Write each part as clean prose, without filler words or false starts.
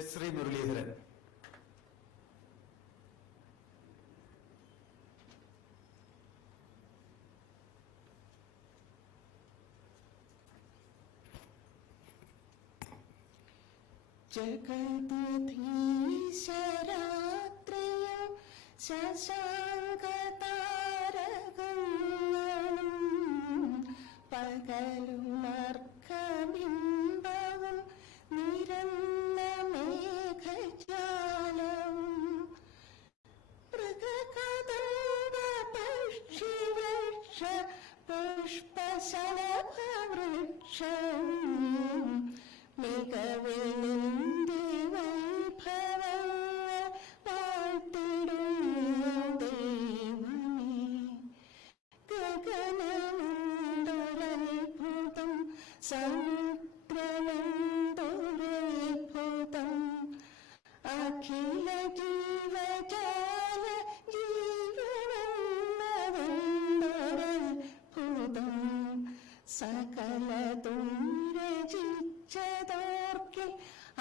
Sri Muralidharan. ജഗദീശരാത്രിയും ശശാങ്കതാരകങ്ങളും പകലുമർക്കബിംബവും നിരന്ന മേഘജാലവും മൃഗകദംബ പക്ഷിവൃക്ഷ പുഷ്പശലഭവൃക്ഷം മികവിന്റെ വൈഭവങ്ങൾ വാഴ്ത്തിടുന്നു ദൈവമേ. ഗഗനമുണ്ടൊരത്ഭുതം, സമുദ്രമുണ്ടൊരത്ഭുതം, അഖില ജീവജാല ജീവനെന്നതുണ്ടൊരത്ഭുതം. സകലതും രചിച്ചതോർക്കിൽ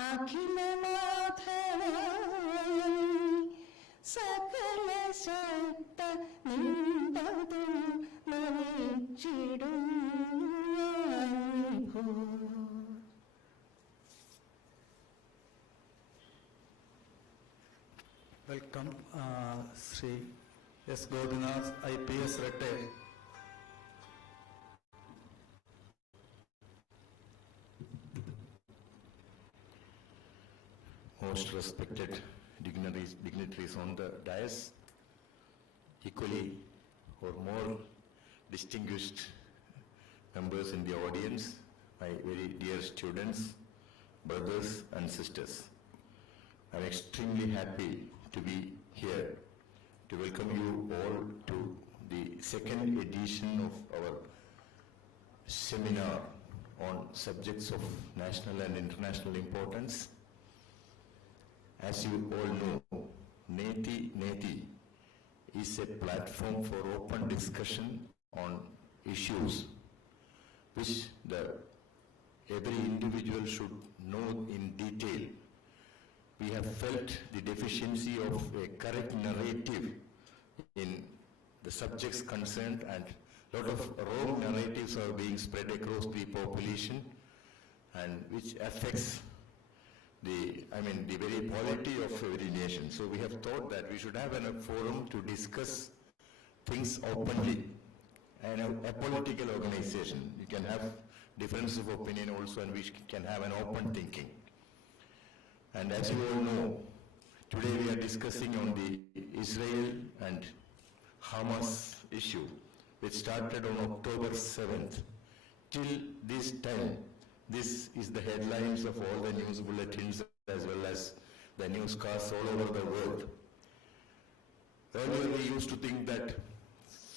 അഖിലനാഥനായി സകല ശക്ത നിണ്ടതും നമിച്ചിടും ഞാൻ. Welcome, Sri S. Godinath, IPS retired. Most respected dignitaries on the dais, equally or more distinguished members in the audience, my very dear students, brothers and sisters. I'm extremely happy to be here to welcome you all to the second edition of our seminar on subjects of national and international importance. As you all know, Neti-LIVE is a platform for open discussion on issues which every individual should know in detail. We have felt the deficiency of a correct narrative in the subjects concerned, and a lot of wrong narratives are being spread across the population, and which affects the very polity of every nation. So we have thought that we should have a forum to discuss things openly, and a political organization. You can have difference of opinion also, and we can have an open thinking. And as you all know, today we are discussing on the Israel and Hamas issue, which started on October 7th. Till this time, this is the headlines of all the news bulletins as well as the newscasts all over the world. Earlier we used to think that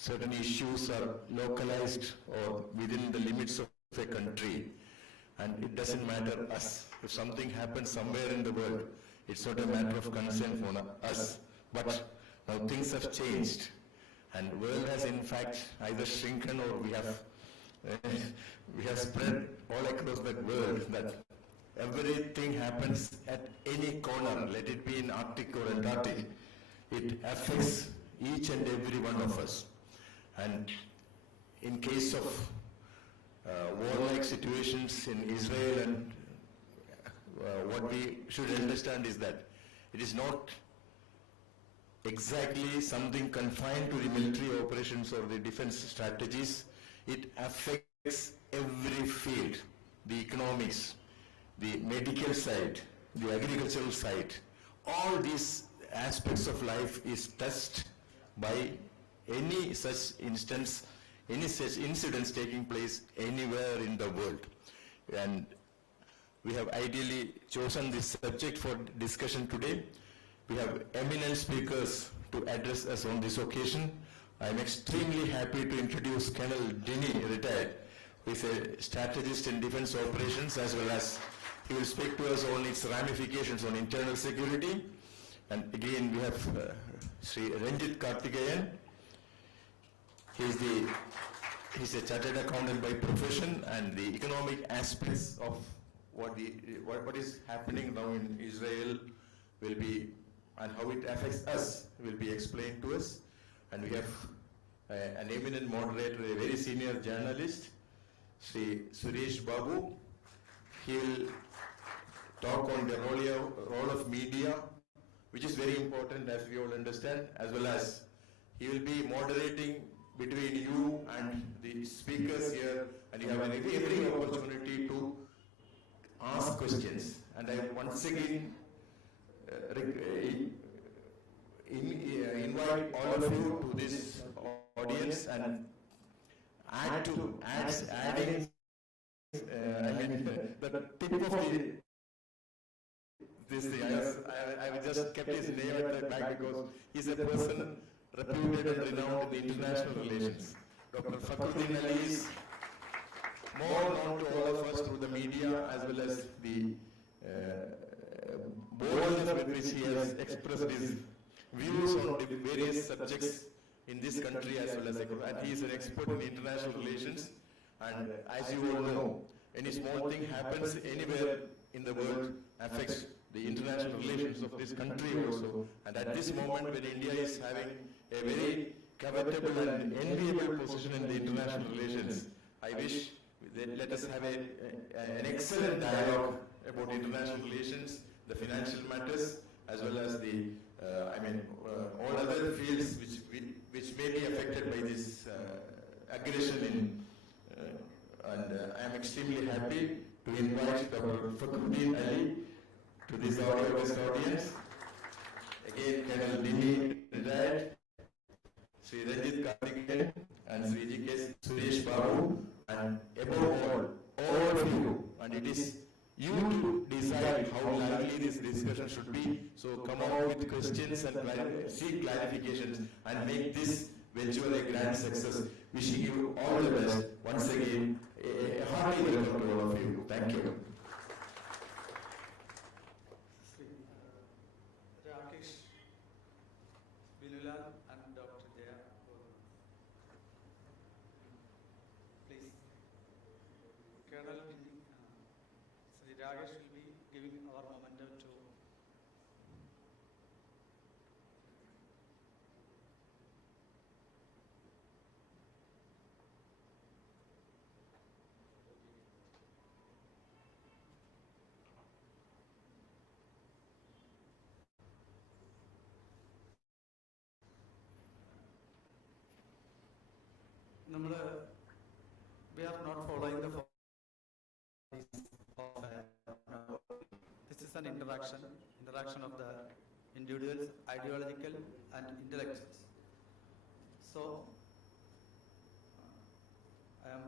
certain issues are localized or within the limits of a country, and it doesn't matter us. If something happens somewhere in the world, it's not a matter of concern for us. But now things have changed, and the world has in fact either shrunken or we have spread all across the world that everything happens at any corner, let it be in Arctic or Antarctic. It affects each and every one of us. And in case of warlike situations in Israel, and what we should understand is that it is not exactly something confined to the military operations or the defense strategies. It affects every field, the economics, the medical side, the agricultural side. All these aspects of life is touched by any such instance, any such incidents taking place anywhere in the world. And we have ideally chosen this subject for discussion today. We have eminent speakers to address us on this occasion. I am extremely happy to introduce Colonel Denny, retired, who is a strategist in defense operations, as well as he will speak to us on its ramifications on internal security. And again we have Sri Ranjit Karthikeyan. He's a chartered accountant by profession, and the economic aspects of what is happening now in Israel will be, and how it affects us will be explained to us. And we have an eminent moderator, a very senior journalist, Sri Suresh Babu. He will talk on the role of media, which is very important, as we all understand, as well as he will be moderating between you and the speakers here, and you have every opportunity to ask questions. And I once again invite all of you to this audience and adding the tip of this thing. I just kept his name at the back because he's a person reputed and renowned in international relations. Dr. Fakhruddin Ali is more known to all of us through the media, as well as the boldness with which he has expressed his views on the various subjects in this country as well as across. And he is an expert in international relations. And as you all know, any small thing happens anywhere in the world affects the international relations of this country also. And at this moment, when India is having a very covetable and enviable position in the international relations, I wish that let us have an excellent dialogue about international relations, the financial matters, as well as the all other fields which may be affected by this aggression and I am extremely happy to invite Dr. Fakhruddin Ali to this audience. Again, Colonel Dini retired, Sri Ranjit Karthikeyan and Sri G.K. Suresh Babu, and above all of you, and it is you to decide how lively this discussion should be. So come out with questions and seek clarifications and make this venture a grand success. Wishing you all the best. Once again, a hearty welcome to all of you. Thank you. Rakesh, Bilal and Dr. Jaya. Please. Colonel Sri Rakesh will be giving our momentum to we are not following the this is an interaction of the individuals, ideological and intellectuals. So I am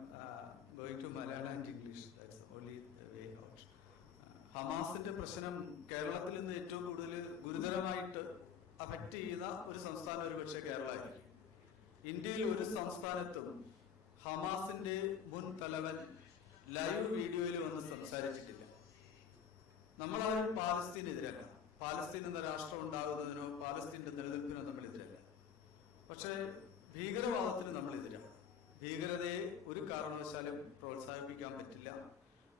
going to Malayalam and English. That's only the way out. ഹമാസിന്റെ പ്രശ്നം കേരളത്തിൽ നിന്ന് ഏറ്റവും കൂടുതൽ ഗുരുതരമായിട്ട് അഫക്റ്റ് ചെയ്യുന്ന ഒരു സംസ്ഥാനം ഒരുപക്ഷെ കേരളമായിരിക്കും. ഇന്ത്യയിൽ ഒരു സംസ്ഥാനത്തും ഹമാസിന്റെ മുൻ തലവൻ ലൈവ് വീഡിയോയിൽ വന്ന് സംസാരിച്ചിട്ടില്ല. നമ്മളാരും പാലസ്തീനെതിരല്ല. പാലസ്തീൻ എന്ന രാഷ്ട്രം ഉണ്ടാകുന്നതിനോ പാലസ്തീന്റെ നിലനിൽപ്പിനോ നമ്മളെതിരല്ല. പക്ഷേ ഭീകരവാദത്തിന് നമ്മളെതിരാണ്. ഭീകരതയെ ഒരു കാരണവശാലും പ്രോത്സാഹിപ്പിക്കാൻ പറ്റില്ല.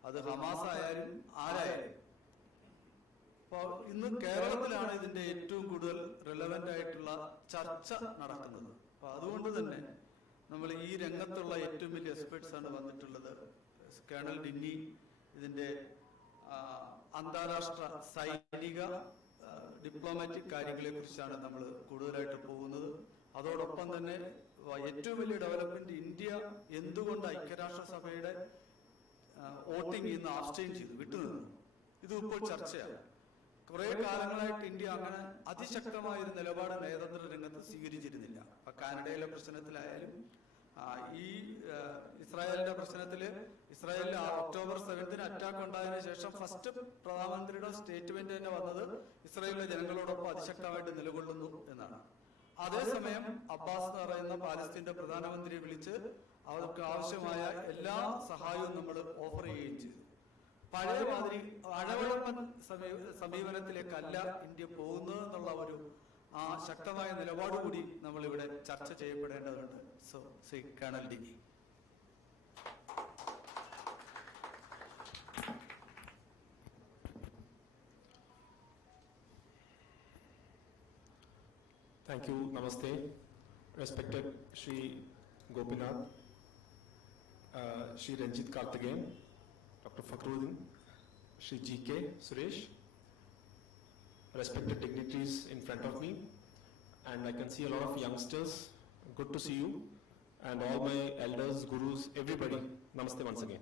അത് ഹമാസ് ആയാലും ആരായാലും. അപ്പോൾ ഇന്ന് കേരളത്തിലാണ് ഇതിന്റെ ഏറ്റവും കൂടുതൽ റിലവന്റ് ആയിട്ടുള്ള ചർച്ച നടക്കുന്നത്. അപ്പൊ അതുകൊണ്ട് തന്നെ നമ്മൾ ഈ രംഗത്തുള്ള ഏറ്റവും വലിയ എക്സ്പെർട്സ് ആണ് വന്നിട്ടുള്ളത്. കേണൽ ഡിന്നി ഇതിന്റെ അന്താരാഷ്ട്ര സൈനിക ഡിപ്ലോമാറ്റിക് കാര്യങ്ങളെ കുറിച്ചാണ് നമ്മൾ കൂടുതലായിട്ട് പോകുന്നത്. അതോടൊപ്പം തന്നെ ഏറ്റവും വലിയ ഡെവലപ്മെന്റ് ഇന്ത്യ എന്തുകൊണ്ട് ഐക്യരാഷ്ട്രസഭയുടെ വോട്ടിംഗ് ഇന്ന് ആബ്സ്റ്റെയിൻ ചെയ്തു, വിട്ടുനിന്നു. ഇത് ഇപ്പോൾ ചർച്ചയാണ്. കുറെ കാലങ്ങളായിട്ട് ഇന്ത്യ അങ്ങനെ അതിശക്തമായ ഒരു നിലപാട് നയതന്ത്ര രംഗത്ത് സ്വീകരിച്ചിരുന്നില്ല. അപ്പൊ കാനഡയിലെ പ്രശ്നത്തിലായാലും ഈ ഇസ്രായേലിന്റെ പ്രശ്നത്തില് ഇസ്രായേലിൽ ഒക്ടോബർ 7 അറ്റാക്ക് ഉണ്ടായതിനു ശേഷം ഫസ്റ്റ് പ്രധാനമന്ത്രിയുടെ സ്റ്റേറ്റ്മെന്റ് തന്നെ വന്നത് ഇസ്രായേലിലെ ജനങ്ങളോടൊപ്പം അതിശക്തമായിട്ട് നിലകൊള്ളുന്നു എന്നാണ്. അതേസമയം അബ്ബാസ് എന്ന് പറയുന്ന പാലസ്തീന്റെ പ്രധാനമന്ത്രിയെ വിളിച്ച് അവർക്ക് ആവശ്യമായ എല്ലാ സഹായവും നമ്മൾ ഓഫർ ചെയ്യുകയും ചെയ്തു. പഴയ മാതിരി അഴവഴപ്പൻ സമീപനത്തിലേക്കല്ല ഇന്ത്യ പോകുന്നത് എന്നുള്ള ഒരു ശക്തമായ നിലപാടുകൂടി നമ്മളിവിടെ ചർച്ച ചെയ്യപ്പെടേണ്ടതുണ്ട്. So Shri colonel D. Thank you, Namaste. Respected Shri Gopinath, Shri Ranjit Karthikeyan, Dr. Fakhruddin, Shri GK Suresh, respected dignitaries in front of me, and I can see a lot of youngsters. Good to see you, and all my elders, gurus, everybody. Namaste once again.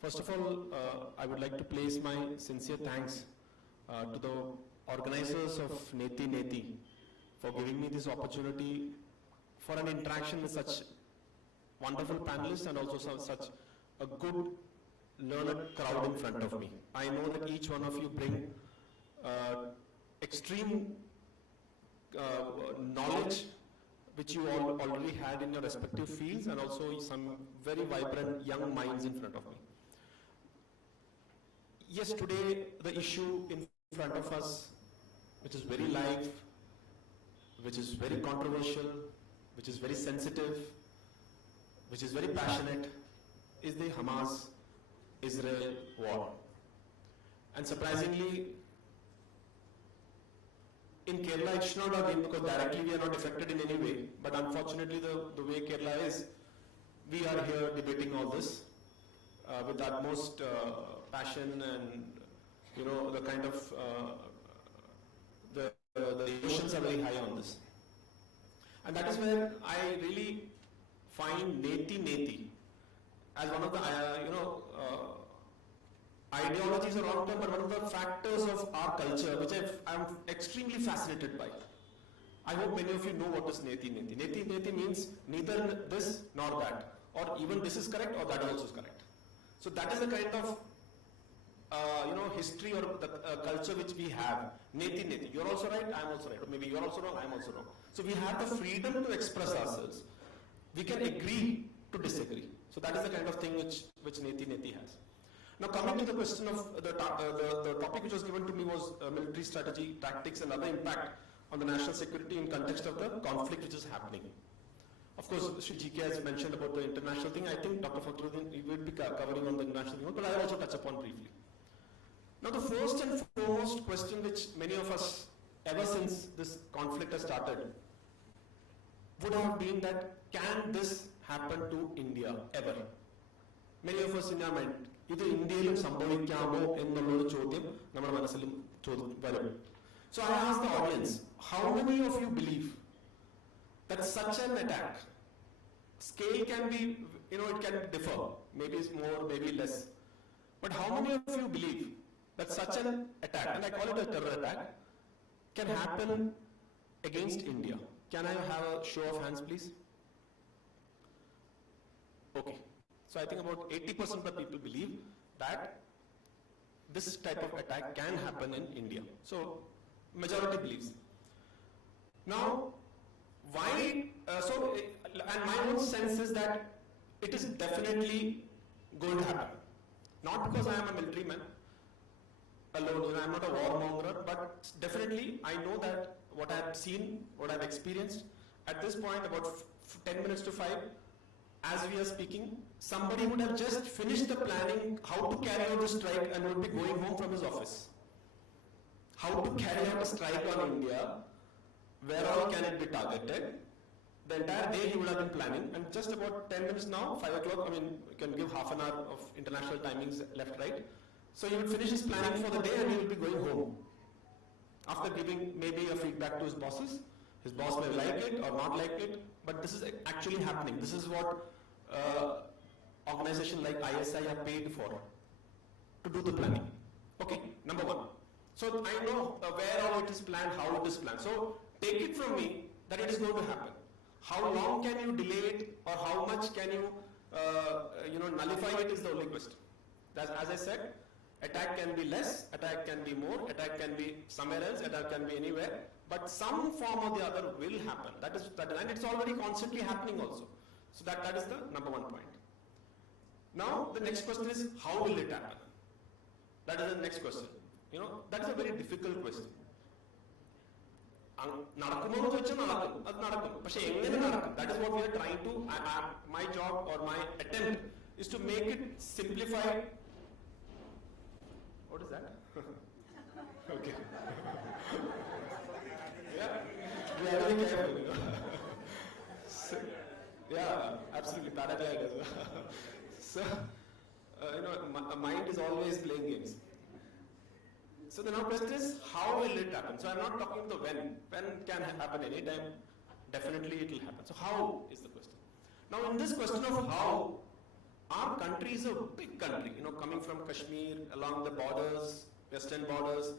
First of all, I would like to place my sincere thanks to the organizers of Neti-LIVE for giving me this opportunity for an interaction with such wonderful panelists and also such a good learned crowd in front of me. I know that each one of you bring extreme knowledge which you all already had in your respective fields, and also some very vibrant young minds in front of me. Yes, today the issue in front of us, which is very live, which is very controversial, which is very sensitive, which is very passionate, is the Hamas-Israel war. And surprisingly, in Kerala it's not again, because directly we are not affected in any way, but unfortunately the way Kerala is, we are here debating all this with the utmost passion, and the kind of the emotions are very high on this. And that is where I really find Neti as one of the ideologies are wrong term, but one of the factors of our culture which I'm extremely fascinated by. I hope many of you know what is Neti. Neti means neither this nor that, or even this is correct or that also is correct. So that is the kind of history or the culture which we have. Neti. You're also right, I'm also right. Or maybe you're also wrong, I'm also wrong. So we have the freedom to express ourselves. We can agree to disagree. So that is the kind of thing which Neti has. Now coming to the question of the topic which was given to me was military strategy, tactics and other impact on the national security in context of the conflict which is happening. Of course, Sri GK has mentioned about the international thing. I think Dr. Fakhruddin will be covering on the international thing, but I will also touch upon briefly. Now the first and foremost question which many of us, ever since this conflict has started, would have been that, can this happen to India ever? Many of us in our mind, either Indian sambhavikkamo ennulla chodyam nammade manasil varum. So I ask the audience, how many of you believe that such an attack, scale can be, it can differ, maybe it's more, maybe less, but how many of you believe that such an attack, and I call it a terror attack, can happen against India? Can I have a show of hands, please? Okay. So I think about 80% of the people believe that this type of attack can happen in India. So majority believes. Now, why? And my own sense is that it is definitely going to happen. Not because I am a military man alone, I'm not a warmonger, but definitely I know that what I have seen, what I have experienced, at this point about 10 minutes to 5, as we are speaking, somebody would have just finished the planning how to carry out the strike and would be going home from his office. How to carry out a strike on India, where all can it be targeted? The entire day he would have been planning, and just about 10 minutes now, 5 o'clock, you can give half an hour of international timings left, right? So he would finish his planning for the day and he will be going home. After giving maybe a feedback to his bosses, his boss may like it or not like it, but this is actually happening. This is what organizations like ISI are paid for, to do the planning. Okay, number one. So I know where all it is planned, how it is planned. So take it from me that it is going to happen. How long can you delay it, or how much can you, nullify it is the only question. As I said, attack can be less, attack can be more, attack can be somewhere else, attack can be anywhere, but some form or the other will happen. And it's already constantly happening also. So that is the number one point. Now the next question is, how will it happen? That is the next question. That is a very difficult question. That is what we are trying to, my job or my attempt is to make it simplified. What is that? Okay. Yeah, have to be careful, you know. So, yeah, absolutely, paragliders. So, you know, mind is always playing games. So the now question is, how will it happen? So I'm not talking about the when. When can happen anytime. Definitely it will happen. So how is the question? Now in this question of how, our country is a big country, you know, coming from Kashmir, along the borders, western borders,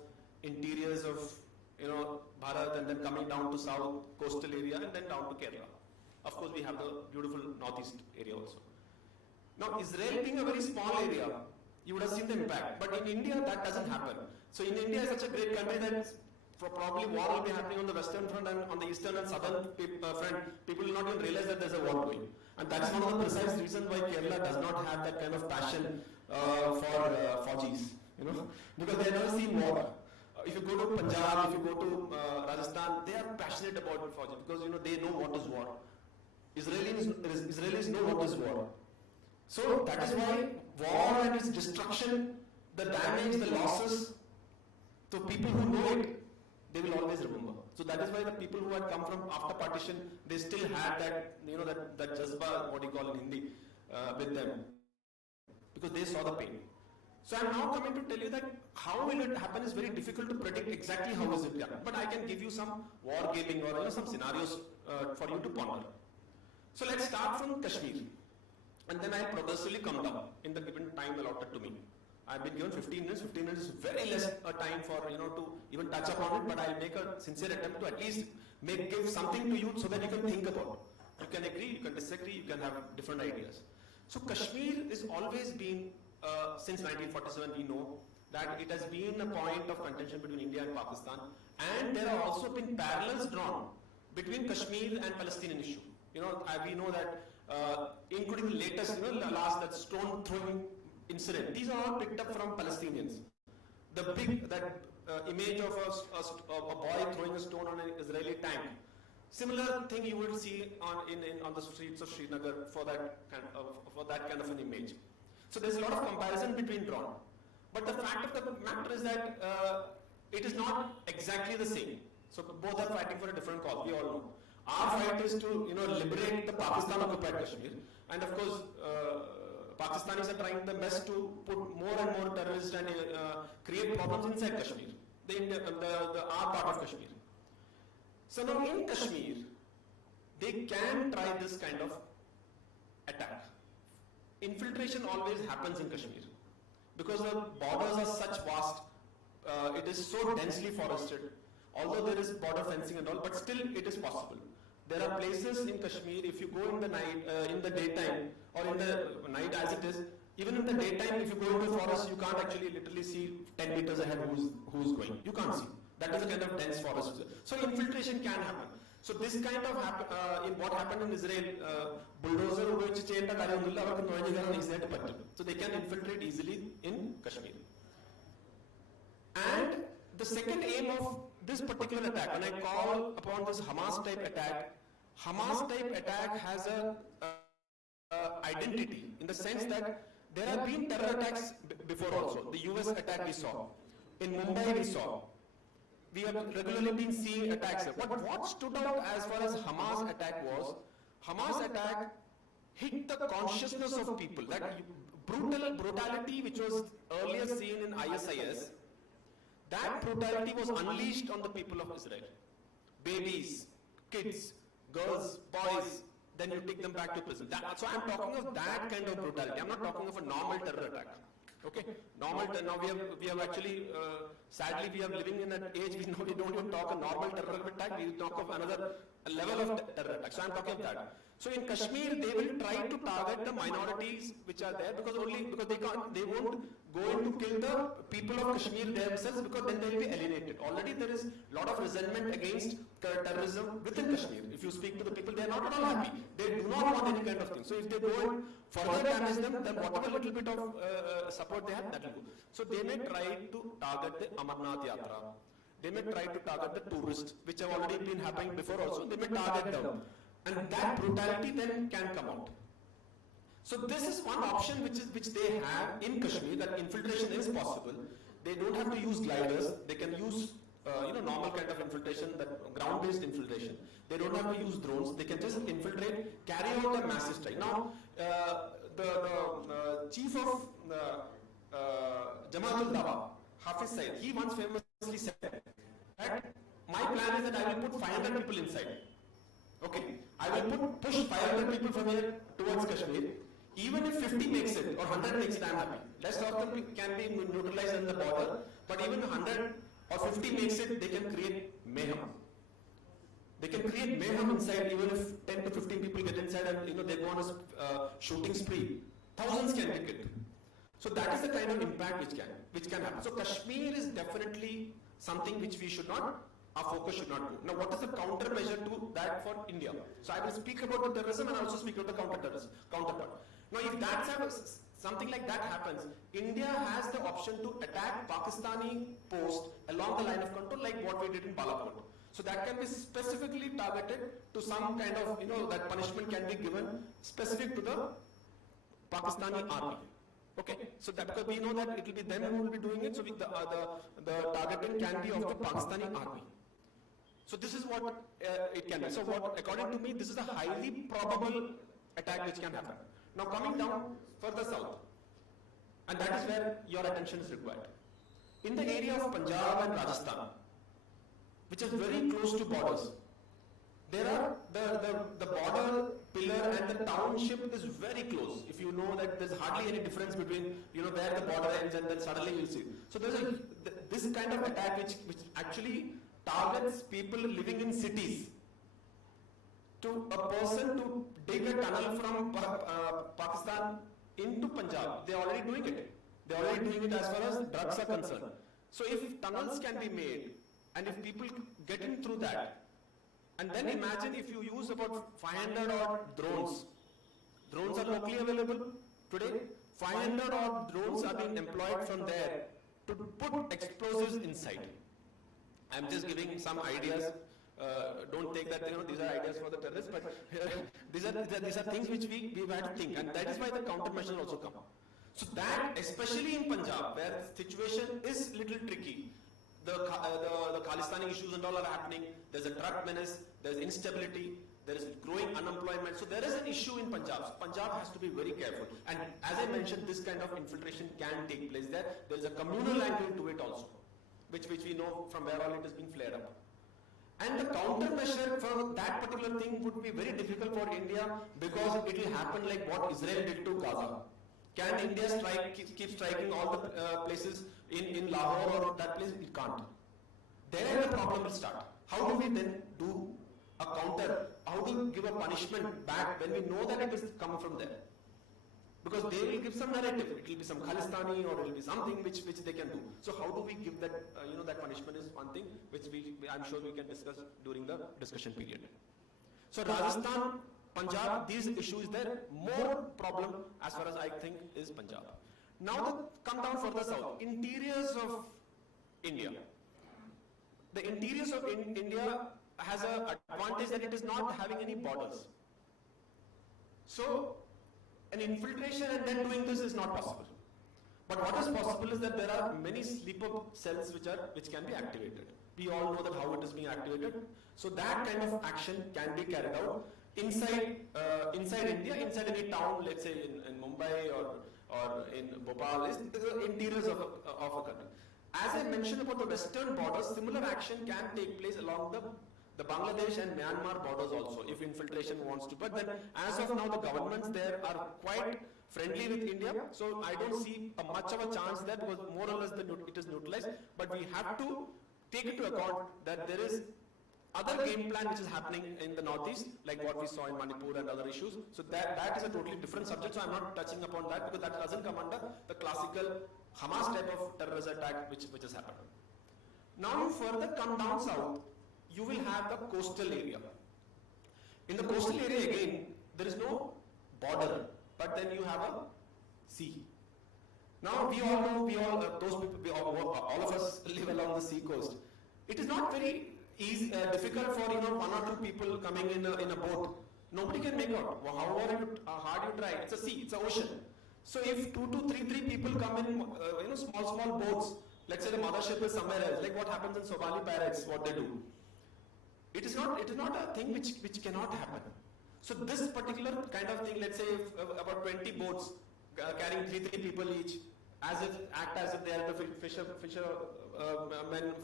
interiors of, you know, Bharat, and then coming down to south, coastal area, and then down to Kerala. Of course, we have the beautiful northeast area also. Now, Israel being a very small area, you would have seen the impact. But in India, that doesn't happen. So in India, is such a great country that probably war will be happening on the western front, and on the eastern and southern front, people will not even realize that there's a war going. And that's one of the precise reasons why Kerala does not have that kind of passion for Fauji's, you know, because they have never seen war. If you go to Punjab, if you go to Rajasthan, they are passionate about Fauji because, you know, they know what is war. Israelis know what is war. So that is why war and its destruction, the damage, the losses, so people who know it, they will always remember. So that is why the people who had come from after partition, they still had that, you know, that jazba, what you call in Hindi, with them, because they saw the pain. So I am now coming to tell you that how will it happen is very difficult to predict exactly how is it done. But I can give you some war gaming or, you know, some scenarios for you to ponder. So let's start from Kashmir, and then I'll progressively come down in the given time allotted to me. I've been given 15 minutes. 15 minutes is very less a time for, you know, to even touch upon it, but I'll make a sincere attempt to at least give something to you so that you can think about it. You can agree, you can disagree, you can have different ideas. So Kashmir is always been, since 1947 we know that it has been a point of contention between India and Pakistan, and there have also been parallels drawn between Kashmir and Palestinian issue. You know, we know that including the latest, you know, last that stone throwing incident, these are all picked up from Palestinians. The big, image of a boy throwing a stone on an Israeli tank. Similar thing you will see on the streets of Srinagar for that kind of an image. So there's a lot of comparison between drawn. But the fact of the matter is that it is not exactly the same. So both are fighting for a different cause, we all know. Our fight is to, you know, liberate the Pakistan-occupied Kashmir, and of course, Pakistanis are trying their best to put more and more terrorists and create problems inside Kashmir, our part of Kashmir. So now in Kashmir, they can try this kind of attack. Infiltration always happens in Kashmir because the borders are such vast, it is so densely forested. Although there is border fencing and all, but still it is possible. There are places in Kashmir, if you go in the night, in the daytime, or in the night as it is, even in the daytime, if you go into the forest, you can't actually literally see 10 meters ahead who's going. You can't see. That is a kind of dense forest. So infiltration can happen. So this kind of in what happened in Israel, bulldozer which chain so they can infiltrate easily in Kashmir. And the second aim of this particular attack, when I call upon this Hamas type attack has a identity in the sense that there have been terror attacks before also. The US attack we saw. In Mumbai we saw. We have regularly been seeing attacks here. But what stood out as far as Hamas attack was, Hamas attack hit the consciousness of people. That brutality which was earlier seen in ISIS, that brutality was unleashed on the people of Israel. Babies, kids, girls, boys, then you take them back to prison. So I'm talking of that kind of brutality. I'm not talking of a normal terror attack. Okay, now we have actually, sadly we are living in an age we don't even talk a normal terror attack, we talk of another level of terror attack. So I'm talking of that. So in Kashmir, they will try to target the minorities which are there because they won't go in to kill the people of Kashmir themselves because then they will be alienated. Already there is a lot of resentment against terrorism within Kashmir. If you speak to the people, they are not at all happy. They do not want any kind of thing. So if they go and further damage them, then whatever little bit of support they have, that will go. So they may try to target the Amarnath Yatra. They may try to target the tourists, which have already been happening before also. They may target them. And that brutality then can come out. So this is one option which they have in Kashmir, that infiltration is possible. They don't have to use gliders. They can use normal kind of infiltration, that ground-based infiltration. They don't have to use drones. They can just infiltrate, carry out a massive strike. Now, the chief of Jamaatul Dawa, Hafiz Said, he once famously said that my plan is that I will put 500 people inside. Okay, I will push 500 people from here towards Kashmir. Even if 50 makes it or 100 makes it, I am happy. Less of them can be neutralized in the border, but even 100 or 50 makes it, they can create mayhem. They can create mayhem inside, even if 10 to 15 people get inside and they go on a shooting spree. Thousands can be killed. So that is the kind of impact which can happen. So Kashmir is definitely something which we should not, our focus should not go. Now what is the countermeasure to that for India? So I will speak about the terrorism and also speak about the counterpart. Now if something like that happens, India has the option to attack Pakistani post along the line of control like what we did in Balakot. So that can be specifically targeted to some kind of, that punishment can be given specific to the Pakistani army. Okay, so that because we know that it will be them who will be doing it, so the targeting can be of the Pakistani army. So this is what it can be. So what, according to me, this is a highly probable attack which can happen. Now coming down further south, and that is where your attention is required. In the area of Punjab and Rajasthan, which is very close to borders, there are the border pillar and the township is very close. If you know that there's hardly any difference between where the border ends and then suddenly you'll see. So there's this kind of attack which actually targets people living in cities. To a person to dig a tunnel from Pakistan into Punjab, they're already doing it. They're already doing it as far as drugs are concerned. So if tunnels can be made and if people get in through that, and then imagine if you use about 500 odd drones. Drones are locally available today. 500 odd drones are being employed from there to put explosives inside. I'm just giving some ideas. Don't take that these are ideas for the terrorists, but these are things which we have to think, and that is why the countermeasures also come. So that, especially in Punjab, where the situation is little tricky, the Khalistani issues and all are happening. There's a drug menace, there's instability, there is growing unemployment. So there is an issue in Punjab. So Punjab has to be very careful. And as I mentioned, this kind of infiltration can take place there. There is a communal angle to it also, which we know from where all it is being flared up. And the countermeasure for that particular thing would be very difficult for India because it will happen like what Israel did to Gaza. Can India keep striking all the places in Lahore or that place? It can't. There the problem will start. How do we then do a counter? How do we give a punishment back when we know that it is coming from there? Because they will give some narrative. It will be some Khalistani or it will be something which they can do. So how do we give that, that punishment is one thing which I'm sure we can discuss during the discussion period. So Rajasthan, Punjab, these issues there, more problem as far as I think is Punjab. Now come down further south, interiors of India. The interiors of India has an advantage that it is not having any borders. So an infiltration and then doing this is not possible. But what is possible is that there are many sleeper cells which can be activated. We all know that how it is being activated. So that kind of action can be carried out inside India, inside any town, let's say in Mumbai or in Bhopal, is the interiors of a country. As I mentioned about the western borders, similar action can take place along the Bangladesh and Myanmar borders also, if infiltration wants to. But then, as of now, the governments there are quite friendly with India, so I don't see much of a chance there because more or less it is neutralized. But we have to take into account that there is other game plan which is happening in the northeast, like what we saw in Manipur and other issues. So that is a totally different subject, so I'm not touching upon that because that doesn't come under the classical Hamas type of terrorist attack which has happened. Now you further come down south, you will have the coastal area. In the coastal area again, there is no border, but then you have a sea. Now we all know, all of us live along the sea coast. It is not very easy, difficult for one or two people coming in a boat. Nobody can make out. However hard you try, it's a sea, it's an ocean. So if 2 to 3 people come in, small boats, let's say the mothership is somewhere else, like what happens in Somali pirates, what they do. It is not a thing which cannot happen. So this particular kind of thing, let's say if, about 20 boats carrying three people each, act as if they are the fishermen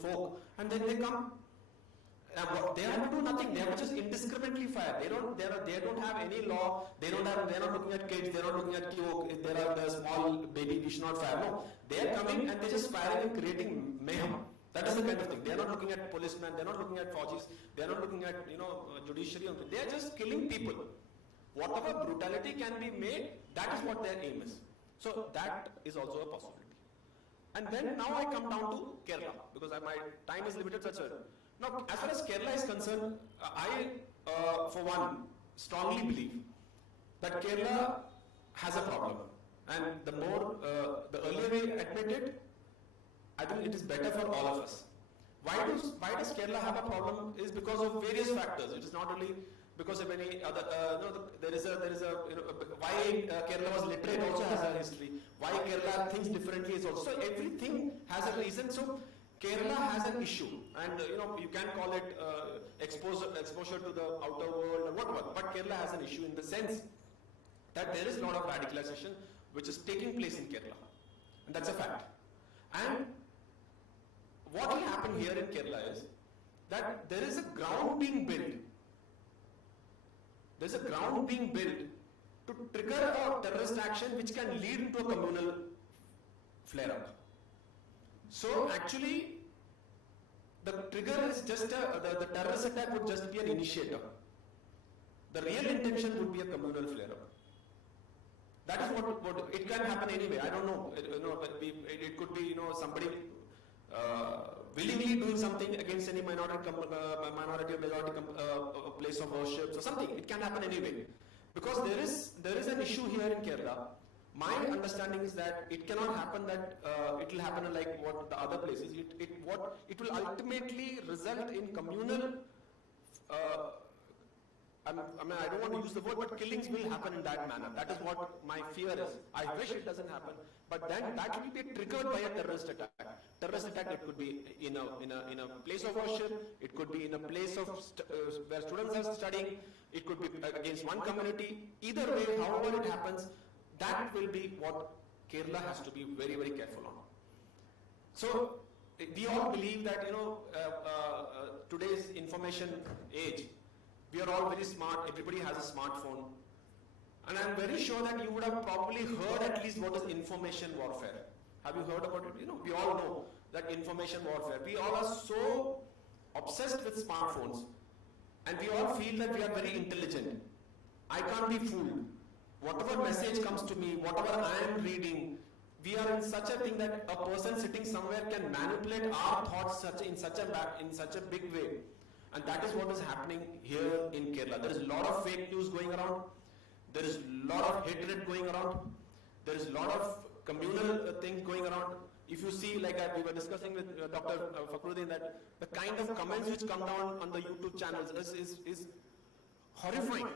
folk, and then they come. They have to do nothing. They have to just indiscriminately fire. They don't have any law. They're not looking at kids. They're not looking at if there are the small baby, we should not fire. No, they are coming and they're just firing and creating mayhem. That is the kind of thing. They are not looking at policemen. They're not looking at Faucis. They are not looking at judiciary. They are just killing people. Whatever brutality can be made, that is what their aim is. So that is also a possibility. And then now I come down to Kerala because my time is limited. That's it. Now, as far as Kerala is concerned, I, for one, strongly believe that Kerala has a problem. And the earlier we admit it, I think it is better for all of us. Why does Kerala have a problem? Is because of various factors. It is not only because of any other. Why Kerala was literate also has a history. Why Kerala thinks differently is also. So everything has a reason. So Kerala has an issue, and you can call it exposure to the outer world or whatever. But Kerala has an issue in the sense that there is a lot of radicalization which is taking place in Kerala, and that's a fact. And what will happen here in Kerala is that there is a ground being built. There is a ground being built to trigger a terrorist action which can lead into a communal flare-up. So actually, the trigger is just the terrorist attack would just be an initiator. The real intention would be a communal flare-up. That is what it can happen anyway. I don't know. It could be somebody willingly doing something against any minority or majority place of worship or something. It can happen anyway, because there is an issue here in Kerala. My understanding is that it cannot happen that it will happen like what the other places. It will ultimately result in communal. I don't want to use the word, but killings will happen in that manner. That is what my fear is. I wish it doesn't happen, but then that will be triggered by a terrorist attack. Terrorist attack, it could be in a place of worship. It could be in a place of where students are studying. It could be against one community. Either way, however it happens, that will be what Kerala has to be very, very careful on. So we all believe that today's information age, we are all very smart. Everybody has a smartphone, and I'm very sure that you would have probably heard at least what is information warfare. Have you heard about it? We all know that information warfare. We all are so obsessed with smartphones, and we all feel that we are very intelligent. I can't be fooled. Whatever message comes to me, whatever I am reading, we are in such a thing that a person sitting somewhere can manipulate our thoughts in such a big way. And that is what is happening here in Kerala. There is a lot of fake news going around. There is a lot of hatred going around. There is a lot of communal things going around. If you see, like we were discussing with Dr. Fakhruddin, that the kind of comments which come down on the YouTube channels is horrifying.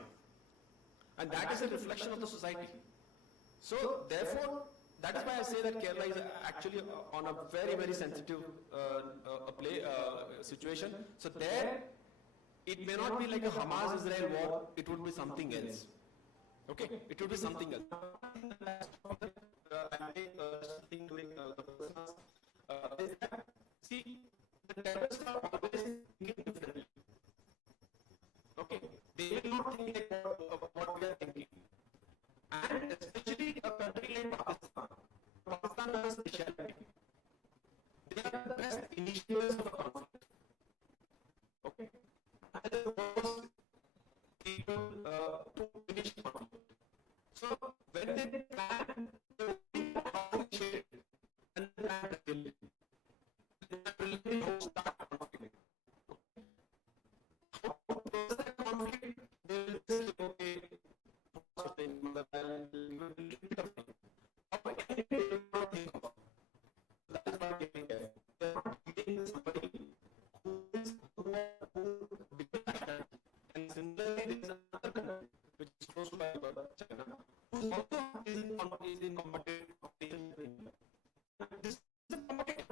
And that is a reflection of the society. So therefore, that is why I say that Kerala is actually on a very, very sensitive situation. So there, it may not be like a Hamas-Israel war, it would be something else. Okay? It would be something else. See, the terrorists are always thinking differently. Okay? They will not think like what we are thinking. And especially a country like Pakistan. Pakistan has a speciality. They are the best initiators of a conflict. Okay? And the worst people to finish conflict. So when they plan to initiate and plan to kill it, they will really start conflict. How to close that conflict? They will say, okay, and similarly, there is another country which is close by China, who also is in competitive competition with India. This is a competitive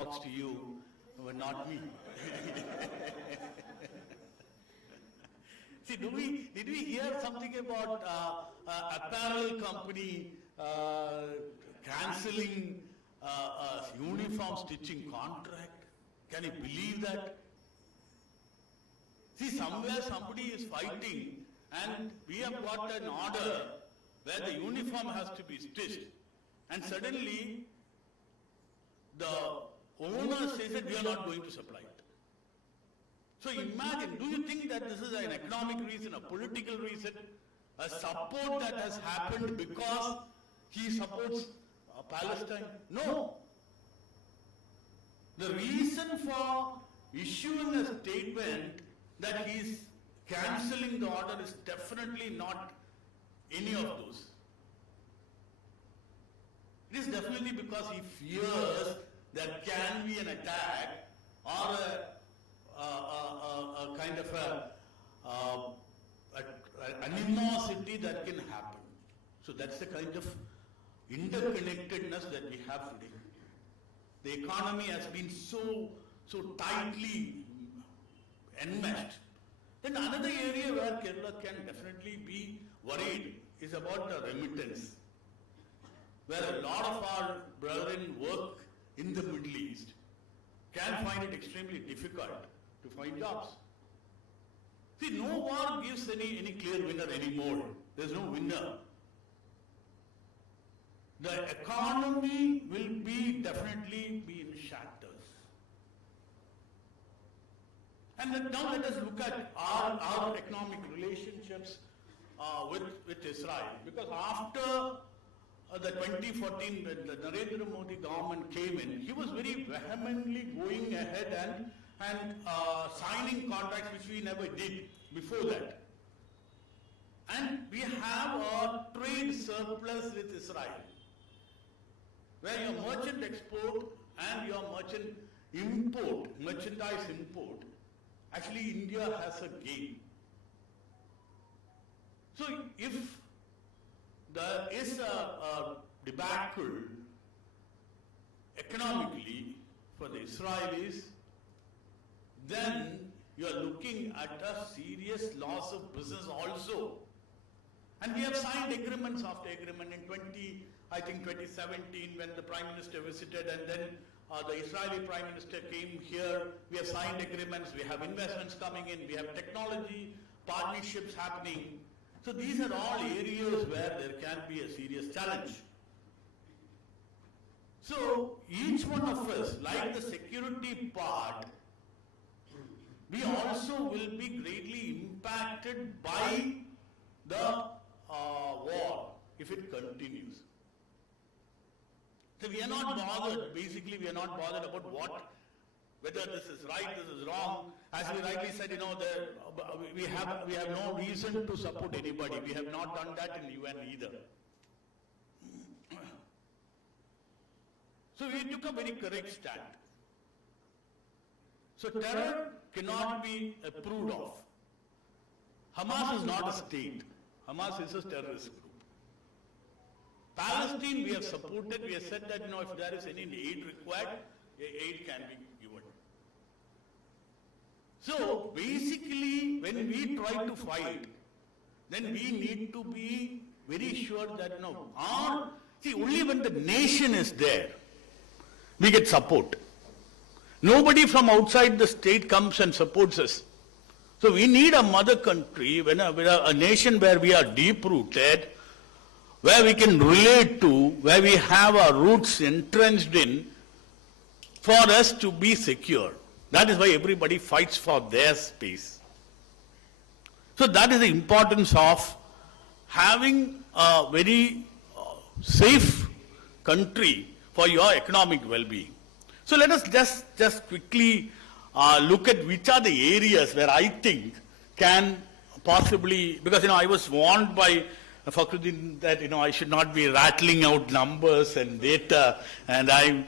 talks to you, but not me. See, did we hear something about apparel company cancelling uniform stitching contract? Can you believe that? See, somewhere somebody is fighting and we have got an order where the uniform has to be stitched, and suddenly the owner says that we are not going to supply it. So imagine, do you think that this is an economic reason, a political reason, a support that has happened because he supports Palestine? No. The reason for issuing a statement that he is cancelling the order is definitely not any of those. It is definitely because he fears there can be an attack or a kind of animosity that can happen. So that's the kind of interconnectedness that we have today. The economy has been so tightly enmeshed. Then another area where Kerala can definitely be worried is about the remittance, where a lot of our brethren work in the Middle East can find it extremely difficult to find jobs. See, no war gives any clear winner anymore. There's no winner. The economy will definitely be in shatters. And now let us look at our economic relationships with Israel. Because after the 2014, when the Narendra Modi government came in, he was very vehemently going ahead and signing contracts which we never did before that. And we have a trade surplus with Israel, where your merchant export and your merchant import, merchandise import, actually India has a gain. So if there is a debacle economically for the Israelis, then you are looking at a serious loss of business also. And we have signed agreements after agreement in 2017 when the Prime Minister visited, and then the Israeli Prime Minister came here. We have signed agreements, we have investments coming in, we have technology partnerships happening. So these are all areas where there can be a serious challenge. So each one of us, like the security part, we also will be greatly impacted by the war if it continues. So we are not bothered, basically we are not bothered about whether this is right, this is wrong. As we rightly said, we have no reason to support anybody. We have not done that in UN either. So we took a very correct stand. So terror cannot be approved of. Hamas is not a state. Hamas is a terrorist group. Palestine we have supported, we have said that if there is any aid required, aid can be given. So basically when we try to fight, then we need to be very sure that only when the nation is there, we get support. Nobody from outside the state comes and supports us. So we need a mother country, a nation where we are deep rooted, where we can relate to, where we have our roots entrenched in, for us to be secure. That is why everybody fights for their space. So that is the importance of having a very safe country for your economic well-being. So let us just quickly look at which are the areas where I think can possibly, because I was warned by Fakhruddin that I should not be rattling out numbers and data, and I'm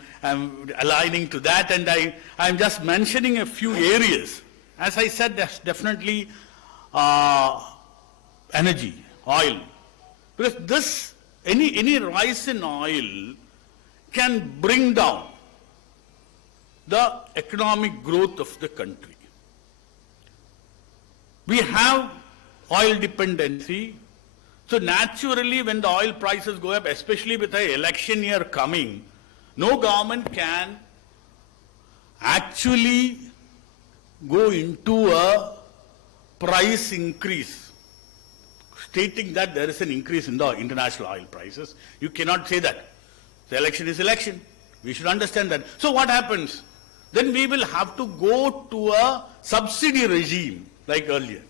aligning to that, and I'm just mentioning a few areas. As I said, there's definitely energy, oil, because any rise in oil can bring down the economic growth of the country. We have oil dependency. So naturally, when the oil prices go up, especially with the election year coming, no government can actually go into a price increase, stating that there is an increase in the international oil prices. You cannot say that. The election is election. We should understand that. So what happens? Then we will have to go to a subsidy regime like earlier.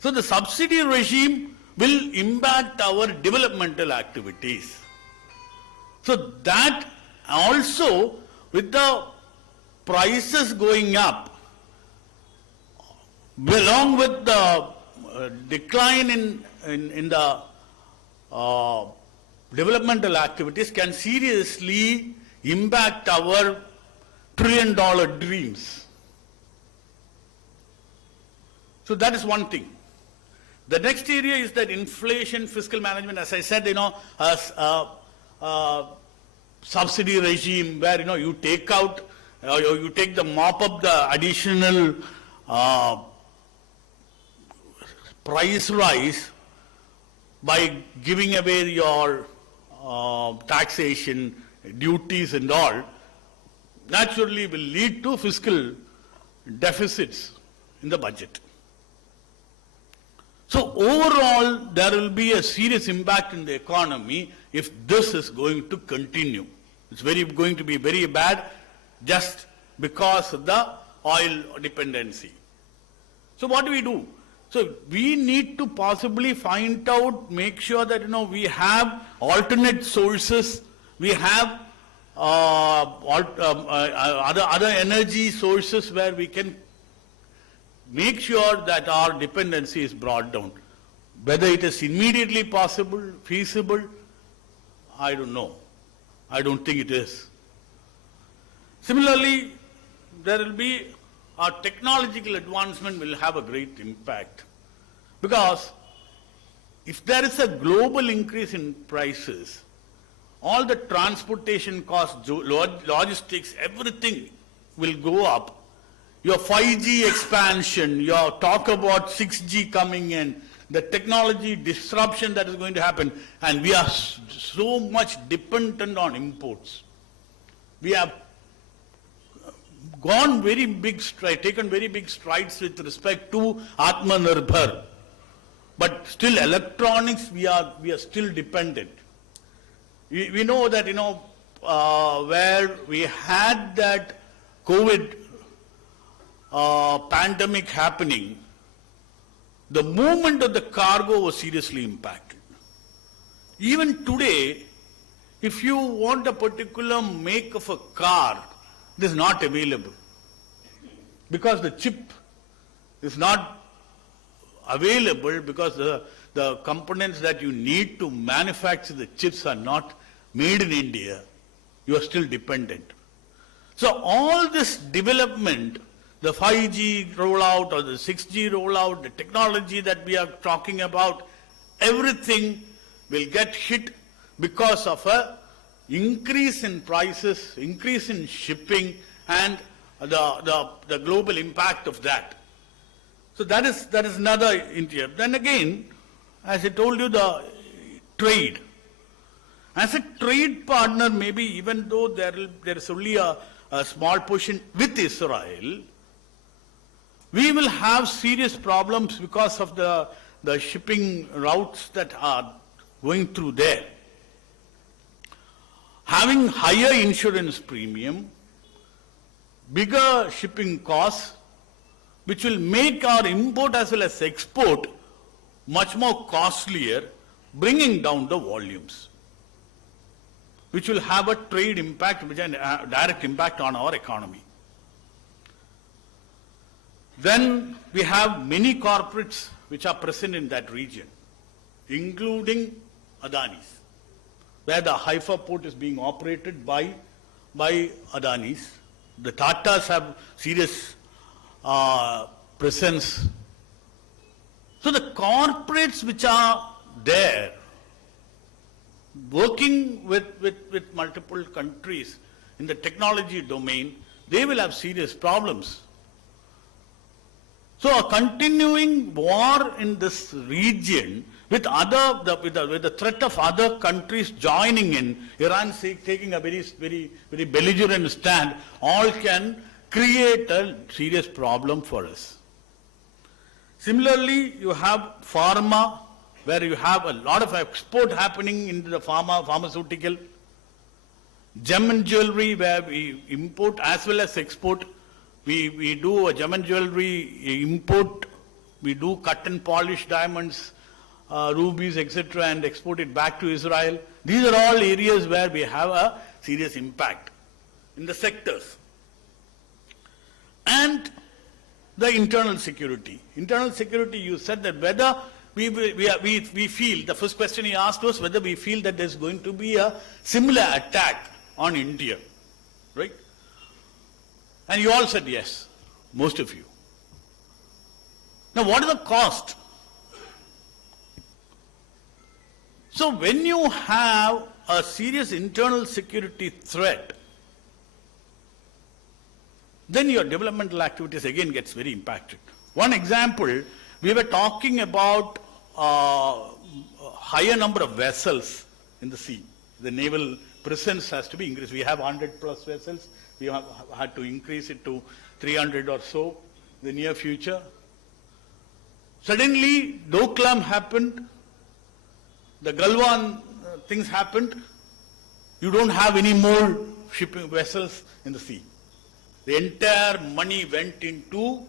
So the subsidy regime will impact our developmental activities. So that also, with the prices going up, along with the decline in the developmental activities, can seriously impact our trillion-dollar dreams. So that is one thing. The next area is that inflation, fiscal management, as I said, subsidy regime where, you take out, you take the mop up the additional price rise by giving away your taxation, duties and all, naturally will lead to fiscal deficits in the budget. So overall, there will be a serious impact in the economy if this is going to continue. It's going to be very bad just because of the oil dependency. So what do we do? So we need to possibly find out, make sure that we have alternate sources, we have other energy sources where we can make sure that our dependency is brought down. Whether it is immediately possible, feasible, I don't know. I don't think it is. Similarly, there will be our technological advancement will have a great impact. Because if there is a global increase in prices, all the transportation costs, logistics, everything will go up. Your 5G expansion, your talk about 6G coming in, the technology disruption that is going to happen, and we are so much dependent on imports. We have taken very big strides with respect to Atmanirbhar. But still electronics, we are still dependent. We know that, where we had that COVID pandemic happening, the movement of the cargo was seriously impacted. Even today, if you want a particular make of a car, it is not available. Because the chip is not available, because the components that you need to manufacture the chips are not made in India, you are still dependent. So all this development, the 5G rollout or the 6G rollout, the technology that we are talking about, everything will get hit because of a increase in prices, increase in shipping, and the global impact of that. So that is another area. Then again, as I told you, the trade. As a trade partner, maybe even though there is only a small portion with Israel, we will have serious problems because of the shipping routes that are going through there. Having higher insurance premium, bigger shipping costs, which will make our import as well as export much more costlier, bringing down the volumes, which will have a trade impact, which has a direct impact on our economy. Then we have many corporates which are present in that region, including Adani's, where the Haifa port is being operated by Adani's. The Tatas have serious presence. So the corporates which are there, working with multiple countries, in the technology domain, they will have serious problems. So a continuing war in this region with the threat of other countries joining in, Iran taking a very belligerent stand, all can create a serious problem for us. Similarly, you have pharma, where you have a lot of export happening into the pharmaceutical, gem and jewelry, where we import as well as export. We do a gem and jewelry import, we do cut and polish diamonds, rubies, etc., and export it back to Israel. These are all areas where we have a serious impact in the sectors. And the internal security. Internal security, you said that whether we feel, the first question he asked was whether we feel that there's going to be a similar attack on India, right? And you all said yes, most of you. Now what is the cost? So when you have a serious internal security threat, then your developmental activities again gets very impacted. One example, we were talking about higher number of vessels in the sea. The naval presence has to be increased. We have 100 plus vessels. We have had to increase it to 300 or so in the near future. Suddenly, Doklam happened. The Galwan things happened. You don't have any more shipping vessels in the sea. The entire money went into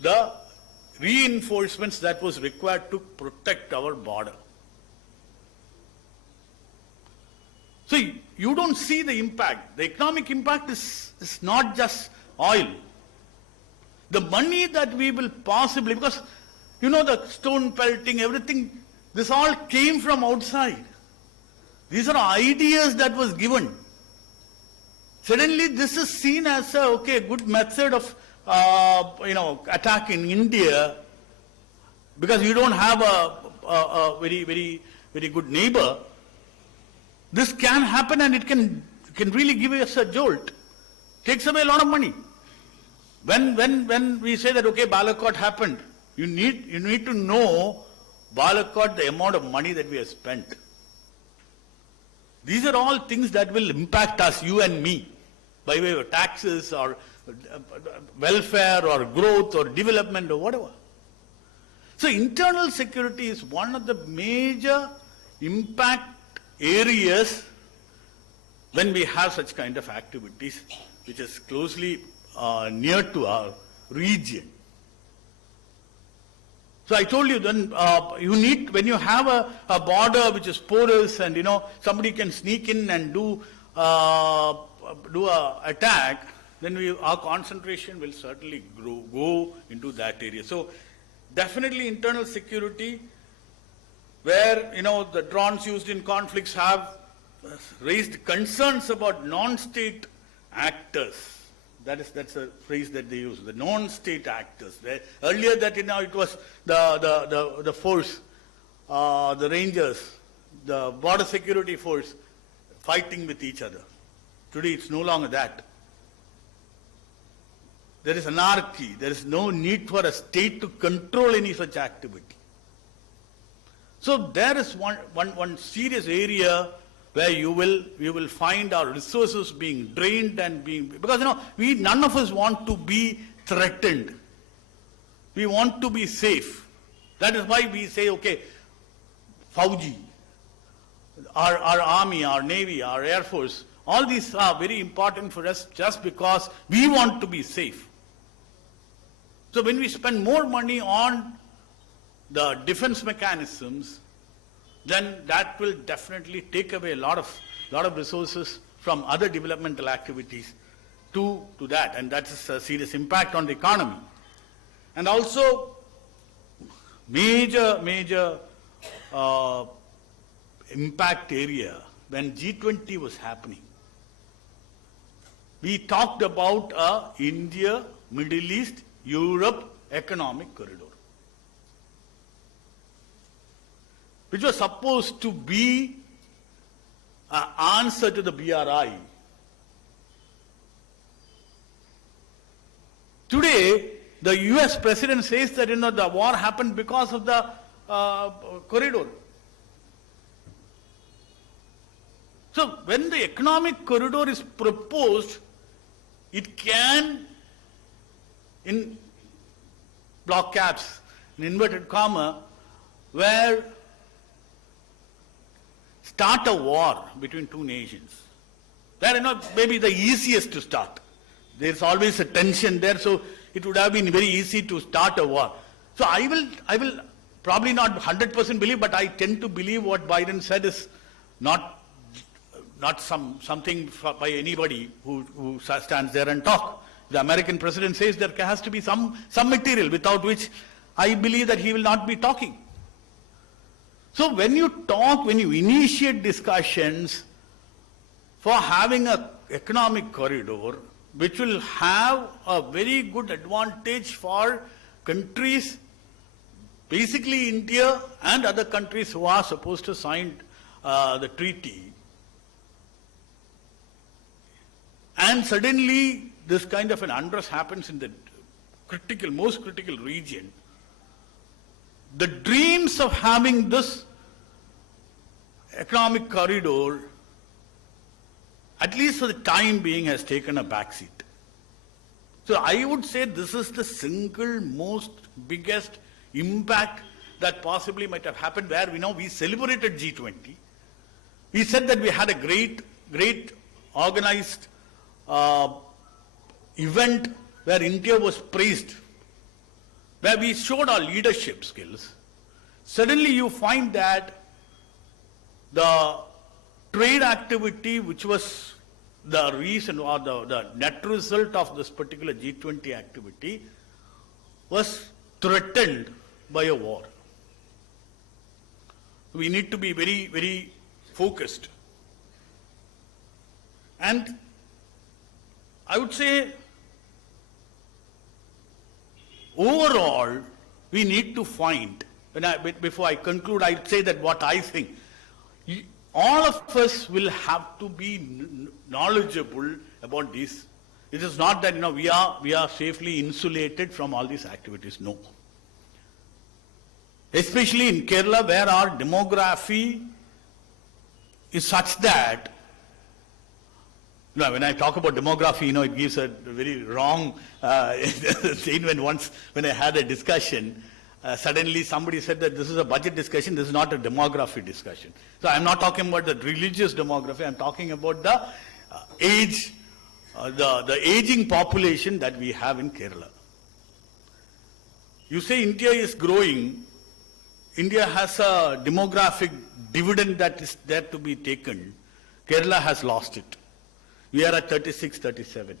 the reinforcements that was required to protect our border. So you don't see the impact. The economic impact is not just oil. The money that we will possibly, because you know the stone pelting, everything, this all came from outside. These are ideas that was given. Suddenly this is seen as a good method of attack in India, because you don't have a very good neighbor. This can happen, and it can really give us a jolt. Takes away a lot of money. When we say that Balakot happened, you need to know Balakot, the amount of money that we have spent. These are all things that will impact us, you and me, by way of taxes or welfare or growth or development or whatever. So internal security is one of the major impact areas when we have such kind of activities, which is closely near to our region. So I told you then you need, when you have a border which is porous and somebody can sneak in and do a attack, then our concentration will certainly go into that area. So definitely internal security, where the drones used in conflicts have raised concerns about non-state actors. That's a phrase that they use, the non-state actors. Earlier that it was the force, the Rangers, the border security force fighting with each other. Today it's no longer that. There is anarchy. There is no need for a state to control any such activity. So there is one serious area where you will find our resources being drained and because none of us want to be threatened. We want to be safe. That is why we say, Fauji, our army, our navy, our air force, all these are very important for us just because we want to be safe. So when we spend more money on the defense mechanisms, then that will definitely take away a lot of resources from other developmental activities to that, and that's a serious impact on the economy. And also major impact area when G20 was happening. We talked about a India, Middle East, Europe economic corridor, which was supposed to be an answer to the BRI, Today, the US president says that the war happened because of the corridor. So when the economic corridor is proposed, it can, in block caps, in inverted comma, where start a war between two nations. That maybe the easiest to start. There's always a tension there, so it would have been very easy to start a war. So I will probably not 100% believe, but I tend to believe what Biden said is not something by anybody who stands there and talk. The American president says there has to be some material without which I believe that he will not be talking. So when you talk, when you initiate discussions for having an economic corridor, which will have a very good advantage for countries, basically India and other countries who are supposed to sign the treaty, and suddenly this kind of an unrest happens in the most critical region, the dreams of having this economic corridor, at least for the time being, has taken a backseat. So I would say this is the single most biggest impact that possibly might have happened, where we celebrated G20. We said that we had a great organized event where India was praised, where we showed our leadership skills. Suddenly you find that the trade activity, which was the reason or the net result of this particular G20 activity, was threatened by a war. We need to be very, very focused. And I would say, overall, we need to find, before I conclude, I'd say that what I think, all of us will have to be knowledgeable about this. It is not that we are safely insulated from all these activities. No. Especially in Kerala, where our demography is such that, when I talk about demography, it gives a very wrong statement. When I had a discussion, suddenly somebody said that this is a budget discussion, this is not a demography discussion. So I'm not talking about the religious demography, I'm talking about the age, the aging population that we have in Kerala. You say India is growing, India has a demographic dividend that is there to be taken. Kerala has lost it. We are at 36, 37.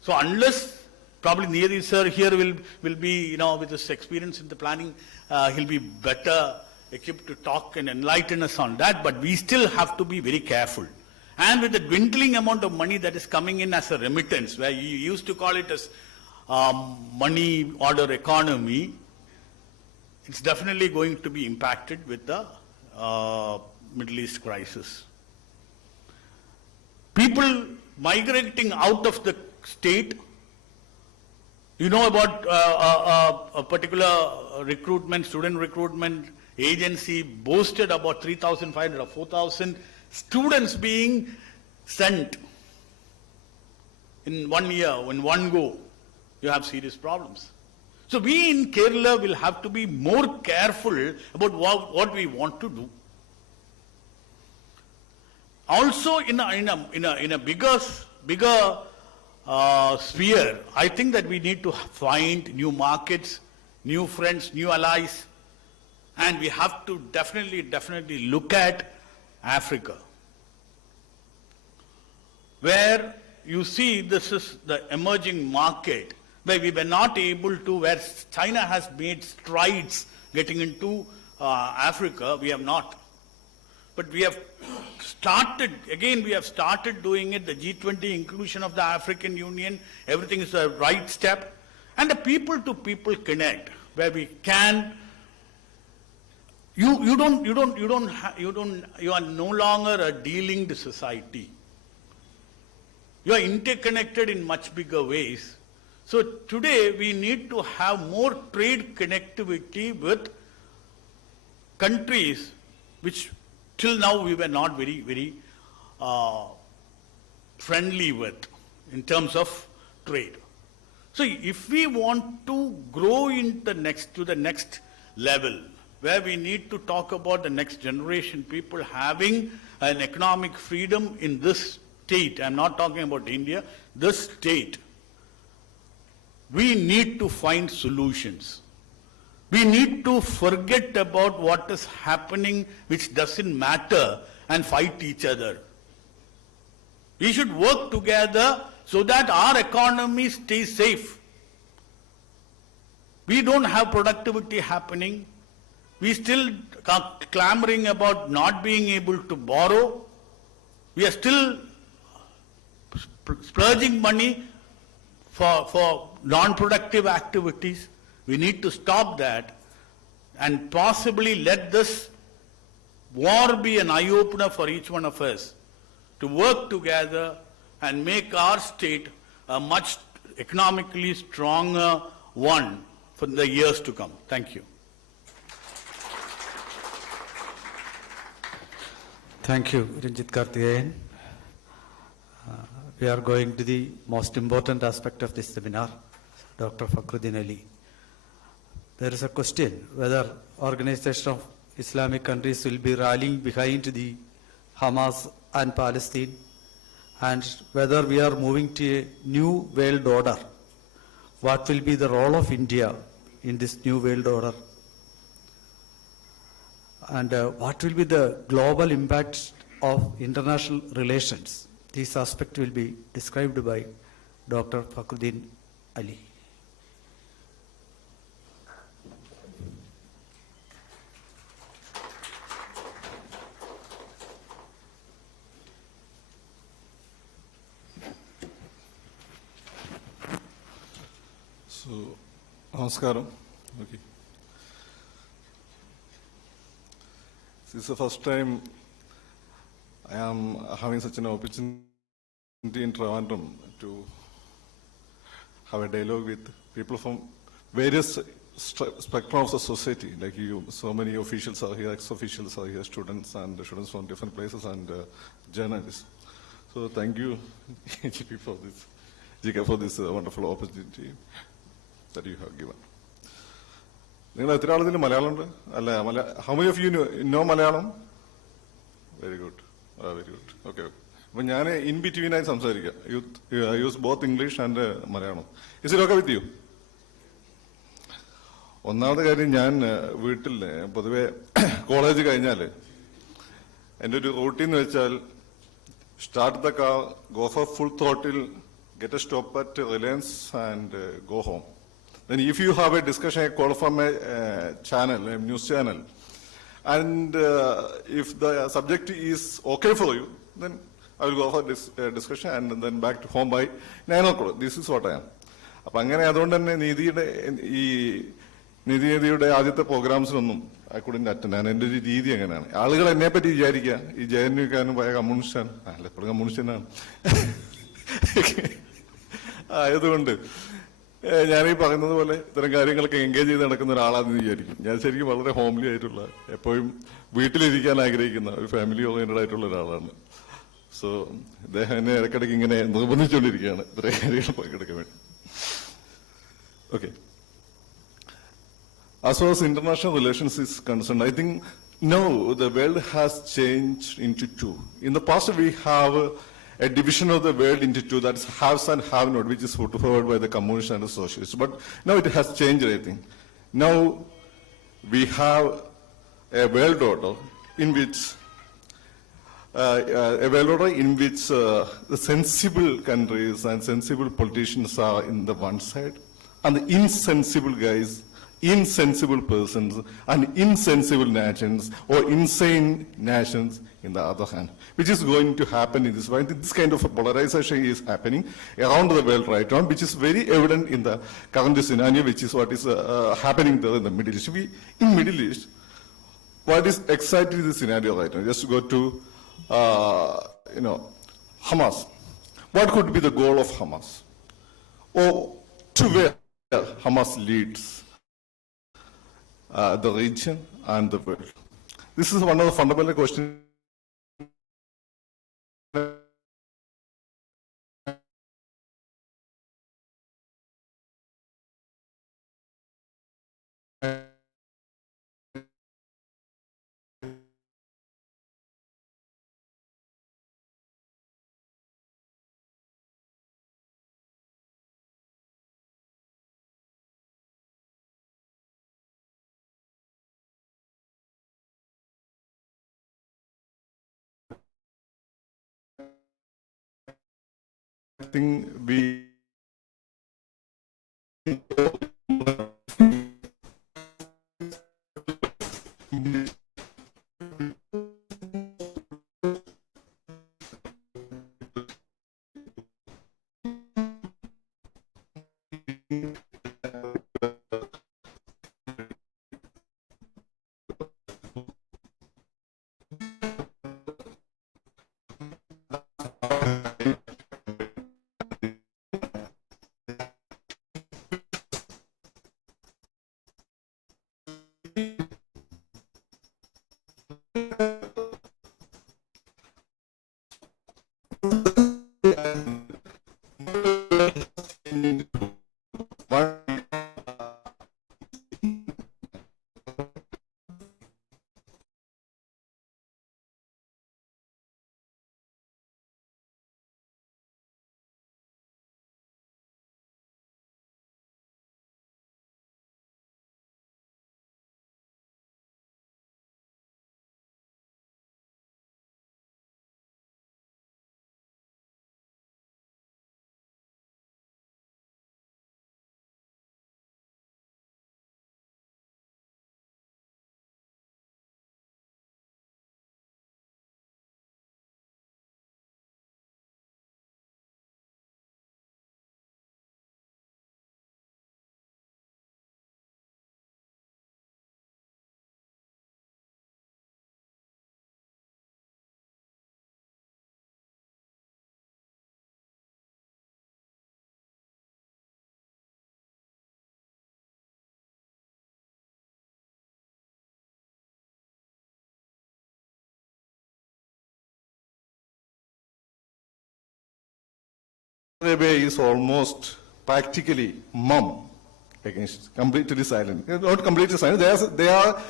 So unless, probably Neti sir here will be, with his experience in the planning, he'll be better equipped to talk and enlighten us on that, but we still have to be very careful. And with the dwindling amount of money that is coming in as a remittance, where you used to call it as money order economy, it's definitely going to be impacted with the Middle East crisis. People migrating out of the state, about a particular student recruitment agency boasted about 3,500 or 4,000 students being sent in 1 year, in one go. You have serious problems. So we in Kerala will have to be more careful about what we want to do. Also, in a bigger sphere, I think that we need to find new markets, new friends, new allies, and we have to definitely look at Africa, where you see this is the emerging market, where we were not able to, where China has made strides getting into Africa, we have not. But we have started doing it, the G20 inclusion of the African Union, everything is the right step. And the people-to-people connect, where we can, you are no longer a dealing society. You are interconnected in much bigger ways, So today we need to have more trade connectivity with countries which till now we were not very friendly with in terms of trade. So if we want to grow to the next level, where we need to talk about the next generation, people having an economic freedom in this state, I'm not talking about India, this state, we need to find solutions. We need to forget about what is happening which doesn't matter and fight each other. We should work together so that our economy stays safe. We don't have productivity happening. We still clamoring about not being able to borrow. We are still splurging money for non-productive activities. We need to stop that and possibly let this war be an eye-opener for each one of us to work together and make our state a much economically stronger one for the years to come. Thank you. Thank you, Ranjit Karthikeyan. We are going to the most important aspect of this seminar, Dr. Fakhruddin Ali. There is a question whether Organization of Islamic Countries will be rallying behind the Hamas and Palestine, and whether we are moving to a new world order. What will be the role of India in this new world order? And what will be the global impact of international relations? This aspect will be described by Dr. Fakhruddin Ali. So, Namaskaram. Okay. This is the first time I am having such an opportunity in Trivandrum to have a dialogue with people from various spectrum of the society, like you. So many officials are here, ex-officials are here, students and students from different places, and journalists. So thank you, GK, for this wonderful opportunity that you have given. How many of you know Malayalam? Very good. Very good. Okay. But I in between I use both English and Malayalam. Is it okay with you? ഒന്നാമത്തെ കാര്യം ഞാൻ വീട്ടിൽ പൊതുവെ കോളേജ് കഴിഞ്ഞാൽ എൻ്റെ ഒരു റൂട്ടീൻ എന്ന് വെച്ചാൽ start the car, go for full throttle, get a stop at Reliance and go home. Then if you have a discussion, I call from a channel, a news channel, and if the subject is okay for you, then I will go for this discussion and then back to home by 9 o'clock. This is what I am. അപ്പം അങ്ങനെ അതുകൊണ്ട് തന്നെ നീതിയുടെ ആദ്യത്തെ പ്രോഗ്രാംസിനൊന്നും I couldn't attend. എൻ്റെ ഒരു രീതി അങ്ങനെയാണ്. ആളുകൾ എന്നെ പറ്റി വിചാരിക്കുക ഈ ജയന്യുക്കാരനും പഴയ കമ്മ്യൂണിസ്റ്റാണ്, അല്ല എപ്പോഴും കമ്മ്യൂണിസ്റ്റാണ് ആയതുകൊണ്ട് ഞാനീ പറയുന്നത് പോലെ ഇത്തരം കാര്യങ്ങളൊക്കെ എൻഗേജ് ചെയ്ത് നടക്കുന്ന ഒരാളാണെന്ന് വിചാരിക്കും. ഞാൻ ശരിക്കും വളരെ ഹോംലി ആയിട്ടുള്ള, എപ്പോഴും വീട്ടിലിരിക്കാൻ ആഗ്രഹിക്കുന്ന ഒരു ഫാമിലി ഓറിയന്റഡ് ആയിട്ടുള്ള ഒരാളാണ്. സോ അദ്ദേഹം എന്നെ ഇടയ്ക്കിടയ്ക്ക് ഇങ്ങനെ നിർബന്ധിച്ചുകൊണ്ടിരിക്കുകയാണ് ഇത്രയും കാര്യങ്ങൾ പങ്കെടുക്കാൻ വേണ്ടി. Okay. As far as international relations is concerned, I think now the world has changed into two. In the past, we have a division of the world into two, that's haves and have not, which is put forward by the communists and the socialists. But now it has changed, I think. Now we have a world order in which the sensible countries and sensible politicians are in the one side, and the insensible guys, insensible persons and insensible nations or insane nations in the other hand, which is going to happen in this way. This kind of a polarization is happening around the world right now, which is very evident in the current scenario, which is what is happening there in the Middle East. In Middle East, what is exactly the scenario right now? Just go to, Hamas. What could be the goal of Hamas? Or to where Hamas leads the region and the world? This is one of the fundamental questions. I think we Arabia is almost practically mum against, completely silent. Not completely silent. They are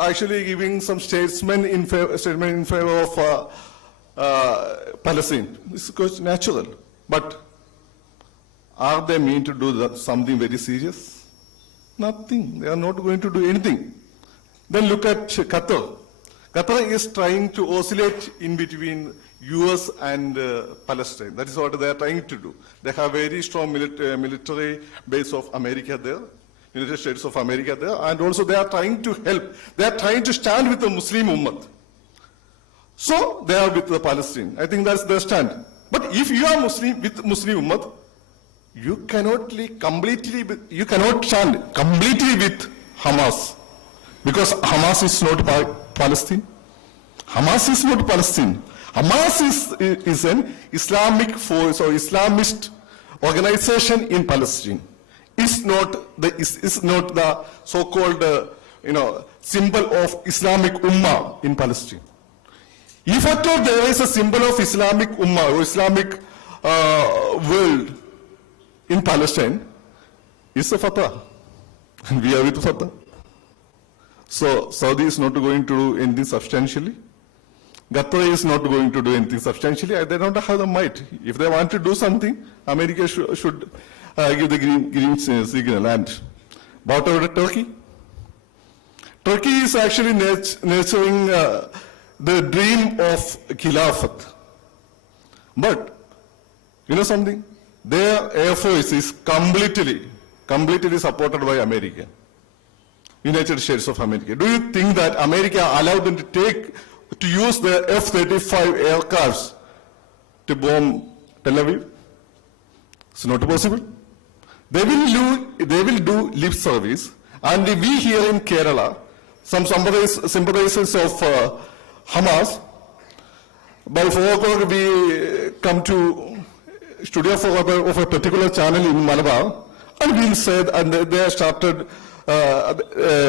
actually giving some statement in favor of Palestine. This is quite natural. But are they mean to do something very serious? Nothing. They are not going to do anything. Then look at Qatar. Qatar is trying to oscillate in between US and Palestine. That is what they are trying to do. They have very strong military base of America there, United States of America there, and also they are trying to help. They are trying to stand with the Muslim Ummah. So they are with the Palestine. I think that's their stand. But if you are Muslim with Muslim Ummah, you cannot stand completely with Hamas, because Hamas is not Palestine. Hamas is not Palestine. Hamas is an Islamic force or Islamist organization in Palestine. It's not the so-called symbol of Islamic Ummah in Palestine. If at all there is a symbol of Islamic Ummah or Islamic world in Palestine, it's a Fatah. And we are with Fatah. So Saudi is not going to do anything substantially. Qatar is not going to do anything substantially. They don't have the might. If they want to do something, America should give the green signal. And about Turkey? Turkey is actually nurturing the dream of Khilafat. But, you know something? Their air force is completely supported by America. United States of America. Do you think that America allowed them to use the F-35 aircrafts to bomb Tel Aviv? It's not possible. They will do lip service, and we here in Kerala, some sympathizers of Hamas, by 4 o'clock we come to studio of a particular channel in Malabar, And we'll say, and they started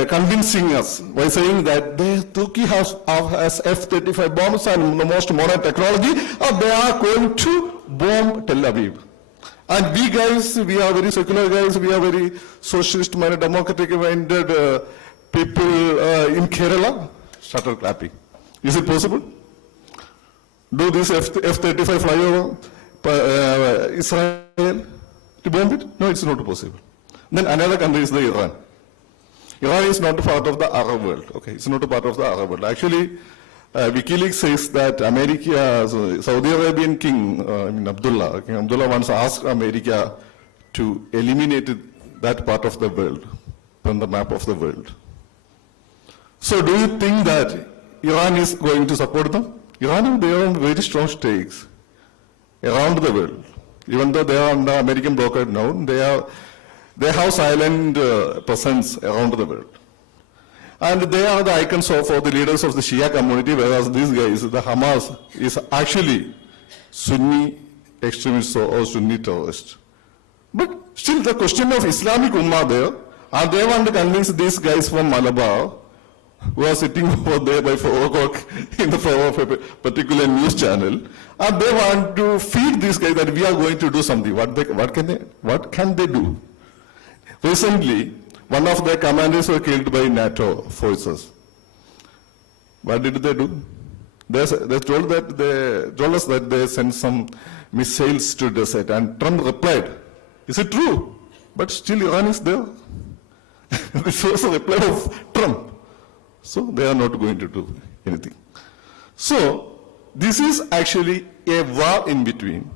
convincing us by saying that Turkey has F-35 bombs and the most modern technology, and they are going to bomb Tel Aviv. And we guys, we are very secular guys, we are very socialist-minded, democratic-minded people in Kerala, started clapping. Is it possible? Do this F-35 fly over Israel to bomb it? No, it's not possible. Then another country is the Iran. Iran is not part of the Arab world. Okay, it's not a part of the Arab world. Actually, WikiLeaks says that America, Saudi Arabian King, King Abdullah once asked America to eliminate that part of the world from the map of the world. So do you think that Iran is going to support them? Iran, they are on very strong stakes around the world. Even though they are under American blockade now, they have silent presence around the world. And they are the icons of the leaders of the Shia community, whereas these guys, the Hamas, is actually Sunni extremists or Sunni terrorists. But still the question of Islamic Ummah there, and they want to convince these guys from Malabar, who are sitting over there by 4 o'clock in the floor of a particular news channel, and they want to feed these guys that we are going to do something. What can they do? Recently, one of their commanders were killed by NATO forces. What did they do? They told us that they sent some missiles to the desert, and Trump replied, "Is it true?" But still Iran is there. This was a reply of Trump. So they are not going to do anything. So this is actually a war in between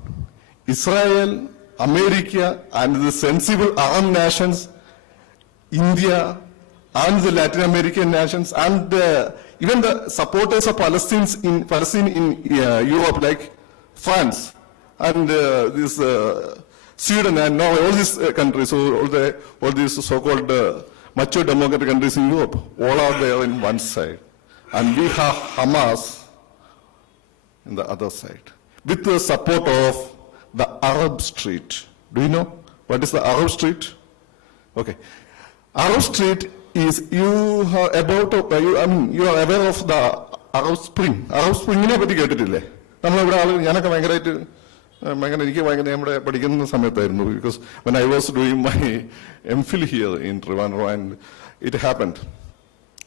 Israel, America, and the sensible Arab nations, India, and the Latin American nations, and even the supporters of Palestine in Europe, like France, and Sweden, and now all these countries, all these so-called mature democratic countries in Europe, all are there in one side. And we have Hamas in the other side, with the support of the Arab Street. Do you know what is the Arab Street? Okay. Arab Street is, you are aware of the Arab Spring. Arab Spring-നെ പറ്റി കേട്ടിട്ടില്ലേ? നമ്മളിവിടെ ഞാനൊക്കെ ഭയങ്കരമായിട്ട് എനിക്ക് നമ്മുടെ പഠിക്കുന്ന സമയത്തായിരുന്നു, because when I was doing my MPhil here in Trivandrum, and it happened.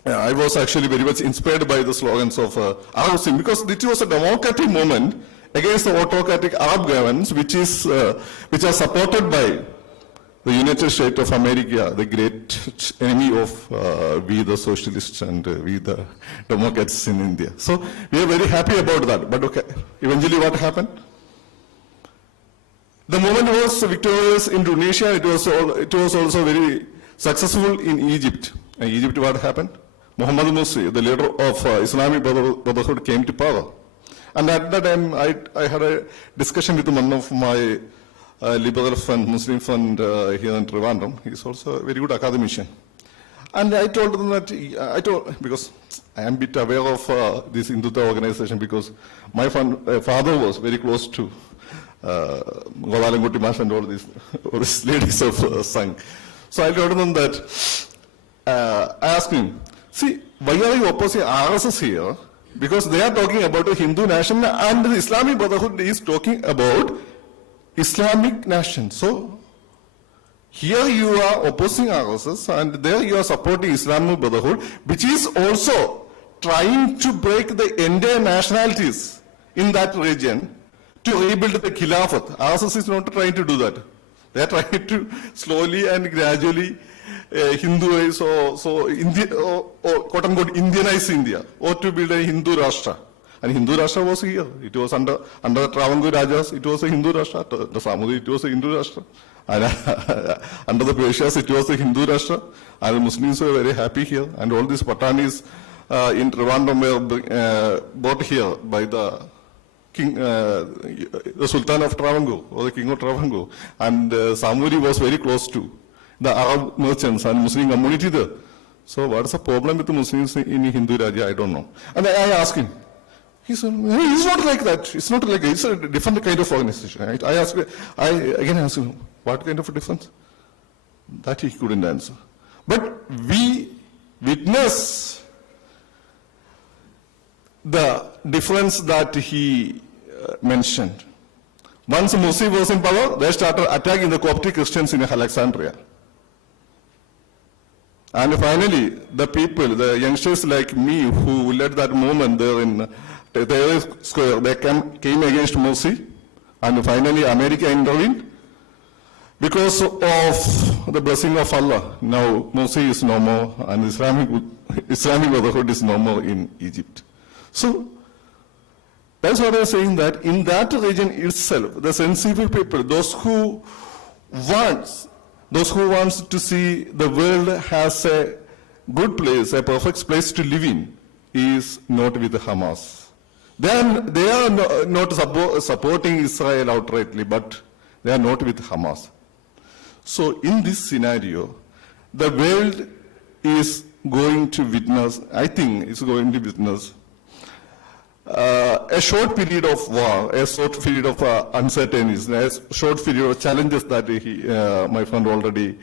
I was actually very much inspired by the slogans of Arab Spring, because it was a democratic movement against the autocratic Arab governments, which are supported by the United States of America, the great enemy of we the socialists and we the Democrats in India. So we are very happy about that. But okay, eventually what happened? The movement was victorious in Tunisia. It was also very successful in Egypt. In Egypt, what happened? Muhammad Morsi, the leader of Islamic Brotherhood, came to power. And at that time, I had a discussion with one of my liberal friend, Muslim friend here in Trivandrum. He's also a very good academician. And I told them that, because I am a bit aware of this Hindutva organization, because my father was very close to Govalangutti Mash and all these ladies of Sangh. So I told them that, I asked him, see, why are you opposing RSS here? Because they are talking about a Hindu nation, and the Islamic Brotherhood is talking about Islamic nation. So here you are opposing RSS, and there you are supporting Islamic Brotherhood, which is also trying to break the entire nationalities in that region to rebuild the Khilafat. RSS is not trying to do that. They are trying to slowly and gradually Hinduize or quote unquote Indianize India, or to build a Hindu Rashtra. And Hindu Rashtra was here. It was under Travancore Rajas, it was a Hindu Rashtra. The Samudi, it was a Hindu Rashtra. And under the Persians, it was a Hindu Rashtra. And the Muslims were very happy here. And all these Patanis in Trivandrum were brought here by the king, the Sultan of Travancore, or the king of Travancore. And Samudi was very close to the Arab merchants and Muslim community there. So what is the problem with the Muslims in Hindu Raja? I don't know. And I asked him. He said, it's not like that. It's not like that. It's a different kind of organization. Right? I again asked him, what kind of a difference? That he couldn't answer. But we witness the difference that he mentioned. Once Morsi was in power, they started attacking the Coptic Christians in Alexandria. And finally, the people, the youngsters like me who led that movement there in Tahrir Square, they came against Morsi, and finally America intervened. Because of the blessing of Allah, now Morsi is no more, and Islamic Brotherhood is no more in Egypt. So, that's what I'm saying, that in that region itself, the sensible people, those who want to see the world has a good place, a perfect place to live in, is not with Hamas. They are not supporting Israel outrightly, but they are not with Hamas. So in this scenario, the world is going to witness, I think it's going to witness a short period of war, a short period of uncertainties, a short period of challenges that my friend already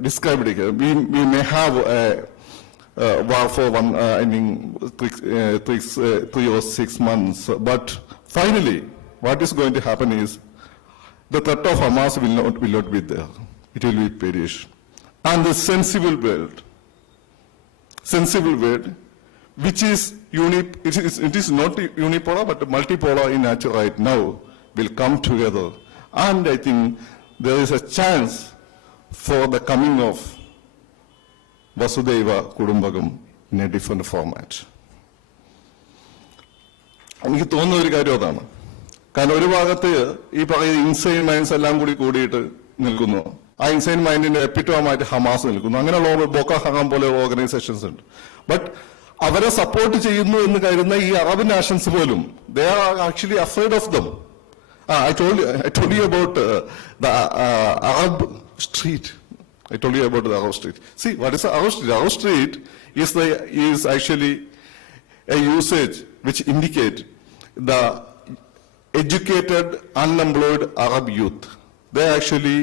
described here. We may have a war for 3 or 6 months, but finally, what is going to happen is the threat of Hamas will not be there. It will be perished. And the sensible world, which is it is not unipolar but multipolar in nature right now, will come together. And I think there is a chance for the coming of Vasudhaiva Kudumbakam in a different format. എനിക്ക് തോന്നുന്ന ഒരു കാര്യം അതാണ്. കാരണം ഒരു ഭാഗത്ത് ഈ പറയുന്ന ഇൻസൈൻ മൈൻഡ്സ് എല്ലാം കൂടിയിട്ട് നിൽക്കുന്നു. ആ ഇൻസൈൻ മൈൻഡിന്റെ എപ്പിറ്റോമായിട്ട് ഹമാസ് നിൽക്കുന്നു. അങ്ങനെയുള്ള ബോക്കോ ഹറാം പോലെ ഓർഗനൈസേഷൻസ് ഉണ്ട്. ബട്ട് അവരെ സപ്പോർട്ട് ചെയ്യുന്നു എന്ന് കരുതുന്ന ഈ അറബ് നാഷൻസ് പോലും they are actually afraid of them. I told you about the Arab street. I told you about the Arab street. See, what is the Arab street? Arab street is actually a usage which indicate the educated, unemployed Arab youth. They actually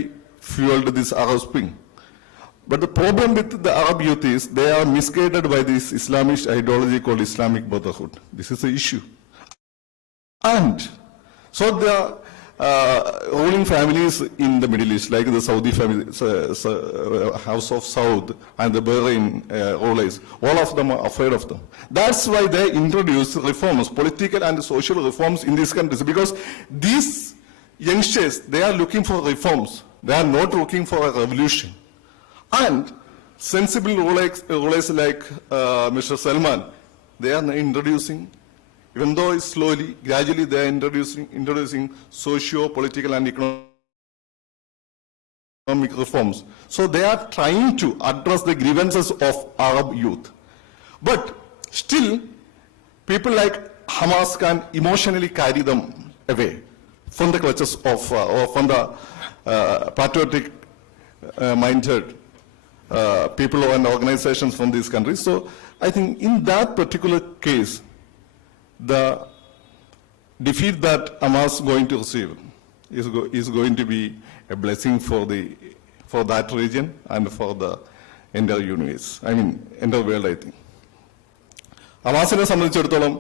fueled this Arab Spring. But the problem with the Arab youth is they are misguided by this Islamist ideology called Islamic Brotherhood. This is the issue. And so the ruling families in the Middle East, like the Saudi family, House of Saud and the Bahrain rulers, all of them are afraid of them. That's why they introduced reforms, political and social reforms in these countries, because these youngsters, they are looking for reforms. They are not looking for a revolution. And sensible rulers like Mr. Salman, they are introducing, even though it's slowly, gradually they are introducing socio-political and economic reforms. So they are trying to address the grievances of Arab youth. But still, people like Hamas can emotionally carry them away from the clutches of, or from the patriotic minded people and organizations from these countries. So I think in that particular case, the defeat that Hamas is going to receive is going to be a blessing for that region and for the entire universe. I mean, entire world, I think. ഹമാസിനെ സംബന്ധിച്ചിടത്തോളം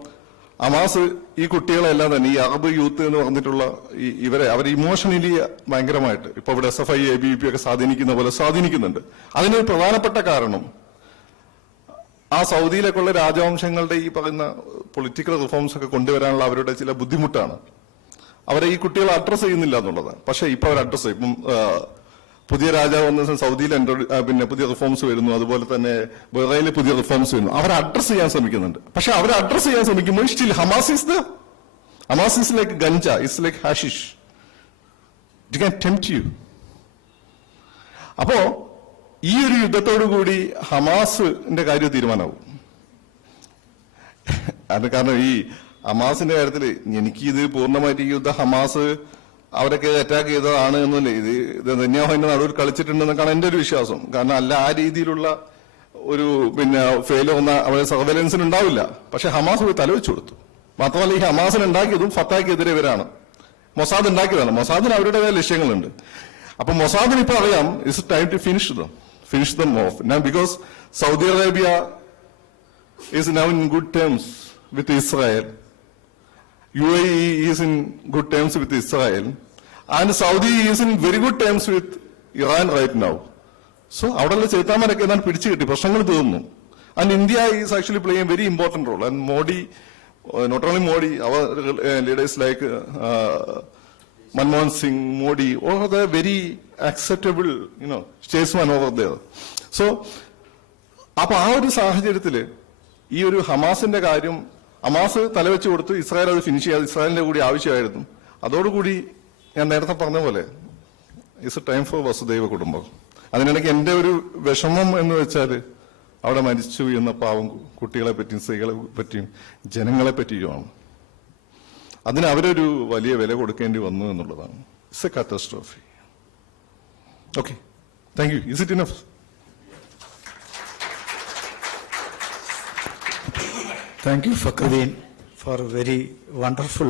ഹമാസ് ഈ കുട്ടികളെല്ലാം തന്നെ ഈ Arab youth എന്ന് പറഞ്ഞിട്ടുള്ള അവർ ഇമോഷണലി ഭയങ്കരമായിട്ട് ഇപ്പൊ ഇവിടെ SFI ABVP ഒക്കെ സ്വാധീനിക്കുന്ന പോലെ സ്വാധീനിക്കുന്നുണ്ട്. അതിനൊരു പ്രധാനപ്പെട്ട കാരണം ആ സൗദിയിലേക്കുള്ള രാജവംശങ്ങളുടെ ഈ പറയുന്ന പൊളിറ്റിക്കൽ റിഫോംസ് ഒക്കെ കൊണ്ടുവരാനുള്ള അവരുടെ ചില ബുദ്ധിമുട്ടാണ്. അവരെ ഈ കുട്ടികൾ അഡ്രസ് ചെയ്യുന്നില്ല എന്നുള്ളതാണ്. പക്ഷെ ഇപ്പൊ അവർ അഡ്രസ് ചെയ്യും. ഇപ്പം പുതിയ രാജാവ് വന്ന സൗദിയിൽ പിന്നെ പുതിയ റിഫോംസ് വരുന്നു, അതുപോലെ തന്നെ ബഹ്റൈനിൽ പുതിയ റിഫോംസ് വരുന്നു. അവർ അഡ്രസ് ചെയ്യാൻ ശ്രമിക്കുന്നുണ്ട്. പക്ഷെ അവർ അഡ്രസ് ചെയ്യാൻ ശ്രമിക്കുമ്പോൾ still Hamas is like ganja, it's like hashish. It can tempt you. അപ്പോ ഈ ഒരു യുദ്ധത്തോടു കൂടി ഹമാസിന്റെ കാര്യം തീരുമാനമാവും. അത് കാരണം ഈ ഹമാസിന്റെ കാര്യത്തിൽ എനിക്കിത് പൂർണ്ണമായിട്ട് ഈ യുദ്ധം ഹമാസ് അവരൊക്കെ അറ്റാക്ക് ചെയ്തതാണ് എന്നല്ലേ, ഇത് നെന്യാഹുവിന്റെ നടുവിൽ കളിച്ചിട്ടുണ്ടെന്നൊക്കെയാണ് എന്റെ ഒരു വിശ്വാസം. കാരണം അല്ല ആ രീതിയിലുള്ള ഒരു പിന്നെ ഫെയിലർ ഒന്നും അവരെ സർവൈലൻസിന് ഉണ്ടാവില്ല. പക്ഷെ ഹമാസ് പോയി തലവെച്ചു കൊടുത്തു. മാത്രമല്ല ഈ ഹമാസിന് ഉണ്ടാക്കിയതും ഫത്താക്കെതിരെ ഇവരാണ്. മൊസാദ് ഉണ്ടാക്കിയതാണ്. മൊസാദിന് അവരുടേതായ ലക്ഷ്യങ്ങളുണ്ട്. അപ്പൊ മൊസാദിന് ഇപ്പൊ അറിയാം it's time to finish them off. Now because Saudi Arabia is now in good terms with Israel, UAE is in good terms with Israel, and Saudi is in very good terms with Iran right now. So അവിടെയുള്ള ചേത്താമാരൊക്കെ എന്നാൽ പിടിച്ചു കിട്ടി, പ്രശ്നങ്ങൾ തീർന്നു. And India is actually playing a very important role. And Modi, not only Modi, our leaders like Manmohan Singh, Modi, all are very acceptable, statesmen over there. So, അപ്പൊ ആ ഒരു സാഹചര്യത്തില് ഈ ഒരു ഹമാസിന്റെ കാര്യം, ഹമാസ് തലവെച്ച് കൊടുത്തു, ഇസ്രായേൽ അത് ഫിനിഷ് ചെയ്യാതെ ഇസ്രായേലിന്റെ കൂടി ആവശ്യമായിരുന്നു. അതോടുകൂടി ഞാൻ നേരത്തെ പറഞ്ഞ പോലെ ഇറ്റ്സ് എ ടൈം ഫോർ വസുദൈവ കുടുംബം. അതിനിടയ്ക്ക് എന്റെ ഒരു വിഷമം എന്ന് വെച്ചാൽ അവിടെ മരിച്ചു എന്ന പാവം കുട്ടികളെ പറ്റിയും സ്ത്രീകളെ പറ്റിയും ജനങ്ങളെ പറ്റിയുമാണ്. അതിന് അവരൊരു വലിയ വില കൊടുക്കേണ്ടി വന്നു എന്നുള്ളതാണ്. It's A catastrophe. Okay, thank you. Is it enough? Thank you, Fakhruddin, for a very wonderful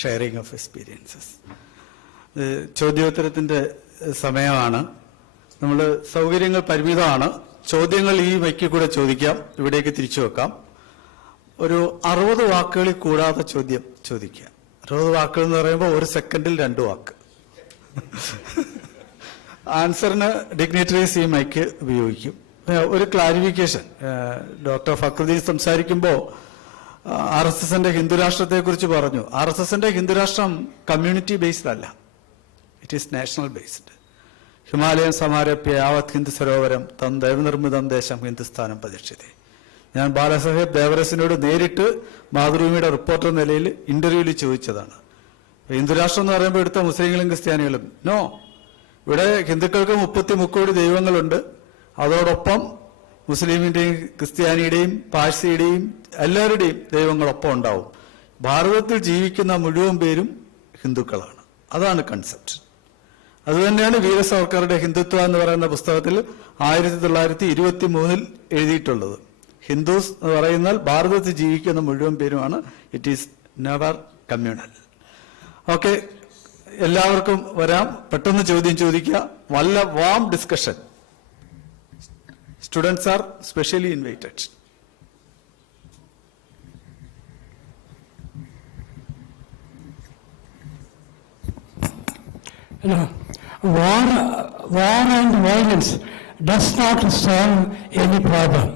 sharing of experiences. ചോദ്യോത്തരത്തിന്റെ സമയമാണ്. നമ്മൾ സൗകര്യങ്ങൾ പരിമിതമാണ്. ചോദ്യങ്ങൾ ഈ മൈക്കിൽ കൂടെ ചോദിക്കാം, ഇവിടേക്ക് തിരിച്ചു വെക്കാം. ഒരു 60 വാക്കുകളിൽ കൂടാതെ ചോദ്യം ചോദിക്കുക. 60 വാക്കുകൾ എന്ന് പറയുമ്പോൾ 1 സെക്കൻഡിൽ 2 വാക്ക്. ആൻസറിന് ഡിഗ്നിറ്ററീസ് ഈ മൈക്ക് ഉപയോഗിക്കും. ഒരു ക്ലാരിഫിക്കേഷൻ, ഡോക്ടർ ഫക്രുദ്ദീൻ സംസാരിക്കുമ്പോൾ RSSന്റെ ഹിന്ദുരാഷ്ട്രത്തെക്കുറിച്ച് പറഞ്ഞു. RSSന്റെ ഹിന്ദുരാഷ്ട്രം കമ്മ്യൂണിറ്റി ബേസ്ഡ് അല്ല, ഇറ്റ് ഈസ് നാഷണൽ ബേസ്ഡ്. ഹിമാലയം സമാരഭ്യ യാവത് ഹിന്ദു സരോവരം തം ദൈവനിർമ്മിതം ദേശം ഹിന്ദുസ്ഥാനം പ്രതിഷ്ഠിതേ. ഞാൻ ബാലസാഹേബ് ദേവറസിനോട് നേരിട്ട് മാതൃഭൂമിയുടെ റിപ്പോർട്ടർ നിലയിൽ ഇന്റർവ്യൂവിൽ ചോദിച്ചതാണ്. ഹിന്ദുരാഷ്ട്രം എന്ന് പറയുമ്പോൾ എടുത്ത മുസ്ലിങ്ങളും ക്രിസ്ത്യാനികളും നോ, ഇവിടെ ഹിന്ദുക്കൾക്ക് 33 കോടി ദൈവങ്ങളുണ്ട്. അതോടൊപ്പം മുസ്ലിമിന്റെയും ക്രിസ്ത്യാനിയുടെയും പാഴ്സിയുടെയും എല്ലാവരുടെയും ദൈവങ്ങളൊപ്പം ഉണ്ടാവും. ഭാരതത്തിൽ ജീവിക്കുന്ന മുഴുവൻ പേരും ഹിന്ദുക്കളാണ്. അതാണ് കൺസെപ്റ്റ്. അതുതന്നെയാണ് വീര സാവർക്കറുടെ ഹിന്ദുത്വ എന്ന് പറയുന്ന പുസ്തകത്തിൽ 1923 എഴുതിയിട്ടുള്ളത്. ഹിന്ദുസ് എന്ന് പറയുന്നാൽ ഭാരതത്തിൽ ജീവിക്കുന്ന മുഴുവൻ പേരുമാണ്. It is never communal. Okay, എല്ലാവർക്കും വരാം. പെട്ടെന്ന് ചോദ്യം ചോദിക്കുക. വല്ല warm discussion. Students are specially invited. No. War and violence does not solve any problem.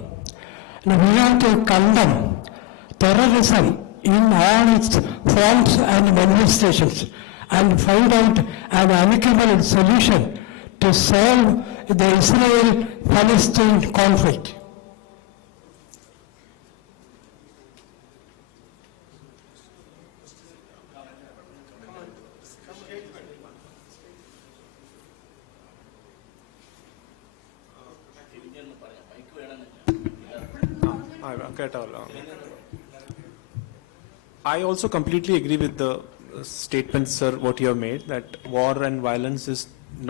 Now, we have to condemn terrorism in all its forms and manifestations and find out an amicable solution to solve the Israel-Palestine conflict. I also completely agree with the statement, sir, what you have made, that war and violence is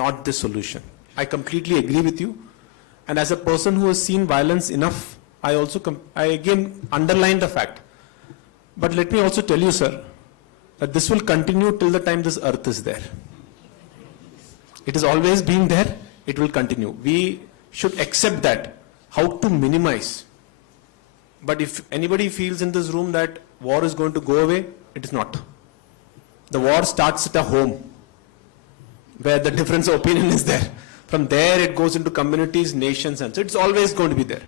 not the solution. I completely agree with you. And as a person who has seen violence enough, I again underline the fact. But let me also tell you, sir, that this will continue till the time this earth is there. It has always been there. It will continue. We should accept that. How to minimize. But if anybody feels in this room that war is going to go away, it is not. The war starts at a home, where the difference of opinion is there. From there it goes into communities, nations, and so it's always going to be there.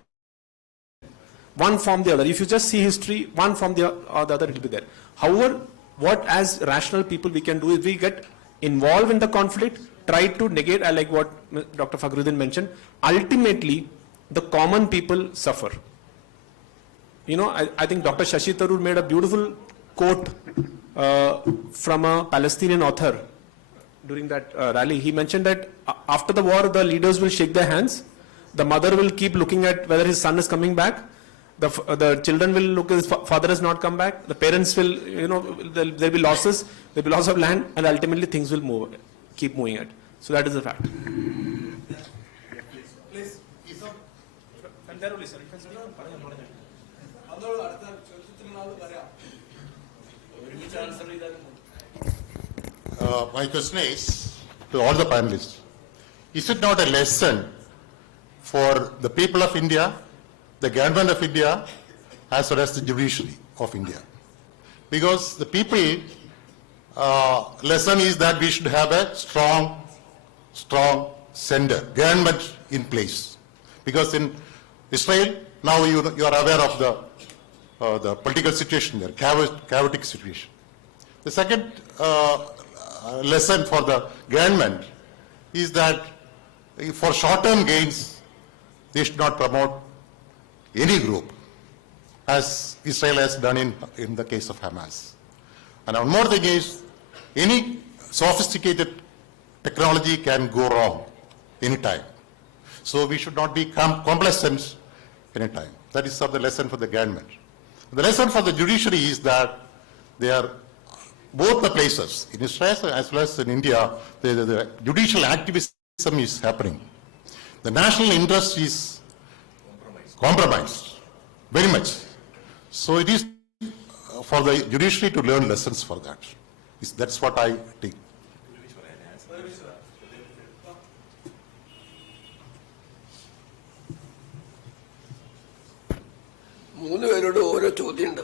One form or the other. If you just see history, one form or the other, it will be there. However, what as rational people we can do is we get involved in the conflict, try to negate, I like what Dr. Fakhruddin mentioned, ultimately the common people suffer. I think Dr. Shashi Tharoor made a beautiful quote from a Palestinian author during that rally. He mentioned that after the war, the leaders will shake their hands. The mother will keep looking at whether his son is coming back. The children will look at his father has not come back. The parents will, there'll be losses. There'll be loss of land, and ultimately things will keep moving it. So that is the fact. Please. And there only, sir. My question is, to all the panelists. Is it not a lesson for the people of India, the government of India, as well as the judiciary of India? Because the people lesson is that we should have a strong center, government in place. Because in Israel, now you are aware of the political situation there, chaotic situation. The second lesson for the government is that for short-term gains, they should not promote any group, as Israel has done in the case of Hamas. And one more thing is, any sophisticated technology can go wrong anytime. So we should not be complacent anytime. That is the lesson for the government. The lesson for the judiciary is that they are both the places, in Israel as well as in India, the judicial activism is happening. The national interest is compromised very much. So it is for the judiciary to learn lessons for that. That's what I think. മൂന്ന് പേരോട് ഓരോ ചോദ്യമുണ്ട്.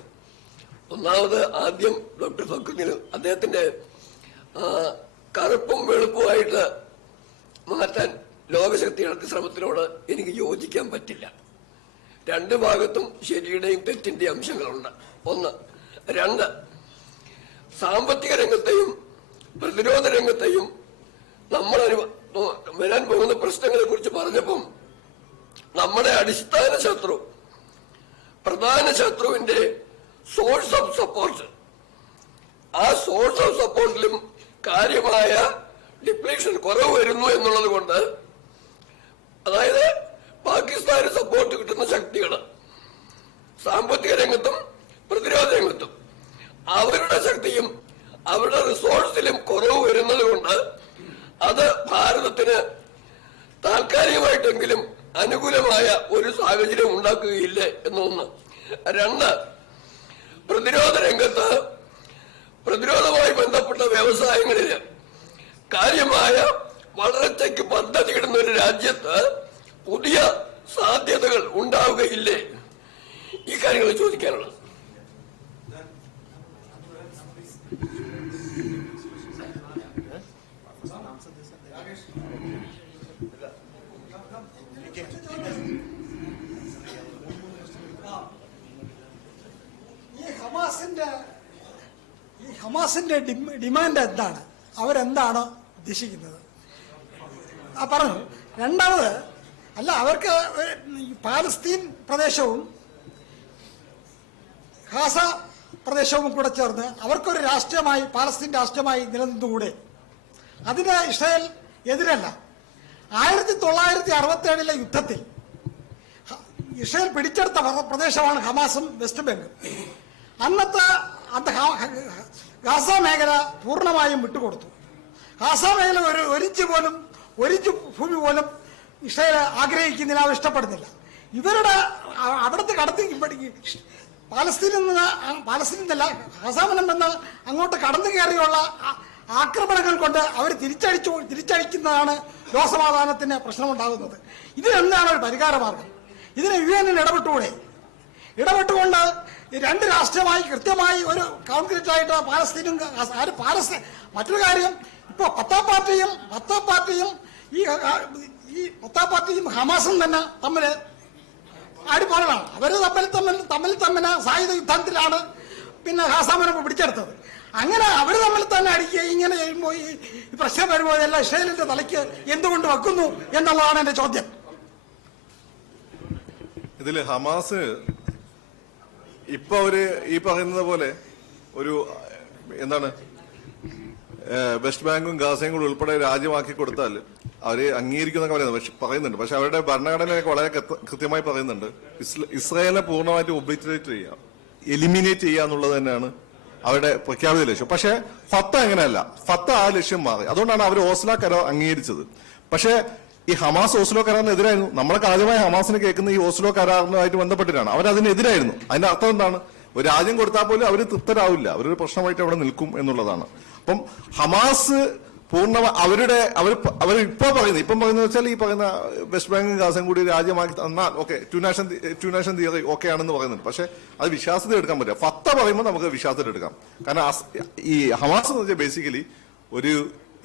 ഒന്നാമത് ആദ്യം ഡോക്ടർ ഫക്രുദ്ദീൻ, അദ്ദേഹത്തിന്റെ കറുപ്പും വെളുപ്പുമായിട്ട് മാറ്റാൻ ലോകശക്തി നടത്തിയ ശ്രമത്തിനോട് എനിക്ക് യോജിക്കാൻ പറ്റില്ല. രണ്ട് ഭാഗത്തും ശരിയുടെയും തെറ്റിന്റെയും അംശങ്ങളുണ്ട്. ഒന്ന്. രണ്ട്, സാമ്പത്തിക രംഗത്തെയും പ്രതിരോധ രംഗത്തെയും നമ്മൾ വരാൻ പോകുന്ന പ്രശ്നങ്ങളെ കുറിച്ച് പറഞ്ഞപ്പം നമ്മുടെ അടിസ്ഥാന ശത്രു, പ്രധാന ശത്രുവിന്റെ സോഴ്സ് ഓഫ് സപ്പോർട്ട്, ആ സോഴ്സ് ഓഫ് സപ്പോർട്ടിലും കാര്യമായ ഡിപ്ലീഷൻ കുറവ് വരുന്നു എന്നുള്ളത് കൊണ്ട്, അതായത് പാകിസ്ഥാന് സപ്പോർട്ട് കിട്ടുന്ന ശക്തികൾ സാമ്പത്തിക രംഗത്തും പ്രതിരോധ രംഗത്തും അവരുടെ ശക്തിയും അവരുടെ റിസോഴ്സിലും കുറവ് വരുന്നത് കൊണ്ട് അത് ഭാരതത്തിന് താൽക്കാലികമായിട്ടെങ്കിലും അനുകൂലമായ ഒരു സാഹചര്യം ഉണ്ടാക്കുകയില്ല എന്നൊന്ന്. രണ്ട്, പ്രതിരോധ രംഗത്ത് പ്രതിരോധവുമായി ബന്ധപ്പെട്ട വ്യവസായങ്ങളിൽ കാര്യമായ വളർച്ചയ്ക്ക് പദ്ധതിയിടുന്ന ഒരു രാജ്യത്ത് പുതിയ സാധ്യതകൾ ഉണ്ടാവുകയില്ലേ? ഈ കാര്യങ്ങൾ ചോദിക്കാനുള്ളത്. ഹമാസിന്റെ ഡിമാൻഡ് എന്താണ്, അവരെന്താണ് ഉദ്ദേശിക്കുന്നത് പറഞ്ഞു. രണ്ടാമത്, അല്ല, അവർക്ക് പാലസ്തീൻ പ്രദേശവും ഗാസ പ്രദേശവും കൂടെ ചേർന്ന് അവർക്കൊരു രാഷ്ട്രമായി, പാലസ്തീൻ രാഷ്ട്രമായി നിലനിന്നുകൂടെ? അതിന് ഇസ്രായേൽ എതിരല്ല. 1967 യുദ്ധത്തിൽ ഇസ്രായേൽ പിടിച്ചെടുത്ത പ്രദേശമാണ് ഹമാസും വെസ്റ്റ് ബാങ്കും. അന്നത്തെ ഗാസ മേഖല പൂർണ്ണമായും വിട്ടുകൊടുത്തു. ഗാസ മേഖല ഒരു ഇഞ്ച് ഭൂമി പോലും ഇസ്രായേൽ ആഗ്രഹിക്കുന്നില്ല, അവർ ഇഷ്ടപ്പെടുന്നില്ല. ഇവരുടെ അവിടുത്തെ കടത്തി പാലസ്തീനിൽ നിന്നല്ല, ഗാസാമനം നിന്ന് അങ്ങോട്ട് കടന്നു കയറിയുള്ള ആക്രമണങ്ങൾ കൊണ്ട് അവർ തിരിച്ചടിക്കുന്നതാണ് ലോകസമാധാനത്തിന് പ്രശ്നമുണ്ടാകുന്നത്. ഇതിനെന്താണ് ഒരു പരിഹാരമാർഗം? ഇതിന് UN ഇടപെട്ടുകൊണ്ട് രണ്ട് രാഷ്ട്രമായി കൃത്യമായി ഒരു കോൺക്രീറ്റ് ആയിട്ട് പാലസ്തീനും മറ്റൊരു കാര്യം, ഇപ്പൊ ഫത്താഹ് പാർട്ടിയും ഹമാസും തന്നെ തമ്മിൽ അടിപാടാണ്. അവര് തമ്മിൽ സായുധ യുദ്ധത്തിലാണ് പിന്നെ ഗാസാമനം പിടിച്ചെടുത്തത്. അങ്ങനെ അവർ തമ്മിൽ തന്നെ അടിക്കുക. ഇങ്ങനെ ചെയ്യുമ്പോൾ ഈ പ്രശ്നം വരുമ്പോൾ എല്ലാം ഇസ്രായേലിന്റെ തലയ്ക്ക് എന്തുകൊണ്ട് വെക്കുന്നു എന്നുള്ളതാണ് എന്റെ ചോദ്യം. ഇതില് ഹമാസ് ഇപ്പൊ അവര് ഈ പറയുന്നത് പോലെ ഒരു എന്താണ് വെസ്റ്റ് ബാങ്കും ഗാസയും കൂടി ഉൾപ്പെടെ രാജ്യമാക്കി കൊടുത്താൽ അവര് അംഗീകരിക്കുന്നൊക്കെ പറയുന്നുണ്ട്. പക്ഷെ അവരുടെ ഭരണഘടനയൊക്കെ വളരെ കൃത്യമായി പറയുന്നുണ്ട്, ഇസ്രായേലിനെ പൂർണ്ണമായിട്ട് ഒബ്ലിറ്ററേറ്റ് ചെയ്യുക, എലിമിനേറ്റ് ചെയ്യുക എന്നുള്ളത് തന്നെയാണ് അവരുടെ പ്രഖ്യാപിത ലക്ഷ്യം. പക്ഷെ ഫത്ത അങ്ങനെയല്ല. ഫത്ത ആ ലക്ഷ്യം മാറി. അതുകൊണ്ടാണ് അവർ ഓസ്ലോ കരാർ അംഗീകരിച്ചത്. പക്ഷെ ഈ ഹമാസ് ഓസ്ലോ കരാറിനെതിരായിരുന്നു. നമ്മളൊക്കെ ആദ്യമായി ഹമാസിന് കേൾക്കുന്ന ഈ ഓസ്ലോ കരാറിനുമായിട്ട് ബന്ധപ്പെട്ടിട്ടാണ്. അവരതിനെതിരായിരുന്നു. അതിന്റെ അർത്ഥം എന്താണ്? ഒരു രാജ്യം കൊടുത്താൽ പോലും അവർ തൃപ്തരാവില്ല, അവരൊരു പ്രശ്നമായിട്ട് അവിടെ നിൽക്കും എന്നുള്ളതാണ്. അപ്പം ഹമാസ് അവർ ഇപ്പം പറയുന്നത് വെച്ചാൽ ഈ പറയുന്ന വെസ്റ്റ് ബംഗാളും ഗാസയും കൂടി രാജ്യമാക്കി തന്നാൽ okay, two nation theory okay ആണെന്ന് പറയുന്നുണ്ട്. പക്ഷെ അത് വിശ്വാസത്തിൽ എടുക്കാൻ പറ്റില്ല. ഫത്ത പറയുമ്പോൾ നമുക്ക് വിശ്വാസത്തിൽ എടുക്കാം. കാരണം ഈ ഹമാസ് എന്ന് വെച്ചാൽ ബേസിക്കലി ഒരു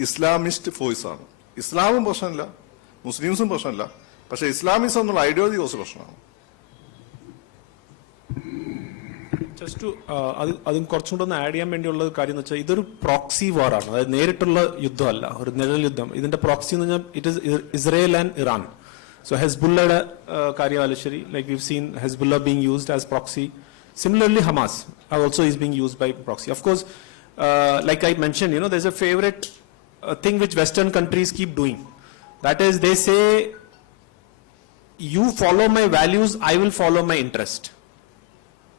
ഇസ്ലാമിസ്റ്റ് ഫോഴ്സ് ആണ്. ഇസ്ലാമും പ്രശ്നമില്ല, മുസ്ലിംസും പ്രശ്നമില്ല, പക്ഷെ ഇസ്ലാമിസം എന്നുള്ള ഐഡിയോളജി കുറച്ച് പ്രശ്നമാണ്. ജസ്റ്റ് ടു അതും കുറച്ചുകൂടെ ഒന്ന് ആഡ് ചെയ്യാൻ വേണ്ടിയുള്ള കാര്യം എന്ന് വെച്ചാൽ ഇതൊരു പ്രോക്സി വാറാണ്. അതായത് നേരിട്ടുള്ള യുദ്ധമല്ല, ഒരു നിഴൽ യുദ്ധം. ഇതിന്റെ പ്രോക്സി എന്ന് പറഞ്ഞാൽ it is Israel and Iran. So ഹെസ്ബുള്ളയുടെ കാര്യമായാലും ശരി, like we've seen Hezbollah being used as proxy. Similarly, Hamas also is being used by proxy. Of course, like I mentioned, there's a favorite thing which Western countries keep doing. That is, they say, you follow my values, I will follow my interest.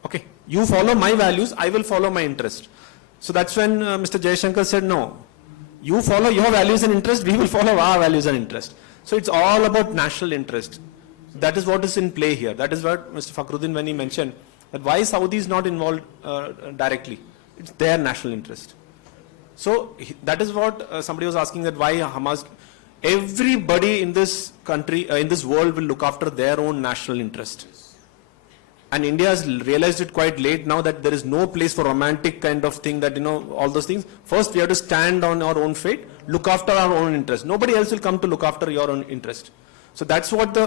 Okay, you follow my values, I will follow my interest. So that's when Mr. Jaishankar said, no, you follow your values and interest, we will follow our values and interest. So it's all about national interest. That is what is in play here. That is what Mr. Fakhruddin, when he mentioned that why Saudi is not involved directly, it's their national interest. So that is what somebody was asking, that why Hamas. Everybody in this country, in this world, will look after their own national interest. And India has realized it quite late now that there is no place for romantic kind of thing, that, all those things. First, we have to stand on our own fate, look after our own interest. Nobody else will come to look after your own interest. So that's what the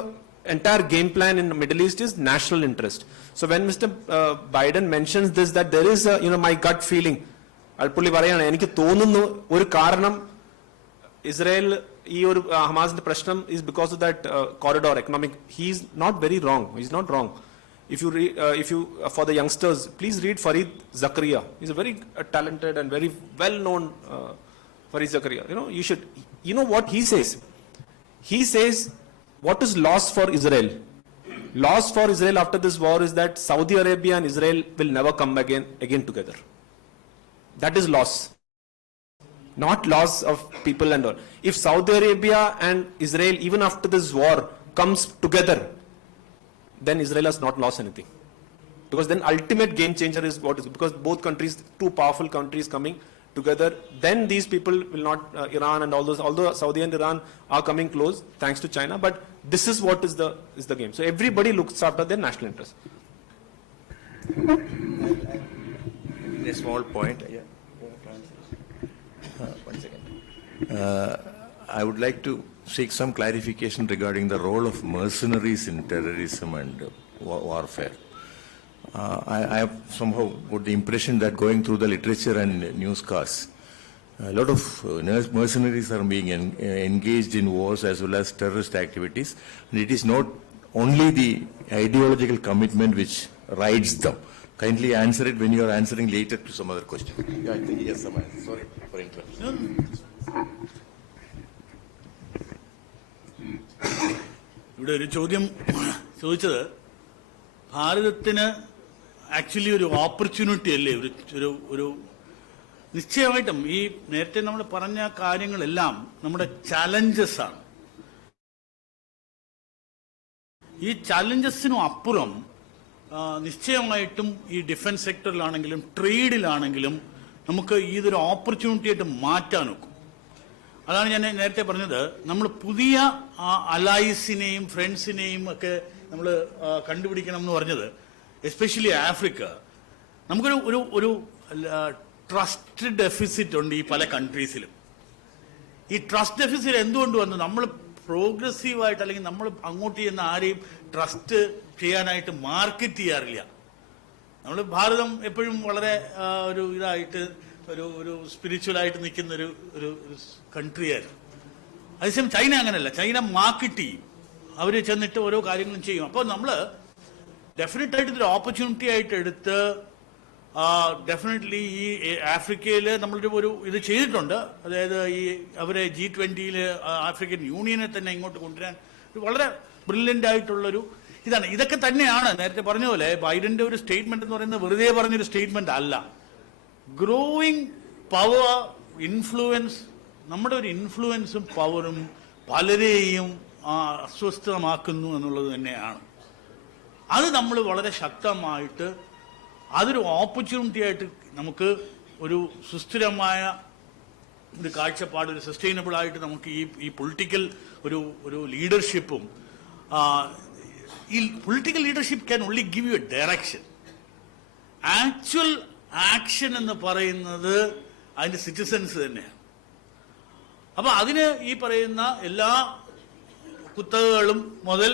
entire game plan in the Middle East is, national interest. So when Mr. Biden mentions this, that there is a, my gut feeling, Alpulli parayana, enikku thonunnu oru kaaranam Israel ഈ ഒരു ഹമാസിന്റെ പ്രശ്നം is because of that corridor economic. He is not very wrong. He is not wrong. If you for the youngsters, please read Fareed Zakaria. He's a very talented and very well known Fareed Zakaria. You should. What he says? He says, what is loss for Israel? Loss for Israel after this war is that Saudi Arabia and Israel will never come again together. That is loss. Not loss of people and all. If Saudi Arabia and Israel, even after this war, comes together, then Israel has not lost anything. Because then ultimate game changer is what is, because both countries, two powerful countries coming together, then these people will not, Iran and all those, although Saudi and Iran are coming close thanks to China, but this is what is the game. So everybody looks after their national interest. A small point. One second. I would like to seek some clarification regarding the role of mercenaries in terrorism and warfare. I have somehow got the impression that going through the literature and newscasts, a lot of mercenaries are being engaged in wars as well as terrorist activities. And it is not only the ideological commitment which rides them. Kindly answer it when you are answering later to some other question. Yeah, I think he has some answer. Sorry for interruption. ഇവിടെ ഒരു ചോദ്യം ചോദിച്ചത്, ഭാരതത്തിന് ആക്ച്വലി ഒരു ഓപ്പർച്യൂണിറ്റി അല്ലേ, ഒരു നിശ്ചയമായിട്ടും ഈ നേരത്തെ നമ്മൾ പറഞ്ഞ കാര്യങ്ങളെല്ലാം നമ്മുടെ ചാലഞ്ചസ് ആണ്. ഈ ചാലഞ്ചസിനും അപ്പുറം നിശ്ചയമായിട്ടും ഈ ഡിഫൻസ് സെക്ടറിലാണെങ്കിലും ട്രേഡിലാണെങ്കിലും നമുക്ക് ഇതൊരു ഓപ്പർച്യൂണിറ്റി ആയിട്ട് മാറ്റാൻ നോക്കും. അതാണ് ഞാൻ നേരത്തെ പറഞ്ഞത്, നമ്മൾ പുതിയ അലൈസിനെയും ഫ്രണ്ട്സിനെയും ഒക്കെ നമ്മൾ കണ്ടുപിടിക്കണം എന്ന് പറഞ്ഞത്. എസ്പെഷ്യലി ആഫ്രിക്ക, നമുക്കൊരു ട്രസ്റ്റ് ഡെഫിസിറ്റ് ഉണ്ട് ഈ പല കൺട്രീസിലും. ഈ ട്രസ്റ്റ് ഡെഫിസിറ്റ് എന്തുകൊണ്ട് വന്നു? നമ്മൾ പ്രോഗ്രസീവായിട്ട് അല്ലെങ്കിൽ നമ്മൾ അങ്ങോട്ട് ചെയ്യുന്ന ആരെയും ട്രസ്റ്റ് ചെയ്യാനായിട്ട് മാർക്കറ്റ് ചെയ്യാറില്ല. നമ്മൾ ഭാരതം എപ്പോഴും വളരെ ഒരു ഇതായിട്ട് ഒരു സ്പിരിച്വലായിട്ട് നിൽക്കുന്ന ഒരു കൺട്രിയായിരുന്നു. അതേസമയം ചൈന അങ്ങനെയല്ല. ചൈന മാർക്കറ്റ് ചെയ്യും, അവർ ചെന്നിട്ട് ഓരോ കാര്യങ്ങളും ചെയ്യും. അപ്പോൾ നമ്മൾ ഡെഫിനറ്റായിട്ട് ഇതൊരു ഓപ്പർച്യൂണിറ്റി ആയിട്ട് എടുത്ത് ഡെഫിനറ്റ്ലി ഈ ആഫ്രിക്കയിൽ നമ്മളൊരു ഇത് ചെയ്തിട്ടുണ്ട്. അതായത് ഈ അവരെ G20 ആഫ്രിക്കൻ യൂണിയനെ തന്നെ ഇങ്ങോട്ട് കൊണ്ടുവരാൻ വളരെ ബ്രില്യൻ്റ് ആയിട്ടുള്ളൊരു ഇതാണ്. ഇതൊക്കെ തന്നെയാണ് നേരത്തെ പറഞ്ഞ പോലെ ബൈഡന്റെ ഒരു സ്റ്റേറ്റ്മെന്റ് എന്ന് പറയുന്നത് വെറുതെ പറഞ്ഞൊരു സ്റ്റേറ്റ്മെന്റ് അല്ല. ഗ്രോയിങ് പവർ, ഇൻഫ്ലുവൻസ്, നമ്മുടെ ഒരു ഇൻഫ്ലുവൻസും പവറും പലരെയും അസ്വസ്ഥമാക്കുന്നു എന്നുള്ളത് തന്നെയാണ്. അത് നമ്മൾ വളരെ ശക്തമായിട്ട് അതൊരു ഓപ്പർച്യൂണിറ്റി ആയിട്ട് നമുക്ക് ഒരു സുസ്ഥിരമായ ഒരു കാഴ്ചപ്പാട്, ഒരു സസ്റ്റൈനബിൾ ആയിട്ട് നമുക്ക് ഈ പൊളിറ്റിക്കൽ ഒരു ലീഡർഷിപ്പും, ഈ political leadership can only give you A direction. Actual action എന്ന് പറയുന്നത് അതിന്റെ സിറ്റിസൻസ് തന്നെയാണ്. അപ്പൊ അതിന് ഈ പറയുന്ന എല്ലാ കുത്തകകളും മുതൽ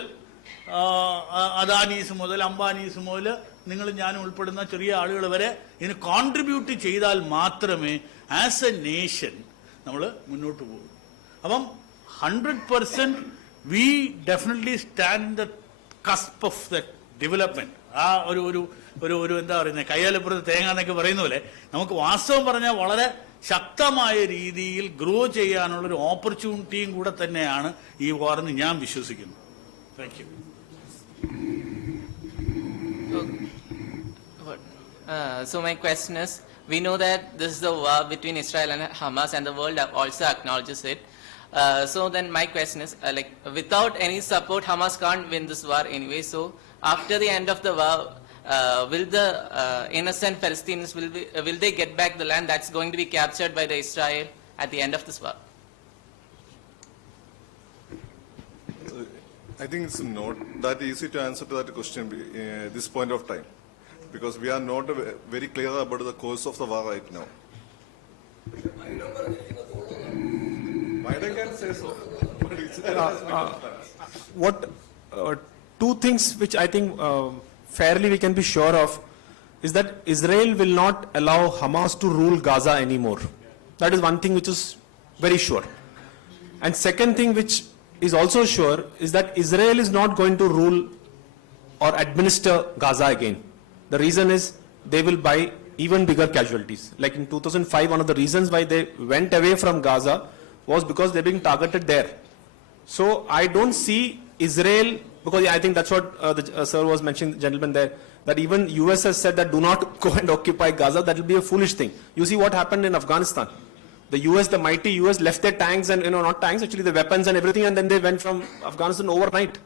അദാനീസ് മുതൽ അംബാനീസ് മുതൽ നിങ്ങൾ ഞാനും ഉൾപ്പെടുന്ന ചെറിയ ആളുകൾ വരെ ഇതിന് കോൺട്രിബ്യൂട്ട് ചെയ്താൽ മാത്രമേ ആസ് എ നേഷൻ നമ്മൾ മുന്നോട്ട് പോകും. അപ്പം 100% V definitely stand the cusp of the development. ആ ഒരു എന്താ പറയുന്നത്, കയ്യാലപ്പുറത്ത് തേങ്ങ എന്നൊക്കെ പറയുന്ന പോലെ നമുക്ക് വാസ്തവം പറഞ്ഞാൽ വളരെ ശക്തമായ രീതിയിൽ ഗ്രോ ചെയ്യാനുള്ള ഒരു ഓപ്പർച്യൂണിറ്റിയും കൂടെ തന്നെയാണ് ഈ വാറെന്ന് ഞാൻ വിശ്വസിക്കുന്നു. Thank you. So my question is, we know that this is the war between Israel and Hamas, and the world also acknowledges it. So then my question is, like, without any support, Hamas can't win this war anyway. So after the end of the war, will the innocent Palestinians, will they get back the land that's going to be captured by the Israel at the end of this war? I think it's not that easy to answer to that question at this point of time, because we are not very clear about the course of the war right now. Biden can say so. Two things which I think fairly we can be sure of is that Israel will not allow Hamas to rule Gaza anymore. That is one thing which is very sure. And second thing which is also sure is that Israel is not going to rule or administer Gaza again. The reason is they will buy even bigger casualties. Like in 2005, one of the reasons why they went away from Gaza was because they're being targeted there. So I don't see Israel, because I think that's what the sir was mentioning, the gentleman there, that even US has said that do not go and occupy Gaza. That will be a foolish thing. You see what happened in Afghanistan. The US, the mighty US, left their tanks and, not tanks, actually the weapons and everything, and then they went from Afghanistan overnight.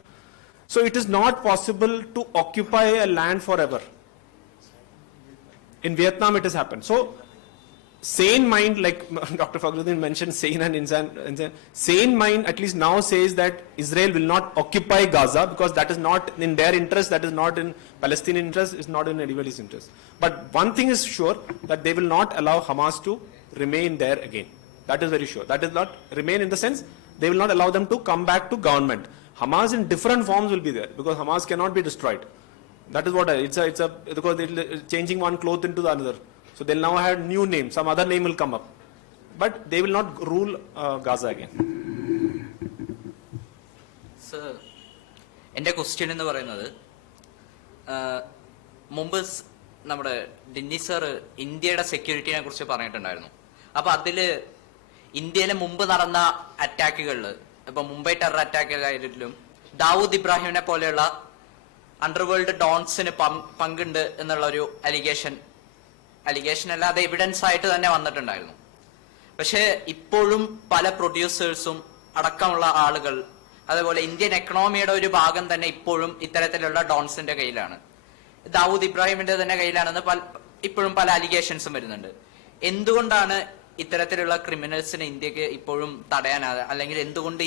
So it is not possible to occupy a land forever. In Vietnam it has happened. So sane mind, like Dr. Fakhruddin mentioned, sane and insane, sane mind at least now says that Israel will not occupy Gaza, because that is not in their interest, that is not in Palestinian interest, it's not in anybody's interest. But one thing is sure, that they will not allow Hamas to remain there again. That is very sure. That is not remain in the sense they will not allow them to come back to government. Hamas in different forms will be there, because Hamas cannot be destroyed. That is what because they're changing one cloth into the other. So they'll now have new name, some other name will come up. But they will not rule Gaza again. Sir, എൻ്റെ ക്വസ്റ്റ്യൻ എന്ന് പറയുന്നത്, മുമ്പ് നമ്മുടെ ഡിന്നി സർ ഇന്ത്യയുടെ സെക്യൂരിറ്റിനെ കുറിച്ച് പറഞ്ഞിട്ടുണ്ടായിരുന്നു. അപ്പൊ അതില് ഇന്ത്യയിലെ മുമ്പ് നടന്ന അറ്റാക്കുകളിൽ, ഇപ്പൊ മുംബൈ ടെറർ അറ്റാക്ക് ആയിട്ടും ദാവൂദ് ഇബ്രാഹിമിനെ പോലെയുള്ള അണ്ടർവേൾഡ് ഡോൺസിന് പങ്കുണ്ട് എന്നുള്ള ഒരു അലിഗേഷൻ അല്ലാതെ എവിഡൻസ് ആയിട്ട് തന്നെ വന്നിട്ടുണ്ടായിരുന്നു. പക്ഷെ ഇപ്പോഴും പല പ്രൊഡ്യൂസേഴ്സും അടക്കമുള്ള ആളുകൾ, അതേപോലെ ഇന്ത്യൻ എക്കണോമിയുടെ ഒരു ഭാഗം തന്നെ ഇപ്പോഴും ഇത്തരത്തിലുള്ള ഡോൺസിന്റെ കയ്യിലാണ്, ദാവൂദ് ഇബ്രാഹിമിന്റെ തന്നെ കയ്യിലാണെന്ന് ഇപ്പോഴും പല അലിഗേഷൻസും വരുന്നുണ്ട്. എന്തുകൊണ്ടാണ് ഇത്തരത്തിലുള്ള ക്രിമിനൽസിനെ ഇന്ത്യക്ക് ഇപ്പോഴും തടയാനാകാതെ, അല്ലെങ്കിൽ എന്തുകൊണ്ട്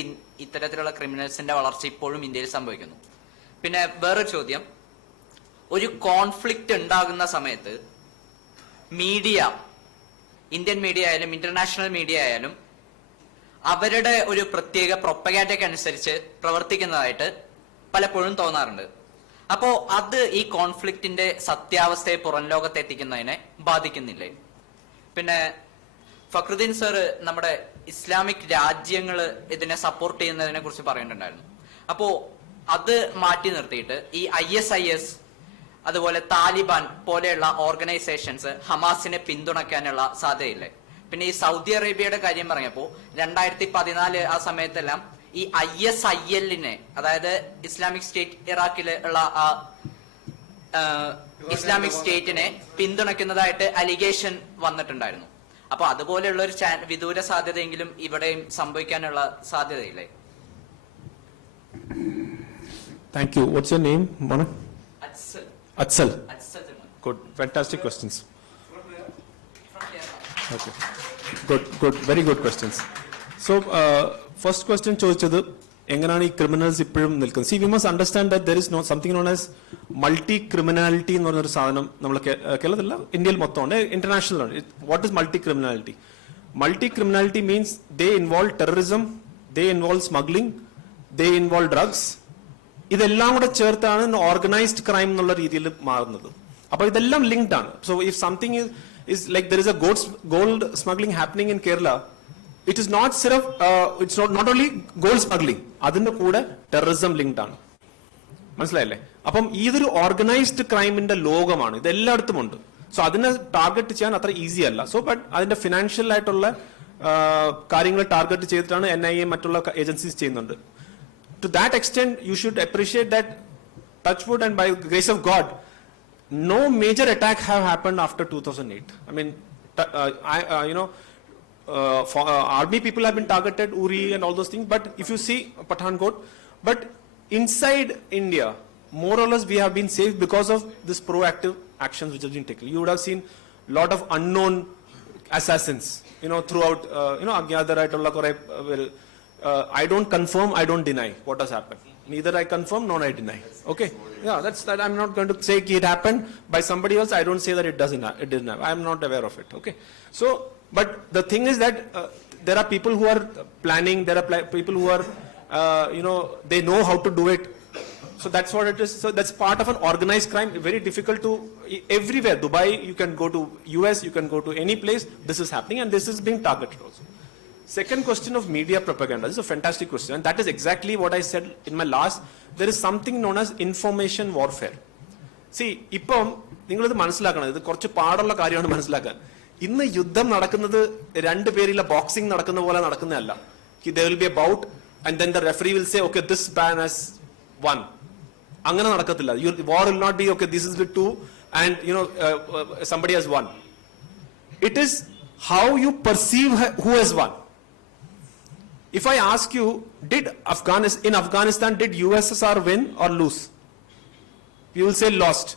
ഇത്തരത്തിലുള്ള ക്രിമിനൽസിന്റെ വളർച്ച ഇപ്പോഴും ഇന്ത്യയിൽ സംഭവിക്കുന്നു? പിന്നെ വേറൊരു ചോദ്യം, ഒരു കോൺഫ്ലിക്റ്റ് ഉണ്ടാകുന്ന സമയത്ത് മീഡിയ, ഇന്ത്യൻ മീഡിയ ആയാലും ഇന്റർനാഷണൽ മീഡിയ ആയാലും അവരുടെ ഒരു പ്രത്യേക പ്രൊപ്പഗാൻഡയ്ക്ക് അനുസരിച്ച് പ്രവർത്തിക്കുന്നതായിട്ട് പലപ്പോഴും തോന്നാറുണ്ട്. അപ്പോ അത് ഈ കോൺഫ്ലിക്റ്റിന്റെ സത്യാവസ്ഥയെ പുറം ലോകത്ത് എത്തിക്കുന്നതിനെ ബാധിക്കുന്നില്ലേ? പിന്നെ ഫക്രുദ്ദീൻ സർ നമ്മുടെ ഇസ്ലാമിക് രാജ്യങ്ങൾ ഇതിനെ സപ്പോർട്ട് ചെയ്യുന്നതിനെ കുറിച്ച് പറയുന്നുണ്ടായിരുന്നു. അപ്പോ അത് മാറ്റി നിർത്തിയിട്ട് ഈ ISIS അതുപോലെ താലിബാൻ പോലെയുള്ള ഓർഗനൈസേഷൻസ് ഹമാസിനെ പിന്തുണയ്ക്കാനുള്ള സാധ്യതയില്ലേ? പിന്നെ ഈ സൗദി അറേബ്യയുടെ കാര്യം പറഞ്ഞപ്പോ 2014 ആ സമയത്തെല്ലാം ഈ ISIL-നെ, അതായത് ഇസ്ലാമിക് സ്റ്റേറ്റ് ഇറാഖിൽ ഉള്ള ആ ഇസ്ലാമിക് സ്റ്റേറ്റിനെ പിന്തുണയ്ക്കുന്നതായിട്ട് അലിഗേഷൻ വന്നിട്ടുണ്ടായിരുന്നു. അപ്പൊ അതുപോലെയുള്ള ഒരു വിദൂര സാധ്യതയെങ്കിലും ഇവിടെയും സംഭവിക്കാനുള്ള സാധ്യതയില്ലേ? Thank you. What's your name, Mona? Atsal. Atsal. Good. Fantastic questions. From Kerala. Okay. Good. Very good questions. So, first question ചോദിച്ചത് എങ്ങനെയാണ് ഈ ക്രിമിനൽസ് ഇപ്പോഴും നിൽക്കുന്നത്? See, we must understand that there is something known as multi criminality എന്ന് പറഞ്ഞൊരു സാധനം നമ്മൾ കേരളത്തിലല്ല, ഇന്ത്യയിൽ മൊത്തം ഉണ്ട്, ഇന്റർനാഷണൽ ആണ്. What is multi criminality? Multi criminality means they involve terrorism, they involve smuggling, they involve drugs. ഇതെല്ലാം കൂടെ ചേർത്താണ് ഓർഗനൈസ്ഡ് ക്രൈം എന്നുള്ള രീതിയിൽ മാറുന്നത്. അപ്പൊ ഇതെല്ലാം ലിങ്ക്ഡ് ആണ്. So if something is like there is a gold smuggling happening in Kerala, it is not it's not only gold smuggling, അതിന്റെ കൂടെ ടെററിസം ലിങ്ക്ഡ് ആണ്. മനസ്സിലായല്ലേ? അപ്പം ഇതൊരു ഓർഗനൈസ്ഡ് ക്രൈമിന്റെ ലോകമാണ്, ഇത് എല്ലായിടത്തും ഉണ്ട്. സോ അതിനെ ടാർഗറ്റ് ചെയ്യാൻ അത്ര ഈസി അല്ല. സോ ബട്ട് അതിന്റെ ഫിനാൻഷ്യൽ ആയിട്ടുള്ള കാര്യങ്ങൾ ടാർഗറ്റ് ചെയ്തിട്ടാണ് NIA മറ്റുള്ള ഏജൻസീസ് ചെയ്യുന്നുണ്ട്. To that extent, you should appreciate that, touch wood and by the grace of God, no major attack have happened after 2008. I mean, army people have been targeted, Uri and all those things. But if you see Pathankot, but inside India, more or less we have been safe because of this proactive actions which have been taken. You would have seen lot of unknown assassins, throughout, Agyadaraitulla kore. I don't confirm, I don't deny what has happened. Neither I confirm nor I deny. Okay? Yeah, that's that. I'm not going to say it happened by somebody else. I don't say that it didn't happen. I'm not aware of it. Okay? So, but the thing is that there are people who are planning, there are people who are, they know how to do it. So that's what it is. So that's part of an organized crime. Very difficult to, everywhere. Dubai, you can go to US, you can go to any place. This is happening and this is being targeted also. Second question of media propaganda. This is a fantastic question, and that is exactly what I said in my last. There is something known as information warfare. See, ഇപ്പം നിങ്ങളിത് മനസ്സിലാക്കണം, ഇത് കുറച്ച് പാടുള്ള കാര്യമാണ് മനസ്സിലാക്കാൻ. ഇന്ന് യുദ്ധം നടക്കുന്നത് രണ്ട് പേരില്ല ബോക്സിംഗ് നടക്കുന്ന പോലെ നടക്കുന്നതല്ല. There will be a bout and then the referee will say, okay, this man has won. അങ്ങനെ നടക്കത്തില്ല. War will not be, okay, this is the two and somebody has won. It is how you perceive who has won. If I ask you, in Afghanistan, did USSR win or lose? You will say lost.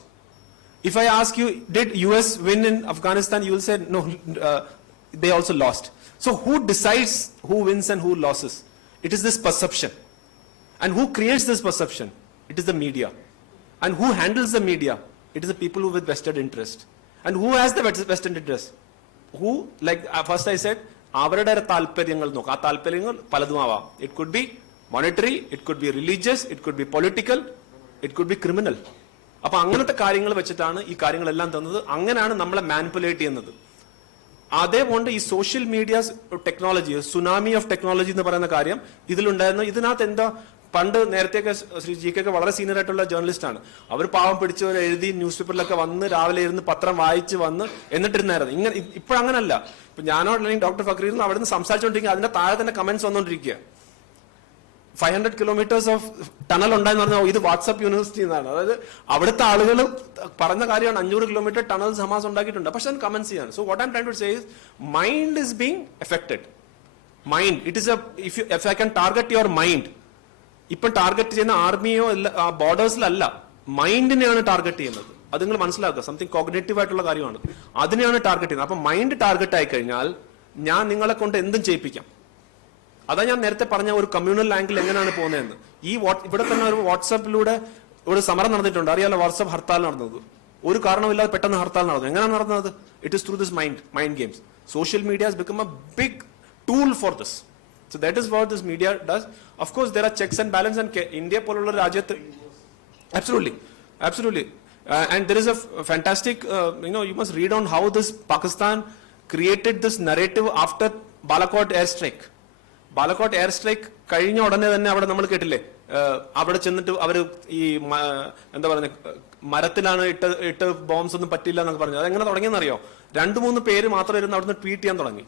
If I ask you, did US win in Afghanistan? You will say no, they also lost. So who decides who wins and who loses? It is this perception. And who creates this perception? It is the media. And who handles the media? It is the people who with vested interest. And who has the vested interest? Who, like first I said, അവരുടെ താല്പര്യങ്ങൾ നോക്കുക. ആ താല്പര്യങ്ങൾ പലതുമാവാം. It could be monetary, it could be religious, it could be political, it could be criminal. അപ്പൊ അങ്ങനത്തെ കാര്യങ്ങൾ വെച്ചിട്ടാണ് ഈ കാര്യങ്ങളെല്ലാം തന്നത്. അങ്ങനെയാണ് നമ്മളെ മാനിപ്പുലേറ്റ് ചെയ്യുന്നത്. അതേപോലെ ഈ social medias technology, tsunami of technology എന്ന് പറയുന്ന കാര്യം ഇതിലുണ്ടായിരുന്നു. ഇതിനകത്ത് എന്താ, പണ്ട് നേരത്തെയൊക്കെ ശ്രീ GK വളരെ സീനിയർ ആയിട്ടുള്ള ജേർണലിസ്റ്റ് ആണ്. അവർ പാവം പിടിച്ചവർ എഴുതി ന്യൂസ് പേപ്പറിലൊക്കെ വന്ന് രാവിലെ ഇരുന്ന് പത്രം വായിച്ച് വന്ന് എന്നിട്ടിരുന്നായിരുന്നു. ഇങ്ങനെ ഇപ്പോഴങ്ങനല്ല. ഇപ്പൊ ഞാനോ അല്ലെങ്കിൽ ഡോക്ടർ ഫക്രീറിന് അവിടെ നിന്ന് സംസാരിച്ചുകൊണ്ടിരിക്കുക, അതിന്റെ താഴെ തന്നെ കമന്റ്സ് വന്നുകൊണ്ടിരിക്കുക. 500 kilometers ഓഫ് ടണൽ ഉണ്ടായെന്ന് പറഞ്ഞാൽ ഇത് വാട്സ്ആപ്പ് യൂണിവേഴ്സിറ്റി എന്നാണ്. അതായത് അവിടുത്തെ ആളുകൾ പറഞ്ഞ കാര്യമാണ് 500 kilometer ടണൽസ് ഹമാസ് ഉണ്ടാക്കിയിട്ടുണ്ട്. പക്ഷെ അത് കമന്റ്സ് ചെയ്യാണ്. So what I am trying to say is mind is being affected. Mind, it is if I can target your mind. ഇപ്പൊ ടാർഗറ്റ് ചെയ്യുന്ന ആർമിയോ ബോർഡേഴ്സിലല്ല, മൈൻഡിനെയാണ് ടാർഗറ്റ് ചെയ്യുന്നത്. അത് നിങ്ങൾ മനസ്സിലാക്കുക. സംതിങ് കോഗ്നേറ്റീവ് ആയിട്ടുള്ള കാര്യമാണ്. അതിനെയാണ് ടാർഗറ്റ് ചെയ്യുന്നത്. അപ്പൊ മൈൻഡ് ടാർഗറ്റ് ആയി കഴിഞ്ഞാൽ ഞാൻ നിങ്ങളെ കൊണ്ട് എന്തും ചെയ്യിപ്പിക്കാം. അതാ ഞാൻ നേരത്തെ പറഞ്ഞ ഒരു കമ്മ്യൂണൽ ആംഗിൾ എങ്ങനെയാണ് പോകുന്നതെന്ന്. ഇവിടെ തന്നെ ഒരു വാട്സാപ്പിലൂടെ ഒരു സമരം നടന്നിട്ടുണ്ട്, അറിയാലോ? വാട്സാപ്പ് ഹർത്താൽ നടന്നത്. ഒരു കാരണമില്ലാതെ പെട്ടെന്ന് ഹർത്താൽ നടന്നു. എങ്ങനെയാണ് നടന്നത്? It is through this mind games. Social media has become a big tool for this. So that is what this media does. Of course, there are checks and balances, and India polar rajyat. Absolutely. And there is a fantastic, you must read on how this Pakistan created this narrative after Balakot airstrike. Balakot airstrike കഴിഞ്ഞ ഉടനെ തന്നെ അവിടെ നമ്മൾ കേട്ടില്ലേ, അവിടെ ചെന്നിട്ട് അവര് ഈ എന്താ പറയുന്നത്, മരത്തിലാണ് ഇട്ട് ബോംബ്സ് ഒന്നും പറ്റില്ല എന്നൊക്കെ പറഞ്ഞു. അതെങ്ങനെ തുടങ്ങിയെന്നറിയോ? 2-3 പേര് മാത്രം ഇരുന്ന് അവിടുന്ന് ട്വീറ്റ് ചെയ്യാൻ തുടങ്ങി.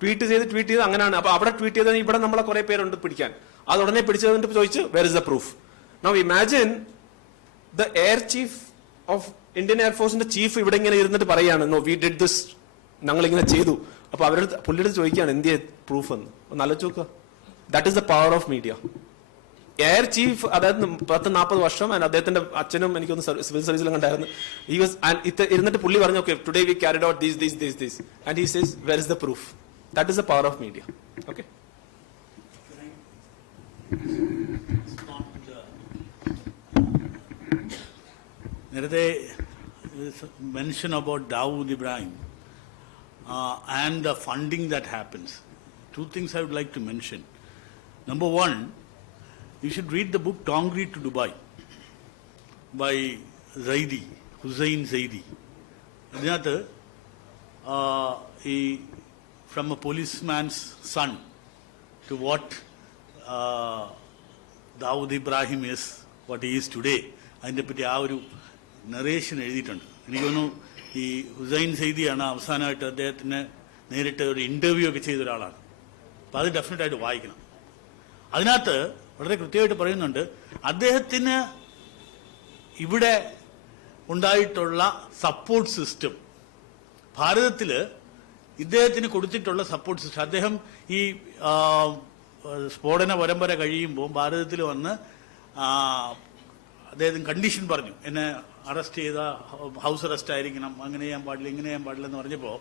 ട്വീറ്റ് ചെയ്ത് അങ്ങനെയാണ്. അപ്പൊ അവിടെ ട്വീറ്റ് ചെയ്താൽ ഇവിടെ നമ്മളെ കുറെ പേരുണ്ട് പിടിക്കാൻ. അത് ഉടനെ പിടിച്ചതിട്ട് ചോദിച്ചു, where is the proof? Now imagine the air chief of Indian എയർഫോഴ്സിന്റെ ചീഫ് ഇവിടെ ഇങ്ങനെ ഇരുന്നിട്ട് പറയാണ്, നോ വി ഡിഡ് ദിസ്, ഞങ്ങൾ ഇങ്ങനെ ചെയ്തു. അപ്പൊ പുള്ളിയുടെ ചോദിക്കുകയാണ് എന്തിയെ പ്രൂഫ് എന്ന്. ഒന്ന് ആലോചിച്ച് നോക്കുക. That is the power of media. Air chief, അതായത് 10-40 വർഷം, അദ്ദേഹത്തിന്റെ അച്ഛനും എനിക്കൊന്ന് സിവിൽ സർവീസിലും കണ്ടായിരുന്നു. He was, ഇരുന്നിട്ട് പുള്ളി പറഞ്ഞു, okay, today we carried out this, and he says, where is the proof? That is the power of media. Okay. നേരത്തെ mention about Dawood Ibrahim and the funding that happens. Two things I would like to mention. Number one, you should read the book Tongri to Dubai by Hussein Zaidi. അതിനകത്ത് from a policeman's son to what Dawood Ibrahim is, what he is today, അതിനെ പറ്റി ആ ഒരു നറേഷൻ എഴുതിയിട്ടുണ്ട്. എനിക്ക് തോന്നുന്നു ഈ ഹുസൈൻ സൈദിയാണ് അവസാനമായിട്ട് അദ്ദേഹത്തിന് നേരിട്ട് ഒരു ഇന്റർവ്യൂ ഒക്കെ ചെയ്ത ഒരാളാണ്. അപ്പോൾ അത് ഡെഫിനറ്റായിട്ട് വായിക്കണം. അതിനകത്ത് വളരെ കൃത്യമായിട്ട് പറയുന്നുണ്ട്, അദ്ദേഹത്തിന് ഇവിടെ ഉണ്ടായിട്ടുള്ള സപ്പോർട്ട് സിസ്റ്റം, ഭാരതത്തിൽ ഇദ്ദേഹത്തിന് കൊടുത്തിട്ടുള്ള സപ്പോർട്ട് സിസ്റ്റം, അദ്ദേഹം ഈ സ്ഫോടന പരമ്പര കഴിയുമ്പോൾ ഭാരതത്തിൽ വന്ന് അദ്ദേഹം കണ്ടീഷൻ പറഞ്ഞു, എന്നെ അറസ്റ്റ് ചെയ്ത ഹൗസ് അറസ്റ്റ് ആയിരിക്കണം, അങ്ങനെ ചെയ്യാൻ പാടില്ല, ഇങ്ങനെ ചെയ്യാൻ പാടില്ല എന്ന് പറഞ്ഞപ്പോൾ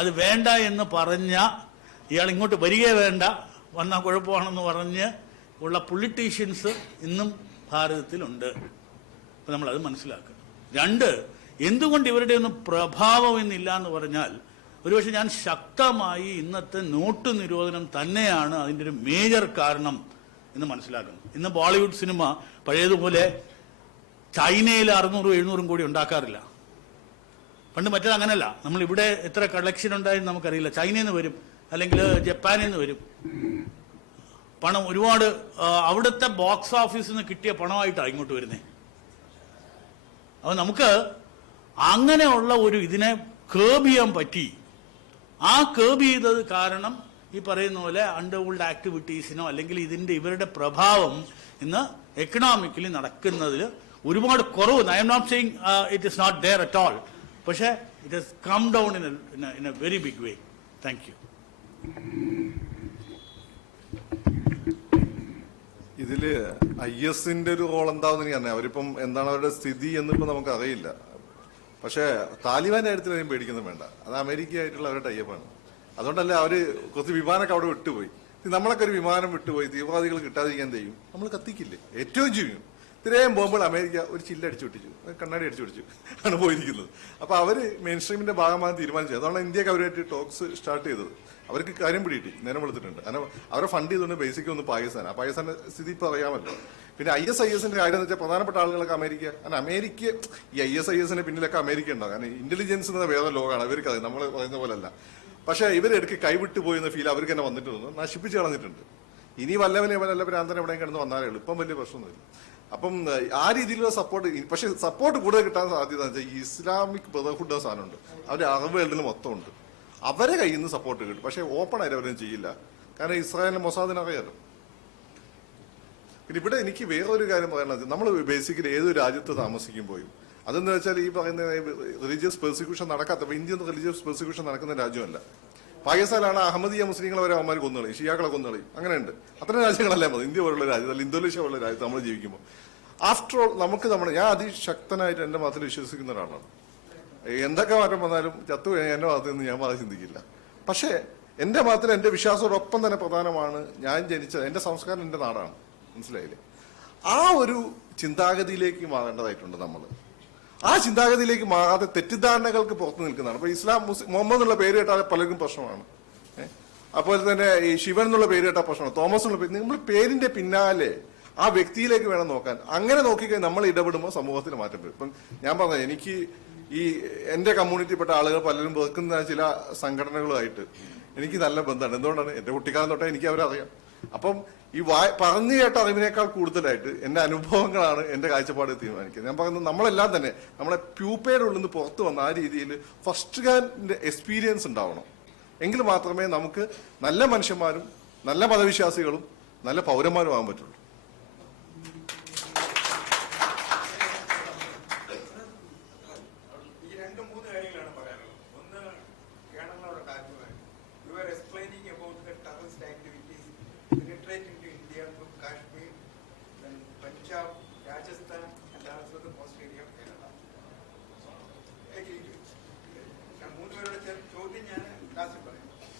അത് വേണ്ട എന്ന് പറഞ്ഞ ഇയാൾ ഇങ്ങോട്ട് വരികയെ വേണ്ട, വന്നാൽ കുഴപ്പമാണെന്ന് പറഞ്ഞ് ഉള്ള പൊളിറ്റീഷ്യൻസ് ഇന്നും ഭാരതത്തിലുണ്ട്. അപ്പം നമ്മളത് മനസ്സിലാക്കുക. രണ്ട്, എന്തുകൊണ്ട് ഇവരുടെ ഒന്നും പ്രഭാവം ഇന്നില്ല എന്ന് പറഞ്ഞാൽ, ഒരുപക്ഷെ ഞാൻ ശക്തമായി ഇന്നത്തെ നോട്ട് നിരോധനം തന്നെയാണ് അതിൻ്റെ ഒരു മേജർ കാരണം എന്ന് മനസ്സിലാക്കുന്നു. ഇന്ന് ബോളിവുഡ് സിനിമ പഴയതുപോലെ ചൈനയിൽ 600-700 കോടി ഉണ്ടാക്കാറില്ല. പണ്ട് മറ്റേത് അങ്ങനെയല്ല. നമ്മളിവിടെ എത്ര കളക്ഷൻ ഉണ്ടായെന്ന് നമുക്കറിയില്ല. ചൈനയിൽ നിന്ന് വരും, അല്ലെങ്കിൽ ജപ്പാനിൽ നിന്ന് വരും. പണം ഒരുപാട് അവിടുത്തെ ബോക്സ് ഓഫീസിൽ നിന്ന് കിട്ടിയ പണമായിട്ടാണ് ഇങ്ങോട്ട് വരുന്നത്. അപ്പോൾ നമുക്ക് അങ്ങനെയുള്ള ഒരു ഇതിനെ കേർബ് ചെയ്യാൻ പറ്റി. ആ കേർബ് ചെയ്തത് കാരണം ഈ പറയുന്ന പോലെ അണ്ടർവേൾഡ് ആക്ടിവിറ്റീസിനോ അല്ലെങ്കിൽ ഇവരുടെ പ്രഭാവം ഇന്ന് എക്കണോമിക്കലി നടക്കുന്നതിൽ ഒരുപാട് കുറവ്. I am not saying it is not there at all, പക്ഷേ it has come down in a very big way. Thank you. ഇതില് IS-ന്റെ ഒരു റോൾ എന്താണെന്ന് എനിക്കറിയാം. അവരിപ്പം എന്താണ് അവരുടെ സ്ഥിതി എന്നിപ്പോ നമുക്ക് അറിയില്ല. പക്ഷേ താലിബാന്റെ കാര്യത്തിൽ അതിനും പേടിക്കുന്നത് വേണ്ട. അത് അമേരിക്കയായിട്ടുള്ള അവരുടെ ടൈപ്പാണ്. അതുകൊണ്ടല്ല അവര് കുറച്ച് വിമാനമൊക്കെ അവിടെ വിട്ടുപോയി. നമ്മളൊക്കെ ഒരു വിമാനം വിട്ടുപോയി തീവ്രവാദികൾ കിട്ടാതിരിക്കാൻ ചെയ്യും, നമ്മൾ കത്തിക്കില്ലേ, ഏറ്റവും ചെയ്യും. ഇത്രയും ബോംബുകൾ അമേരിക്ക ഒരു ചില്ലടിച്ചു പൊട്ടിച്ചു, കണ്ണാടി അടിച്ചു പൊട്ടിച്ചു ആണ് പോയിരിക്കുന്നത്. അപ്പൊ അവര് മെയിൻ സ്ട്രീമിന്റെ ഭാഗമാകാൻ തീരുമാനിച്ചത്. അതുകൊണ്ട് ഇന്ത്യക്ക് അവരുമായിട്ട് ടോക്സ് സ്റ്റാർട്ട് ചെയ്തത്. അവർക്ക് കാര്യം പിടികിട്ടി, നേരം വെളുത്തിട്ടുണ്ട്. കാരണം അവരെ ഫണ്ട് ചെയ്തുകൊണ്ട് ബേസിക് ഒന്ന് പാകിസ്ഥാൻ. ആ പാകിസ്ഥാന്റെ സ്ഥിതി ഇപ്പൊ അറിയാമല്ലോ. പിന്നെ IS-IS-ന്റെ കാര്യം എന്ന് വെച്ചാൽ പ്രധാനപ്പെട്ട ആളുകളൊക്കെ അമേരിക്ക. കാരണം അമേരിക്ക ഈ IS-IS-ന്റെ പിന്നിലൊക്കെ അമേരിക്ക ഉണ്ടാകും. കാരണം ഇന്റലിജൻസ് എന്ന വേറെ ലോകമാണ് അവർക്ക്. അത് നമ്മൾ പറയുന്ന പോലല്ല. പക്ഷേ ഇവരെടുക്ക് കൈവിട്ടു പോയെന്ന ഫീൽ അവർക്ക് തന്നെ വന്നിട്ടുണ്ട്, നശിപ്പിച്ച് കളഞ്ഞിട്ടുണ്ട്. ഇനി വല്ലവനെ ഭ്രാന്തൻ എവിടെയും കിടന്ന് വന്നാലേ ഉള്ളൂ. ഇപ്പം വലിയ പ്രശ്നമൊന്നുമില്ല. അപ്പം ആ രീതിയിലുള്ള സപ്പോർട്ട്. പക്ഷെ സപ്പോർട്ട് കൂടുതൽ കിട്ടാൻ സാധ്യത എന്ന് വെച്ചാൽ ഇസ്ലാമിക് ബ്രദർഹുഡ് സാധനമുണ്ട്, അവരുടെ അറബ് വേൾഡിൽ മൊത്തം ഉണ്ട്. അവരെ കയ്യിൽ നിന്ന് സപ്പോർട്ട് കിട്ടും. പക്ഷെ ഓപ്പൺ ആയിട്ട് അവരൊന്നും ചെയ്യില്ല. കാരണം ഇസ്രായേലിന്റെ മൊസാദിന് അറിയാലോ. പിന്നെ ഇവിടെ എനിക്ക് വേറൊരു കാര്യം പറയാനുള്ളത്, നമ്മൾ ബേസിക്കലി ഏതൊരു രാജ്യത്ത് താമസിക്കുമ്പോഴും അതെന്ന് വെച്ചാൽ ഈ പറയുന്ന റിലീജിയസ് പെർസിക്യൂഷൻ നടക്കാത്ത, ഇന്ത്യ റിലീജിയസ് പെർസിക്യൂഷൻ നടക്കുന്ന രാജ്യമല്ല. പാകിസ്ഥാനാണ് അഹമ്മദീയ മുസ്ലിങ്ങളെ വരെ അവന്മാർ കൊന്നുകളയും, ഷിയാക്കളെ കൊന്നുകളയും. അങ്ങനെയുണ്ട്. അത്തരം രാജ്യങ്ങളല്ലേ മതി. ഇന്ത്യ പോലുള്ള രാജ്യത്ത്, അല്ലെങ്കിൽ ഇന്തോനേഷ്യ പോലുള്ള രാജ്യത്ത് നമ്മൾ ജീവിക്കുമ്പോൾ. ആഫ്റ്റർ ഓൾ നമുക്ക് ഞാൻ അതിശക്തനായിട്ട് എന്റെ മതത്തിൽ വിശ്വസിക്കുന്ന ഒരാളാണ്. എന്തൊക്കെ മാറ്റം വന്നാലും ചത്തു എന്റെ മതത്തിൽ നിന്ന് ഞാൻ അത് ചിന്തിക്കില്ല. പക്ഷേ എന്റെ മതത്തിൽ എന്റെ വിശ്വാസത്തോടൊപ്പം തന്നെ പ്രധാനമാണ് ഞാൻ ജനിച്ചത്, എന്റെ സംസ്കാരം എന്റെ നാടാണ്. മനസ്സിലായില്ലേ? ആ ഒരു ചിന്താഗതിയിലേക്ക് മാറേണ്ടതായിട്ടുണ്ട് നമ്മൾ. ആ ചിന്താഗതിയിലേക്ക് മാറാതെ തെറ്റിദ്ധാരണകൾക്ക് പുറത്തു നിൽക്കുന്നതാണ്. അപ്പൊ ഇസ്ലാം മുഹമ്മദ് എന്നുള്ള പേര് കേട്ടാൽ പലർക്കും പ്രശ്നമാണ്. അതുപോലെ തന്നെ ഈ ശിവൻ എന്നുള്ള പേര് കേട്ടാൽ പ്രശ്നമാണ്. തോമസ് എന്നുള്ള പേര്, നമ്മൾ പേരിന്റെ പിന്നാലെ ആ വ്യക്തിയിലേക്ക് വേണം നോക്കാൻ. അങ്ങനെ നോക്കിക്കഴിഞ്ഞാൽ നമ്മൾ ഇടപെടുമ്പോൾ സമൂഹത്തിൽ മാറ്റം വരും. ഇപ്പം ഞാൻ പറഞ്ഞത്, എനിക്ക് ഈ എന്റെ കമ്മ്യൂണിറ്റിപ്പെട്ട ആളുകൾ പലരും വെറുക്കുന്ന ചില സംഘടനകളുമായിട്ട് എനിക്ക് നല്ല ബന്ധമാണ്. എന്തുകൊണ്ടാണ്? എന്റെ കുട്ടിക്കാലം തൊട്ടേ എനിക്ക് അവരറിയാം. അപ്പം ഈ പറഞ്ഞു കേട്ട അറിവിനേക്കാൾ കൂടുതലായിട്ട് എന്റെ അനുഭവങ്ങളാണ് എന്റെ കാഴ്ചപ്പാട് തീരുമാനിക്കുന്നത്. ഞാൻ പറയുന്നത് നമ്മളെല്ലാം തന്നെ നമ്മളെ പ്യൂപ്പയുടെ ഉള്ളിൽ നിന്ന് പുറത്തു വന്ന ആ രീതിയിൽ ഫസ്റ്റ് ഹാൻഡ് എക്സ്പീരിയൻസ് ഉണ്ടാവണം. എങ്കിൽ മാത്രമേ നമുക്ക് നല്ല മനുഷ്യന്മാരും നല്ല മതവിശ്വാസികളും നല്ല പൗരന്മാരും ആകാൻ പറ്റുള്ളൂ.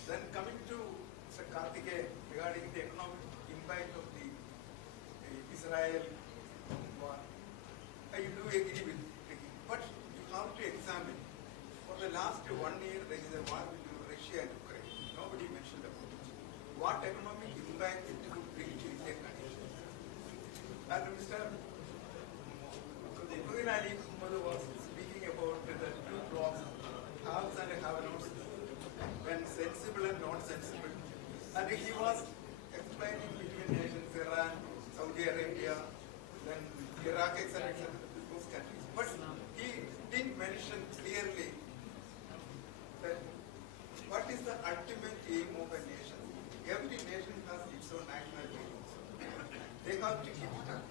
Then coming to Mr. Karthike regarding the economic impact of the Israel war, I do agree with Ricky, but you have to examine. For the last 1 year, there is a war between Russia and Ukraine. Nobody mentioned about it. What economic impact it would bring to Indian conditions? And Mr. Neti-LIVE was speaking about the two blocks, haves and have-nots, when sensible and non-sensible. And he was explaining between nations, Iran, Saudi Arabia, then Iraq, etc., those countries. But he didn't mention clearly that what is the ultimate aim of a nation. Every nation has its own national aims. They have to keep it up.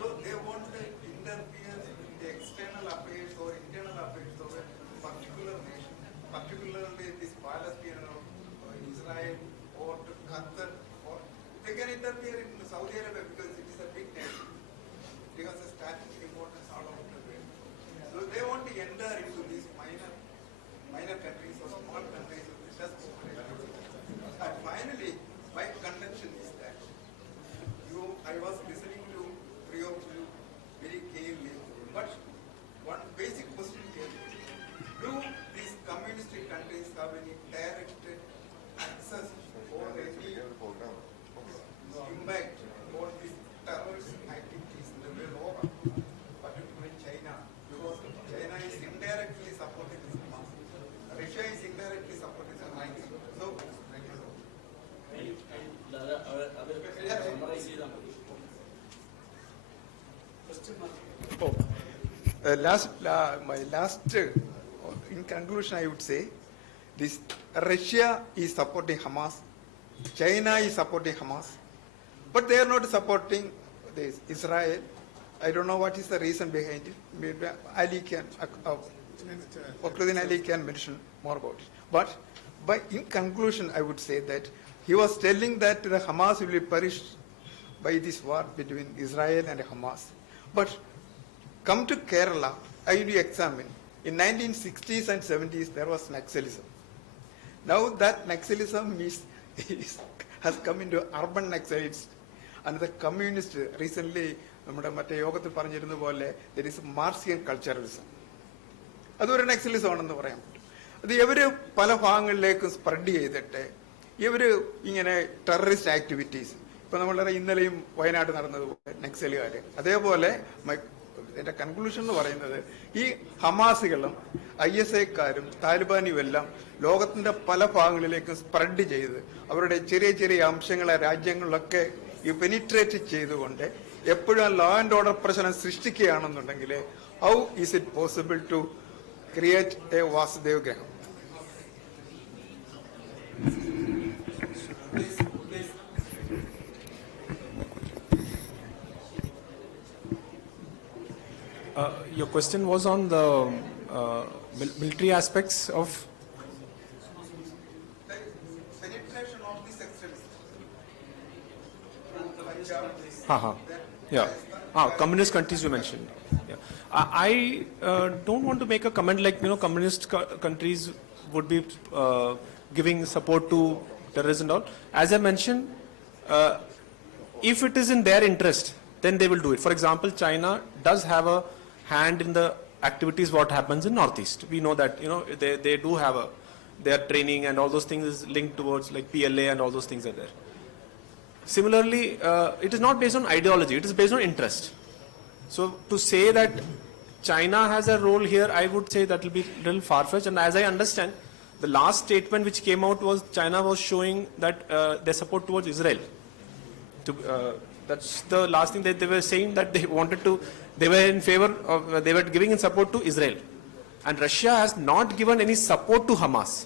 So they want to interfere in the external affairs or internal affairs of a particular nation, particularly this Palestine or Israel or Qatar, or they can interfere in Saudi Arabia because it is a big nation. It has a strategic importance all over the world. So they want to enter into these minor countries or small countries with just population. And finally, my contention is that I was listening to three of you very keenly, but one basic question here is, do these communist countries have any direct access or any impact on these terrorist activities in the world over, particularly China? Because China is indirectly supporting this Hamas. Russia is indirectly supporting the Hamas. So, in conclusion, I would say, this Russia is supporting Hamas, China is supporting Hamas, but they are not supporting this Israel. I don't know what is the reason behind it. Maybe Ali can, Fakhruddin Ali can mention more about it. But in conclusion, I would say that he was telling that the Hamas will be perished by this war between Israel and Hamas. But come to Kerala, I will examine. In 1960s and 70s, there was Naxalism. Now that Naxalism has come into urban Naxalites, and the communist recently, there is Marxian culturalism. That's a Naxalism. That's every spread terrorist activities. The conclusion is Hamasigalum, ISA-karum, Taliban, Logathanda Palapang spread our Chiri Amshangal Rajangalake, you penetrate Chedu one day, you put a law and order person and Sristiki Anandangile. How is it possible to create a Vasudev Graham? Your question was on the military aspects of penetration of these extremists. Yeah. Communist countries you mentioned. Yeah. I don't want to make a comment like, communist countries would be giving support to terrorists and all. As I mentioned, if it is in their interest, then they will do it. For example, China does have a hand in the activities what happens in Northeast. We know that, they do have their training and all those things is linked towards like PLA and all those things are there. Similarly, it is not based on ideology, it is based on interest. So to say that China has a role here, I would say that will be a little far-fetched. And as I understand, the last statement which came out was China was showing that their support towards Israel. That's the last thing that they were saying, that they wanted to, they were in favor of, they were giving in support to Israel. And Russia has not given any support to Hamas.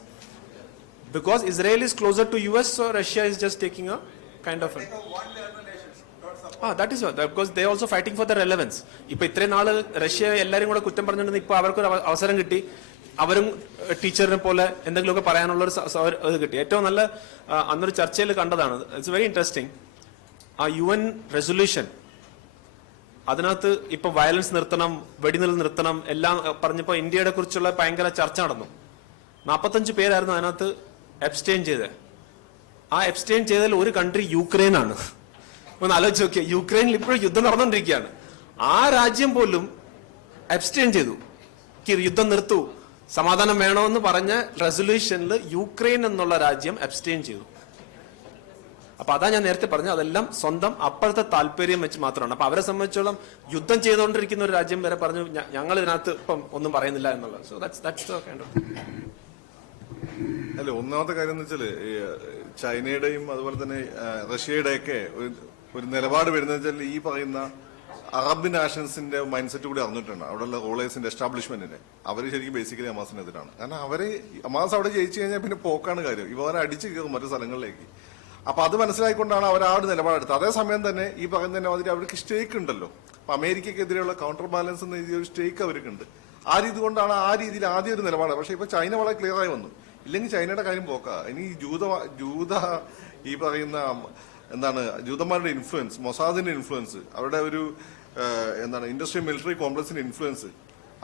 Because Israel is closer to US, so Russia is just taking a kind of that is what, because they are also fighting for the relevance. If Russia എല്ലാരും കൂടെ കുറ്റം പറഞ്ഞിട്ടുണ്ടെങ്കിൽ ഇപ്പോൾ അവർക്ക് ഒരു അവസരം കിട്ടി, അവരും ടീച്ചറിനെ പോലെ എന്തെങ്കിലുമൊക്കെ പറയാനുള്ളൊരു ഇത് കിട്ടി. ഏറ്റവും നല്ല അന്നൊരു ചർച്ചയിൽ കണ്ടതാണ്. It's very interesting. ആ UN റെസൊല്യൂഷൻ, അതിനകത്ത് ഇപ്പൊ വയലൻസ് നിർത്തണം, വെടിനിൽ നിർത്തണം എല്ലാം പറഞ്ഞപ്പോൾ ഇന്ത്യയുടെ കുറിച്ചുള്ള ഭയങ്കര ചർച്ച നടന്നു. 45 പേരായിരുന്നു അതിനകത്ത് അബ്സ്റ്റെയിൻ ചെയ്തത്. ആ അബ്സ്റ്റെയിൻ ചെയ്തതിൽ ഒരു കൺട്രി യുക്രൈനാണ്. ഒന്ന് ആലോചിച്ച് നോക്കിയാൽ, യുക്രൈനിൽ ഇപ്പോഴും യുദ്ധം നടന്നുകൊണ്ടിരിക്കുകയാണ്. ആ രാജ്യം പോലും അബ്സ്റ്റെയിൻ ചെയ്തു, യുദ്ധം നിർത്തൂ, സമാധാനം വേണമെന്ന് പറഞ്ഞ റെസൊല്യൂഷനിൽ യുക്രൈൻ എന്നുള്ള രാജ്യം അബ്സ്റ്റെയിൻ ചെയ്തു. അപ്പൊ അതാ ഞാൻ നേരത്തെ പറഞ്ഞു, അതെല്ലാം സ്വന്തം അപ്പോഴത്തെ താല്പര്യം വെച്ച് മാത്രമാണ്. അപ്പൊ അവരെ സംബന്ധിച്ചോളം യുദ്ധം ചെയ്തുകൊണ്ടിരിക്കുന്ന ഒരു രാജ്യം വരെ പറഞ്ഞു ഞങ്ങൾ ഇതിനകത്ത് ഇപ്പം ഒന്നും പറയുന്നില്ല എന്നുള്ളത്. So that's kind of. അല്ല, ഒന്നാമത്തെ കാര്യം എന്ന് വെച്ചാല് ചൈനയുടെയും അതുപോലെ തന്നെ റഷ്യയുടെയൊക്കെ ഒരു നിലപാട് വരുന്നത് വെച്ചാൽ ഈ പറയുന്ന അറബ് നാഷൻസിന്റെ മൈൻഡ് സെറ്റ് കൂടി അറിഞ്ഞിട്ടുണ്ട്. അവിടെയുള്ള റൂളേഴ്സിന്റെ എസ്റ്റാബ്ലിഷ്മെന്റിനെ അവർ ശരിക്കും ബേസിക്കലി ഹമാസിനെതിരാണ്. കാരണം ഹമാസ് അവിടെ ജയിച്ചു കഴിഞ്ഞാൽ പിന്നെ പോക്കാണ് കാര്യം, ഇവരെ അടിച്ചു കയറും മറ്റു സ്ഥലങ്ങളിലേക്ക്. അപ്പൊ അത് മനസ്സിലായിക്കൊണ്ടാണ് അവർ ആ ഒരു നിലപാടെടുത്തത്. അതേസമയം തന്നെ ഈ പറയുന്നതിന്റെ മാതിരി അവർക്ക് സ്റ്റേക്ക് ഉണ്ടല്ലോ. അപ്പൊ അമേരിക്കക്കെതിരെയുള്ള കൗണ്ടർ ബാലൻസ് എന്ന രീതിയിൽ ഒരു സ്റ്റേക്ക് അവർക്കുണ്ട്. ആ രീതി കൊണ്ടാണ് ആ രീതിയിൽ ആദ്യം ഒരു നിലപാട്. പക്ഷെ ഇപ്പൊ ചൈന വളരെ ക്ലിയർ ആയി വന്നു. ഇല്ലെങ്കിൽ ചൈനയുടെ കാര്യം പോക്കാ. ഇനി ജൂത ഈ പറയുന്ന എന്താണ് ജൂതന്മാരുടെ ഇൻഫ്ലുവൻസ്, മൊസാദിന്റെ ഇൻഫ്ലുവൻസ്, അവരുടെ ഒരു ഇൻഡസ്ട്രിയൽ മിലിറ്ററി കോംപ്ലക്സിന്റെ ഇൻഫ്ലുവൻസ്,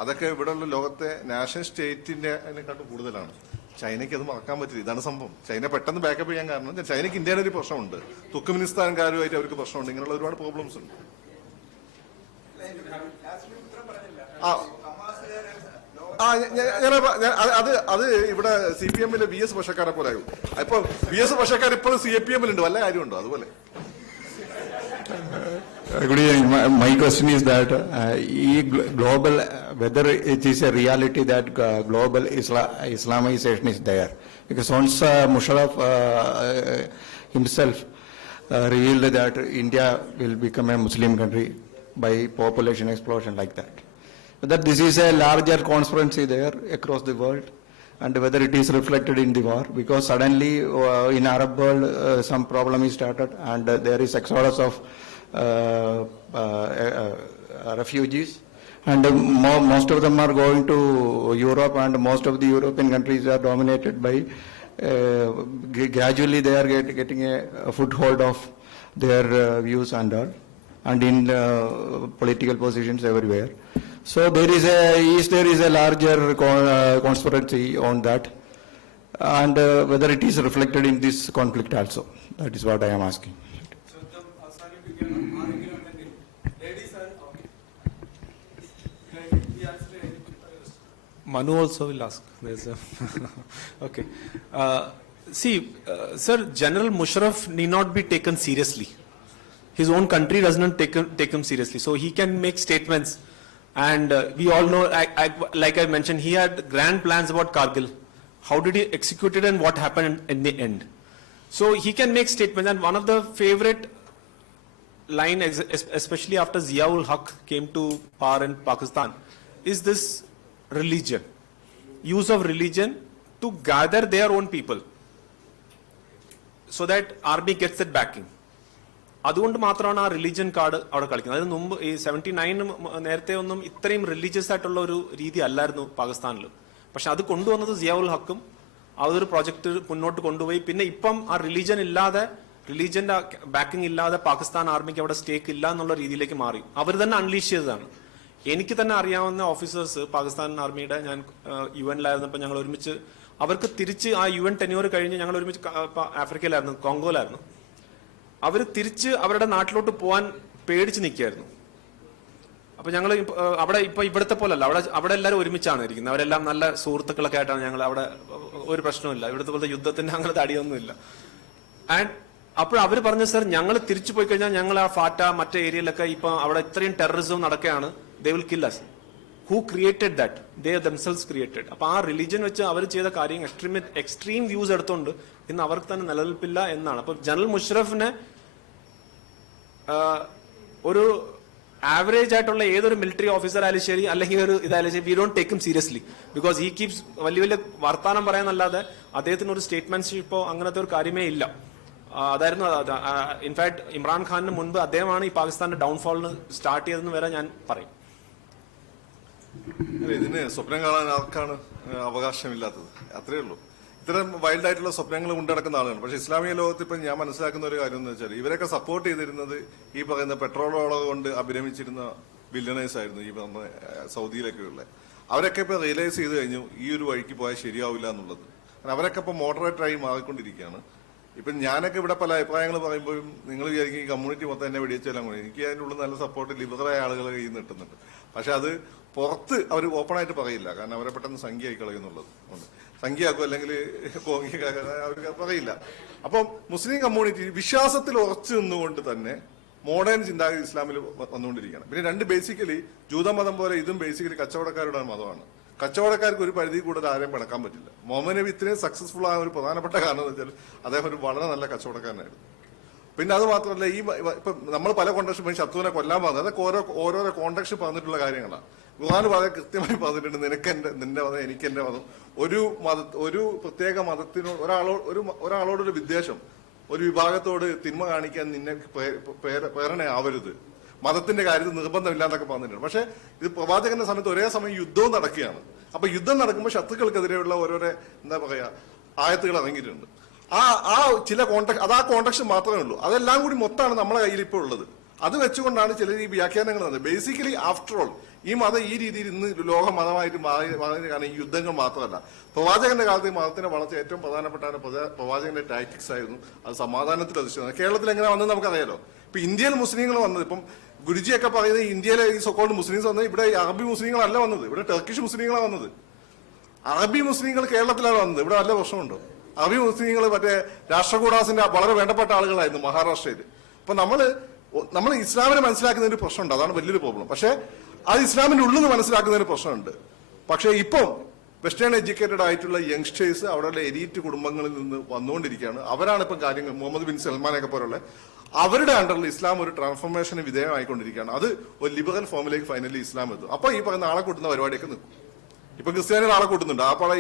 അതൊക്കെ ഇവിടെയുള്ള ലോകത്തെ നാഷണൽ സ്റ്റേറ്റിനെക്കാട്ടും കൂടുതലാണ്. ചൈനയ്ക്ക് അത് മറക്കാൻ പറ്റില്ല. ഇതാണ് സംഭവം. ചൈന പെട്ടെന്ന് ബാക്കപ്പ് ചെയ്യാൻ കാരണം ചൈനയ്ക്ക് ഇന്ത്യയുടെ ഒരു പ്രശ്നമുണ്ട്, തുർക്ക്മെനിസ്ഥാൻകാരുമായിട്ട് അവർക്ക് പ്രശ്നമുണ്ട്, ഇങ്ങനെയുള്ള ഒരുപാട് പ്രോബ്ലംസ് ഉണ്ട്. അത് ഇവിടെ CPM-ലെ VS പക്ഷക്കാരെ പോലെ ആകും. ഇപ്പൊ VS പക്ഷക്കാർ ഇപ്പോഴും CPM-ലുണ്ട്, വല്ല കാര്യമുണ്ടോ? അതുപോലെ. Good evening. My question is that global, whether it is a reality that global Islamization is there, because once Musharraf himself revealed that India will become a Muslim country by population explosion like that. Whether this is a larger conspiracy there across the world, and whether it is reflected in the war, because suddenly in Arab world some problem is started, and there is exodus of refugees, and most of them are going to Europe, and most of the European countries are dominated by gradually they are getting a foothold of their views and all, and in political positions everywhere. So there is a larger conspiracy on that, and whether it is reflected in this conflict also. That is what I am asking. Manu also will ask. Okay. Sir, General Musharraf need not be taken seriously. His own country does not take him seriously. So he can make statements. And we all know, like I mentioned, he had grand plans about Kargil. How did he execute it and what happened in the end? So he can make statements. And one of the favorite line, especially after Zia-ul Haq came to power in Pakistan, is this religion. Use of religion to gather their own people so that army gets that backing. അതുകൊണ്ട് മാത്രമാണ് ആ religion card അവിടെ കളിക്കുന്നത്. അതിന് മുമ്പ് ഈ 79 നേരത്തെ ഒന്നും ഇത്രയും റിലീജിയസ് ആയിട്ടുള്ള ഒരു രീതി അല്ലായിരുന്നു പാകിസ്ഥാനിൽ. പക്ഷെ അത് കൊണ്ടുവന്നത് സിയാഉൽ ഹക്കും അതൊരു പ്രോജക്റ്റ് മുന്നോട്ട് കൊണ്ടുപോയി. പിന്നെ ഇപ്പം ആ റിലീജിയന്റെ ബാക്കിംഗ് ഇല്ലാതെ പാകിസ്ഥാൻ ആർമിക്ക് അവിടെ സ്റ്റേക്ക് ഇല്ല എന്നുള്ള രീതിയിലേക്ക് മാറി. അവർ തന്നെ അൺലീഷ് ചെയ്തതാണ്. എനിക്ക് തന്നെ അറിയാവുന്ന ഓഫീസേഴ്സ് പാകിസ്ഥാൻ ആർമിയുടെ, ഞാൻ UN-ലായിരുന്നപ്പോൾ ഞങ്ങൾ ഒരുമിച്ച്, അവർക്ക് തിരിച്ച് ആ UN ടെന്യൂർ കഴിഞ്ഞ് ഞങ്ങൾ ഒരുമിച്ച് ആഫ്രിക്കയിലായിരുന്നു, കോങ്കോയിലായിരുന്നു. അവർ തിരിച്ച് അവരുടെ നാട്ടിലോട്ട് പോകാൻ പേടിച്ച് നിൽക്കുകയായിരുന്നു. അപ്പൊ ഞങ്ങൾ അവിടെ ഇവിടുത്തെ പോലല്ല, അവിടെ എല്ലാവരും ഒരുമിച്ചാണ് ഇരിക്കുന്നത്. അവരെല്ലാം നല്ല സുഹൃത്തുക്കളൊക്കെ ആയിട്ടാണ് ഞങ്ങൾ അവിടെ. ഒരു പ്രശ്നമില്ല, ഇവിടുത്തെ പോലത്തെ യുദ്ധത്തിന്റെ അങ്ങനത്തെ അടിയൊന്നുമില്ല. ആൻഡ് അപ്പോൾ അവർ പറഞ്ഞു, സർ ഞങ്ങൾ തിരിച്ചു പോയി കഴിഞ്ഞാൽ ഞങ്ങൾ ആ ഫാറ്റ മറ്റേ ഏരിയയിലൊക്കെ ഇപ്പൊ അവിടെ ഇത്രയും ടെററിസം നടക്കുകയാണ്, they will kill us. Who created that? They themselves created. അപ്പൊ ആ റിലീജിയൻ വെച്ച് അവർ ചെയ്ത കാര്യം എക്സ്ട്രീം വ്യൂസ് എടുത്തോണ്ട് ഇന്ന് അവർക്ക് തന്നെ നിലനിൽപ്പില്ല എന്നാണ്. അപ്പൊ ജനറൽ മുഷറഫിനെ ഒരു ആവറേജ് ആയിട്ടുള്ള ഏതൊരു മിലിറ്ററി ഓഫീസർ ആയാലും ശരി, അല്ലെങ്കിൽ ഒരു ഇതായാലും ശരി, we don't take him seriously, because he keeps വലിയ വലിയ വർത്താനം പറയാനല്ലാതെ അദ്ദേഹത്തിന് ഒരു സ്റ്റേറ്റ്മെന്റ്ഷിപ്പോ അങ്ങനത്തെ ഒരു കാര്യമേ ഇല്ല. അതായിരുന്നു ഇൻഫാക്ട് ഇമ്രാൻഖാനിന് മുൻപ് അദ്ദേഹമാണ് ഈ പാകിസ്ഥാന്റെ ഡൗൺഫോളിന് സ്റ്റാർട്ട് ചെയ്തതെന്ന് വരെ ഞാൻ പറയും. ഇതിന് സ്വപ്നം കാണാൻ ആർക്കാണ് അവകാശമില്ലാത്തത്? അത്രേ ഉള്ളൂ. ഇത്തരം വൈൽഡ് ആയിട്ടുള്ള സ്വപ്നങ്ങൾ കൊണ്ടുനടക്കുന്ന ആളുകൾ. പക്ഷെ ഇസ്ലാമിക ലോകത്ത് ഇപ്പം ഞാൻ മനസ്സിലാക്കുന്ന ഒരു കാര്യം എന്ന് വെച്ചാൽ ഇവരൊക്കെ സപ്പോർട്ട് ചെയ്തിരുന്നത് ഈ പറയുന്ന പെട്രോളോളം കൊണ്ട് അഭിരമിച്ചിരുന്ന ബില്യണേഴ്സ് ആയിരുന്നു, ഈ പറഞ്ഞ സൗദിയിലൊക്കെയുള്ള. അവരൊക്കെ ഇപ്പോൾ റിയലൈസ് ചെയ്ത് കഴിഞ്ഞു ഈ ഒരു വഴിക്ക് പോയാൽ ശരിയാവില്ല എന്നുള്ളത്. കാരണം അവരൊക്കെ ഇപ്പോൾ മോഡറേറ്ററായി മാറിക്കൊണ്ടിരിക്കുകയാണ്. ഇപ്പം ഞാനൊക്കെ ഇവിടെ പല അഭിപ്രായങ്ങൾ പറയുമ്പോഴും നിങ്ങൾ വിചാരിക്കും ഈ കമ്മ്യൂണിറ്റി മൊത്തം എന്നെ വെടിവെച്ചാലും കൂടി എനിക്ക് അതിൻ്റെ ഉള്ളിൽ നല്ല സപ്പോർട്ട് ലിബറലായ ആളുകൾ കയ്യിൽ നിന്ന് കിട്ടുന്നുണ്ട്. പക്ഷെ അത് പുറത്ത് അവർ ഓപ്പണായിട്ട് പറയില്ല, കാരണം അവരെ പെട്ടെന്ന് സംഖ്യയായി കളയുന്നുള്ളത് കൊണ്ട് സംഖ്യയാക്കും, അല്ലെങ്കിൽ അവർ പറയില്ല. അപ്പം മുസ്ലിം കമ്മ്യൂണിറ്റി വിശ്വാസത്തിൽ ഉറച്ചു നിന്നുകൊണ്ട് തന്നെ മോഡേൺ ചിന്താഗതി ഇസ്ലാമിൽ വന്നുകൊണ്ടിരിക്കുകയാണ്. പിന്നെ രണ്ട് ബേസിക്കലി ജൂതമതം പോലെ ഇതും ബേസിക്കലി കച്ചവടക്കാരുടെ മതമാണ്. കച്ചവടക്കാർക്ക് ഒരു പരിധി കൂടുതൽ ആരെയും പിണക്കാൻ പറ്റില്ല. മുഹമ്മദ് നബി ഇത്രയും സക്സസ്ഫുൾ ആയ ഒരു പ്രധാനപ്പെട്ട കാരണം എന്ന് വെച്ചാൽ അദ്ദേഹം ഒരു വളരെ നല്ല കച്ചവടക്കാരനായിരുന്നു. പിന്നെ അത് മാത്രമല്ല, ഈ ഇപ്പം നമ്മൾ പല കോണ്ടക്സ്റ്റ് ശത്രുവിനെ കൊല്ലാൻ പോകുന്നത് അതൊക്കെ ഓരോരോ കോണ്ടക്സ്റ്റ് പറഞ്ഞിട്ടുള്ള കാര്യങ്ങളാണ്. ഖുർആൻ വളരെ കൃത്യമായി പറഞ്ഞിട്ടുണ്ട്, നിന്റെ മതം എനിക്ക് എന്റെ മതം. ഒരു പ്രത്യേക മതത്തിനോട് ഒരാളോടൊരു വിദ്വേഷം, ഒരു വിഭാഗത്തോട് തിന്മ കാണിക്കാൻ നിന്നെ പ്രേരണയാവരുത്, മതത്തിന്റെ കാര്യത്തിൽ നിർബന്ധമില്ലാന്നൊക്കെ പറഞ്ഞിട്ടുണ്ട്. പക്ഷെ ഇത് പ്രവാചകന്റെ സമയത്ത് ഒരേ സമയം യുദ്ധവും നടക്കുകയാണ്. അപ്പൊ യുദ്ധം നടക്കുമ്പോൾ ശത്രുക്കൾക്കെതിരെയുള്ള ഓരോരോ എന്താ പറയാ ആയത്തുകൾ ഇറങ്ങിയിട്ടുണ്ട്. ആ ചില കോണ്ടക്സ്റ്റ്, അത് ആ കോണ്ടക്സ്റ്റ് മാത്രമേ ഉള്ളൂ. അതെല്ലാം കൂടി മൊത്തമാണ് നമ്മളെ കയ്യിൽ ഇപ്പോൾ ഉള്ളത്. അത് വെച്ചുകൊണ്ടാണ് ചിലർ ഈ വ്യാഖ്യാനങ്ങൾ നടന്നത്. ബേസിക്കലി ആഫ്റ്റർ ഓൾ ഈ മതം ഈ രീതിയിൽ ഇന്ന് ലോക മതമായിട്ട് മാറിയതിന് കാരണം ഈ യുദ്ധങ്ങൾ മാത്രമല്ല. പ്രവാചകന്റെ കാലത്ത് ഈ മതത്തിന്റെ വളർച്ച ഏറ്റവും പ്രധാനപ്പെട്ട പ്രവാചകന്റെ ടാക്ടിക്സ് ആയിരുന്നു. അത് സമാധാനത്തിൽ അധിഷ്ഠിതമാണ്. കേരളത്തിൽ എങ്ങനെ വന്നത് നമുക്കറിയാലോ. ഇപ്പൊ ഇന്ത്യയിൽ മുസ്ലിങ്ങൾ വന്നത്, ഇപ്പം ഗുരുജിയൊക്കെ പറയുന്നത് ഇന്ത്യയിലെ ഈ സോക്കോൾഡ് മുസ്ലിംസ് വന്നത് ഇവിടെ അറബി മുസ്ലിങ്ങളല്ല വന്നത്, ഇവിടെ ടർക്കിഷ് മുസ്ലിങ്ങളാണ് വന്നത്. അറബി മുസ്ലിങ്ങൾ കേരളത്തിലാണ് വന്നത്. ഇവിടെ വല്ല പ്രശ്നമുണ്ടോ? അറബി മുസ്ലിങ്ങൾ മറ്റേ രാഷ്ട്രകൂടാസിന്റെ വളരെ വേണ്ടപ്പെട്ട ആളുകളായിരുന്നു മഹാരാഷ്ട്രയിൽ. അപ്പൊ നമ്മൾ ഇസ്ലാമിനെ മനസ്സിലാക്കുന്നതിന് പ്രശ്നമുണ്ട്, അതാണ് വലിയൊരു പ്രോബ്ലം. പക്ഷെ അത് ഇസ്ലാമിന്റെ ഉള്ളിൽ നിന്ന് മനസ്സിലാക്കുന്നതിന് പ്രശ്നമുണ്ട്. പക്ഷെ ഇപ്പം വെസ്റ്റേൺ എഡ്യൂക്കേറ്റഡ് ആയിട്ടുള്ള യങ്സ്റ്റേഴ്സ് അവിടെയുള്ള എലീറ്റ് കുടുംബങ്ങളിൽ നിന്ന് വന്നുകൊണ്ടിരിക്കുകയാണ്. അവരാണ് ഇപ്പം കാര്യങ്ങൾ മുഹമ്മദ് ബിൻ സൽമാനൊക്കെ പോലുള്ള അവരുടെ അണ്ടറിൽ ഇസ്ലാം ഒരു ട്രാൻസ്ഫോർമേഷന് വിധേയമായിക്കൊണ്ടിരിക്കുകയാണ്. അത് ഒരു ലിബറൽ ഫോമിലേക്ക് ഫൈനലി ഇസ്ലാം എത്തും. അപ്പൊ ഈ പറയുന്ന ആളെ കൂട്ടുന്ന പരിപാടിയൊക്കെ നിൽക്കും. ഇപ്പൊ ക്രിസ്ത്യാനികൾ ആളെ കൂട്ടുന്നുണ്ട്, അപ്പോൾ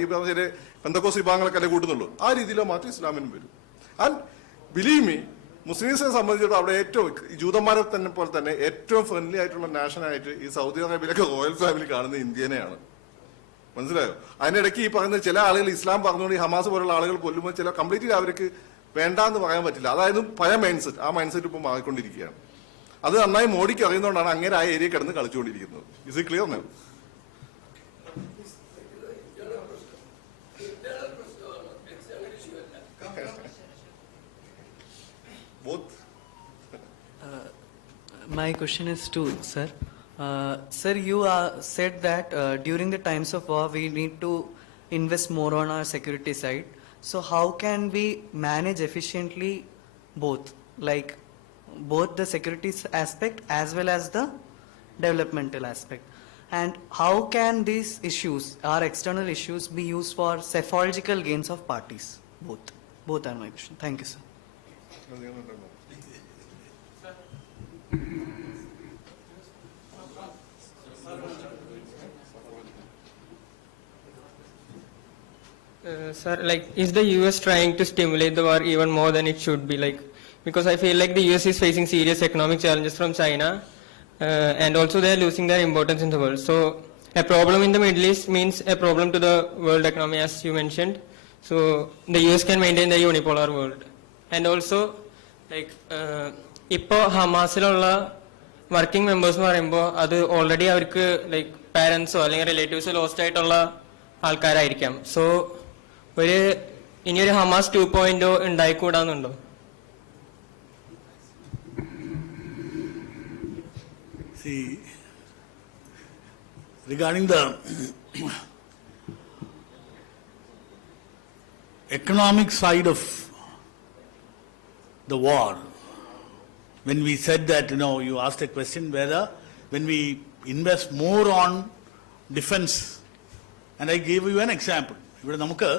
ഈ പറഞ്ഞ പെന്തക്കോസ് വിഭാഗങ്ങളൊക്കെ അല്ലേ കൂട്ടുന്നുള്ളൂ. ആ രീതിയിലോ മാറ്റി ഇസ്ലാമിനും വരും. ആൻഡ് ബിലീവ് മീ, മുസ്ലിംസിനെ സംബന്ധിച്ചിടത്തോളം അവിടെ ഏറ്റവും ജൂതന്മാരെ തന്നെ പോലെ തന്നെ ഏറ്റവും ഫ്രണ്ട്ലി ആയിട്ടുള്ള നാഷനായിട്ട് ഈ സൗദി അറേബ്യയിലൊക്കെ റോയൽ ഫാമിലി കാണുന്ന ഇന്ത്യനെയാണ്. മനസ്സിലായോ? അതിനിടയ്ക്ക് ഈ പറയുന്ന ചില ആളുകൾ ഇസ്ലാം പറഞ്ഞുകൊണ്ട് ഈ ഹമാസ് പോലുള്ള ആളുകൾ കൊല്ലുമ്പോൾ ചില കംപ്ലീറ്റ്ലി അവർക്ക് വേണ്ടാന്ന് പറയാൻ പറ്റില്ല. അതായത് പഴയ മൈൻഡ് സെറ്റ്, ആ മൈൻഡ് സെറ്റ് ഇപ്പോൾ മാറിക്കൊണ്ടിരിക്കുകയാണ്. അത് നന്നായി മോഡിക്ക് അറിയുന്നതുകൊണ്ടാണ് അങ്ങനെ ആ ഏരിയ കിടന്ന് കളിച്ചുകൊണ്ടിരിക്കുന്നത്. Is it clear now? Both. My question is to sir. Sir, you said that during the times of war we need to invest more on our security side. So how can we manage efficiently both, like both the security aspect as well as the developmental aspect? And how can these issues, our external issues, be used for psephological gains of parties? Both are my question. Thank you, sir. Sir, like, is the US trying to stimulate the war even more than it should be? Like, because I feel like the US is facing serious economic challenges from China, and also they are losing their importance in the world. So, a problem in the Middle East means a problem to the world economy, as you mentioned. So, the US can maintain the unipolar world. And also, like, ഇപ്പോൾ ഹമാസിലുള്ള working members എന്ന് പറയുമ്പോൾ അത് ഓൾറെഡി അവർക്ക് ലൈക്ക് പാരൻസോ അല്ലെങ്കിൽ റിലേറ്റീവ്സോ ലോസ്റ്റ് ആയിട്ടുള്ള ആൾക്കാരായിരിക്കാം. സോ ഇനിയൊരു ഹമാസ് 2.0 ഉണ്ടായിക്കൂടാന്നുണ്ടോ? See, regarding the economic side of the war, when we said that, you asked a question whether when we invest more on defense, and I gave you an example. ഇവിടെ നമുക്ക്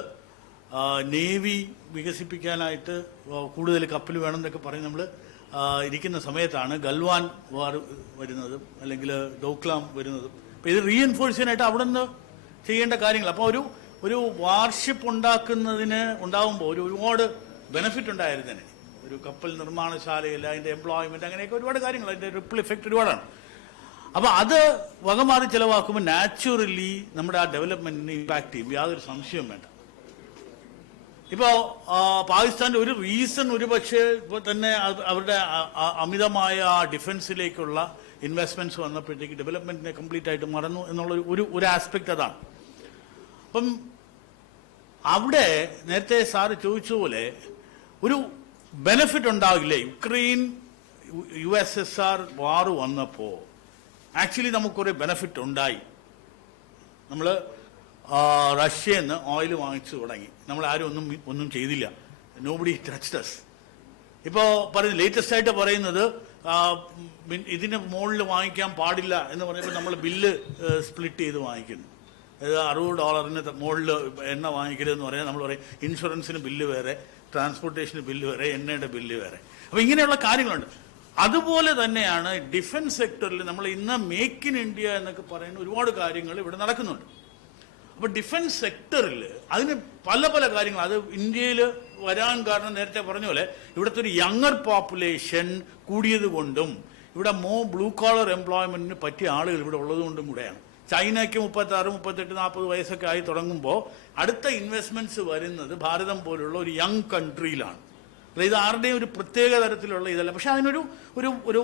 നേവി വികസിപ്പിക്കാനായിട്ട് കൂടുതൽ കപ്പൽ വേണം എന്നൊക്കെ പറഞ്ഞ് നമ്മൾ ഇരിക്കുന്ന സമയത്താണ് ഗൽവാൻ വാർ വരുന്നതും അല്ലെങ്കിൽ ഡോക്ലാം വരുന്നതും. അപ്പോൾ ഇത് റീഎൻഫോഴ്സ് ചെയ്യാനായിട്ട് അവിടെ നിന്ന് ചെയ്യേണ്ട കാര്യങ്ങൾ. അപ്പോൾ ഒരു വാർഷിപ്പ് ഉണ്ടാകുമ്പോൾ ഒരുപാട് ബെനിഫിറ്റ് ഉണ്ടായിരുന്നതിന്, ഒരു കപ്പൽ നിർമ്മാണശാലയിൽ അതിൻ്റെ എംപ്ലോയ്മെന്റ്, അങ്ങനെയൊക്കെ ഒരുപാട് കാര്യങ്ങൾ, അതിൻ്റെ റിപ്പിൾ ഇഫക്റ്റ് ഒരുപാടാണ്. അപ്പോൾ അത് വകമാറി ചിലവാക്കുമ്പോൾ നാച്ചുറലി നമ്മുടെ ആ ഡെവലപ്മെന്റിനെ ഇമ്പാക്ട് ചെയ്യും, യാതൊരു സംശയവും വേണ്ട. ഇപ്പോൾ പാകിസ്ഥാന്റെ ഒരു റീസൺ ഒരുപക്ഷെ ഇപ്പോൾ തന്നെ അവരുടെ അമിതമായ ആ ഡിഫൻസിലേക്കുള്ള ഇൻവെസ്റ്റ്മെന്റ്സ് വന്നപ്പോഴത്തേക്ക് ഡെവലപ്മെന്റിനെ കംപ്ലീറ്റ് ആയിട്ട് മറന്നു എന്നുള്ള ഒരു ആസ്പെക്ട് അതാണ്. അപ്പം അവിടെ നേരത്തെ സാറ് ചോദിച്ചതുപോലെ ഒരു ബെനിഫിറ്റ് ഉണ്ടാകില്ലേ? യുക്രൈൻ USSR വാർ വന്നപ്പോൾ ആക്ച്വലി നമുക്കൊരു ബെനിഫിറ്റ് ഉണ്ടായി. നമ്മൾ റഷ്യയിൽ നിന്ന് ഓയിൽ വാങ്ങിച്ചു തുടങ്ങി. നമ്മൾ ആരും ഒന്നും ചെയ്തില്ല. Nobody touched us. ഇപ്പോൾ പറയുന്നത് ലേറ്റസ്റ്റ് ആയിട്ട് പറയുന്നത് ഇതിന് മുകളിൽ വാങ്ങിക്കാൻ പാടില്ല എന്ന് പറയുമ്പോൾ നമ്മൾ ബില്ല് സ്പ്ലിറ്റ് ചെയ്ത് വാങ്ങിക്കുന്നു. $60 മുകളിൽ എണ്ണ വാങ്ങിക്കരുതെന്ന് പറയാൻ നമ്മൾ പറയും ഇൻഷുറൻസിന് ബില്ല് വേറെ, ട്രാൻസ്പോർട്ടേഷന് ബില്ല് വേറെ, എണ്ണയുടെ ബില്ല് വേറെ. അപ്പോൾ ഇങ്ങനെയുള്ള കാര്യങ്ങളുണ്ട്. അതുപോലെ തന്നെയാണ് ഡിഫൻസ് സെക്ടറിൽ നമ്മൾ ഇന്ന് മേക്ക് ഇൻ ഇന്ത്യ എന്നൊക്കെ പറയുന്ന ഒരുപാട് കാര്യങ്ങൾ ഇവിടെ നടക്കുന്നുണ്ട്. അപ്പോൾ ഡിഫൻസ് സെക്ടറിൽ അതിന് പല പല കാര്യങ്ങൾ, അത് ഇന്ത്യയിൽ വരാൻ കാരണം നേരത്തെ പറഞ്ഞ പോലെ ഇവിടുത്തെ ഒരു യങ്ങർ പോപ്പുലേഷൻ കൂടിയത് കൊണ്ടും ഇവിടെ ബ്ലൂ കോളർ എംപ്ലോയ്മെന്റിന് പറ്റിയ ആളുകൾ ഇവിടെ ഉള്ളതുകൊണ്ടും കൂടെയാണ്. ചൈനയ്ക്ക് 36, 38, 40 വയസ്സൊക്കെ ആയി തുടങ്ങുമ്പോൾ അടുത്ത ഇൻവെസ്റ്റ്മെന്റ്സ് വരുന്നത് ഭാരതം പോലുള്ള ഒരു യങ് കൺട്രിയിലാണ്. ഇത് ആരുടെയും ഒരു പ്രത്യേക തരത്തിലുള്ള ഇതല്ല. പക്ഷെ അതിനൊരു ഒരു ഒരു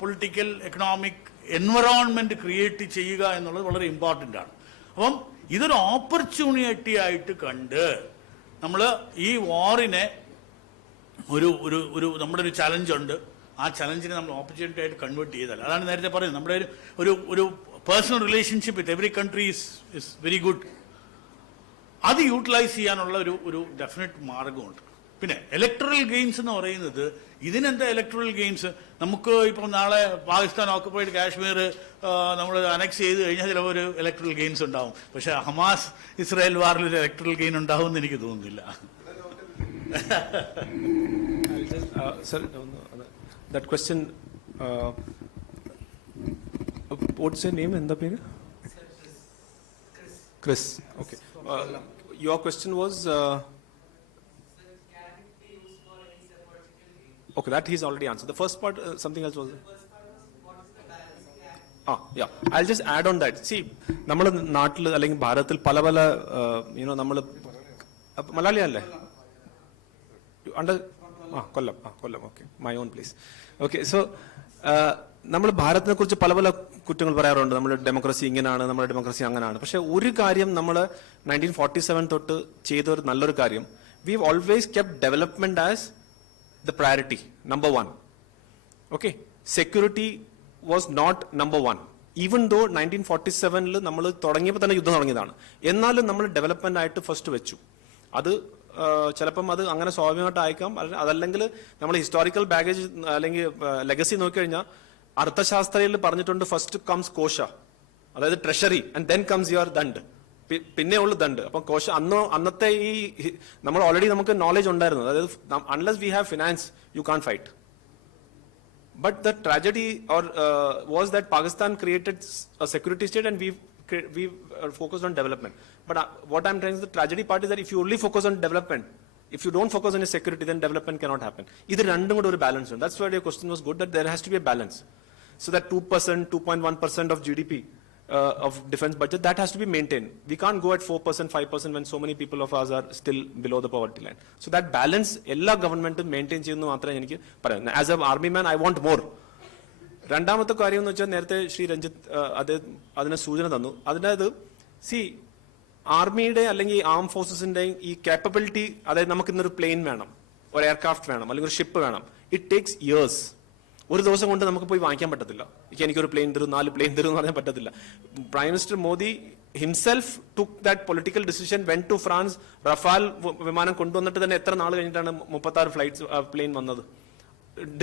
പൊളിറ്റിക്കൽ എക്കണോമിക് എൻവറോൺമെന്റ് ക്രിയേറ്റ് ചെയ്യുക എന്നുള്ളത് വളരെ ഇമ്പോർട്ടൻ്റ് ആണ്. അപ്പം ഇതൊരു ഓപ്പർച്യൂണിറ്റി ആയിട്ട് കണ്ട് നമ്മൾ ഈ വാറിനെ ഒരു ഒരു ഒരു നമ്മുടെ ഒരു ചലഞ്ചുണ്ട്. ആ ചലഞ്ചിനെ നമ്മൾ ഓപ്പർച്യൂണിറ്റി ആയിട്ട് കൺവേർട്ട് ചെയ്താൽ, അതാണ് നേരത്തെ പറയുന്നത്, നമ്മുടെ ഒരു ഒരു personal relationship with every country is very good. അത് യൂട്ടിലൈസ് ചെയ്യാനുള്ള ഒരു ഡെഫിനറ്റ് മാർഗമുണ്ട്. പിന്നെ ഇലക്ട്രൽ ഗെയിംസ് എന്ന് പറയുന്നത്, ഇതിനെന്താ ഇലക്ട്രൽ ഗെയിംസ്? നമുക്ക് ഇപ്പം നാളെ പാകിസ്ഥാൻ ഓക്കുപ്പൈഡ് കാശ്മീർ നമ്മൾ അനക്സ് ചെയ്ത് കഴിഞ്ഞാൽ ചിലപ്പോൾ ഒരു ഇലക്ട്രൽ ഗെയിംസ് ഉണ്ടാവും. പക്ഷെ ഹമാസ് ഇസ്രായേൽ വാറിൽ ഒരു ഇലക്ട്രൽ ഗെയിൻ ഉണ്ടാവും എന്ന് എനിക്ക് തോന്നുന്നില്ല. Sir, that question, what's your name and the name? Chris. Okay. Your question was... Okay, that he's already answered. The first part, something else was... Yeah. I'll just add on that. See, നമ്മുടെ നാട്ടിൽ അല്ലെങ്കിൽ ഭാരതത്തിൽ പല പല നമ്മൾ മലയാളി അല്ലേ? Kollam. Okay, my own place. Okay, so നമ്മൾ ഭാരതത്തിനെ കുറിച്ച് പല പല കുറ്റങ്ങൾ പറയാറുണ്ട്. നമ്മുടെ ഡെമോക്രസി ഇങ്ങനെയാണ്, നമ്മുടെ ഡെമോക്രസി അങ്ങനെയാണ്. പക്ഷെ ഒരു കാര്യം നമ്മൾ 1947 തൊട്ട് ചെയ്ത ഒരു നല്ലൊരു കാര്യം, we have always kept development as the priority, number one. Okay, security was not number one. Even though 1947 നമ്മൾ തുടങ്ങിയപ്പോൾ തന്നെ യുദ്ധം തുടങ്ങിയതാണ്, എന്നാലും നമ്മൾ ഡെവലപ്മെന്റ് ആയിട്ട് ഫസ്റ്റ് വെച്ചു. അത് ചിലപ്പം അത് അങ്ങനെ സ്വാഭാവികമായിട്ട് അയക്കാം. അതല്ലെങ്കിൽ നമ്മൾ ഹിസ്റ്റോറിക്കൽ ബാഗേജ് അല്ലെങ്കിൽ ലെഗസി നോക്കിക്കഴിഞ്ഞാൽ അർത്ഥശാസ്ത്രയിൽ പറഞ്ഞിട്ടുണ്ട്, ഫസ്റ്റ് കംസ് കോശ, അതായത് treasury, and then comes your danda, പിന്നെ ഉള്ളു ദണ്ട്. അപ്പം കോശ അന്നത്തെ ഈ നമ്മൾ ഓൾറെഡി നമുക്ക് നോളജ് ഉണ്ടായിരുന്നു, അതായത് unless we have finance you can fight. But the tragedy was that Pakistan created a security state and we focused on development. But what I'm trying to say, the tragedy part is that if you only focus on development, if you don't focus on your security, then development cannot happen. This രണ്ടും കൂടെ ഒരു balance ഉണ്ട്. That's why your question was good, that there has to be a balance. So that 2%, 2.1% of GDP of defense budget, that has to be maintained. We can't go at 4%, 5% when so many people of us are still below the poverty line. So that balance എല്ലാ ഗവൺമെന്റും മെയിൻറ്റെയിൻ ചെയ്യുന്നു മാത്രമേ എനിക്ക് പറയാം. As A army man I want more. രണ്ടാമത്തെ കാര്യം എന്ന് വെച്ചാൽ, നേരത്തെ ശ്രീ രഞ്ജിത്ത് അതിന് സൂചന തന്നു. അതായത് സി ആർമിയുടെ അല്ലെങ്കിൽ ആം ഫോഴ്സസിന്റെയും ഈ കാപ്പബിലിറ്റി, അതായത് നമുക്ക് ഇന്നൊരു പ്ലെയിൻ വേണം, ഒരു എയർക്രാഫ്റ്റ് വേണം, അല്ലെങ്കിൽ ഒരു ഷിപ്പ് വേണം. It takes years. ഒരു ദിവസം കൊണ്ട് നമുക്ക് പോയി വാങ്ങിക്കാൻ പറ്റത്തില്ല. എനിക്കൊരു പ്ലെയിൻ തരും, 4 പ്ലെയിൻ തരും എന്ന് പറയാൻ പറ്റത്തില്ല. Prime minister Modi himself took that political decision, went to France, Rafale വിമാനം കൊണ്ടുവന്നിട്ട് തന്നെ എത്ര നാൾ കഴിഞ്ഞിട്ടാണ് 36 ഫ്ലൈറ്റ്സ് പ്ലെയിൻ വന്നത്,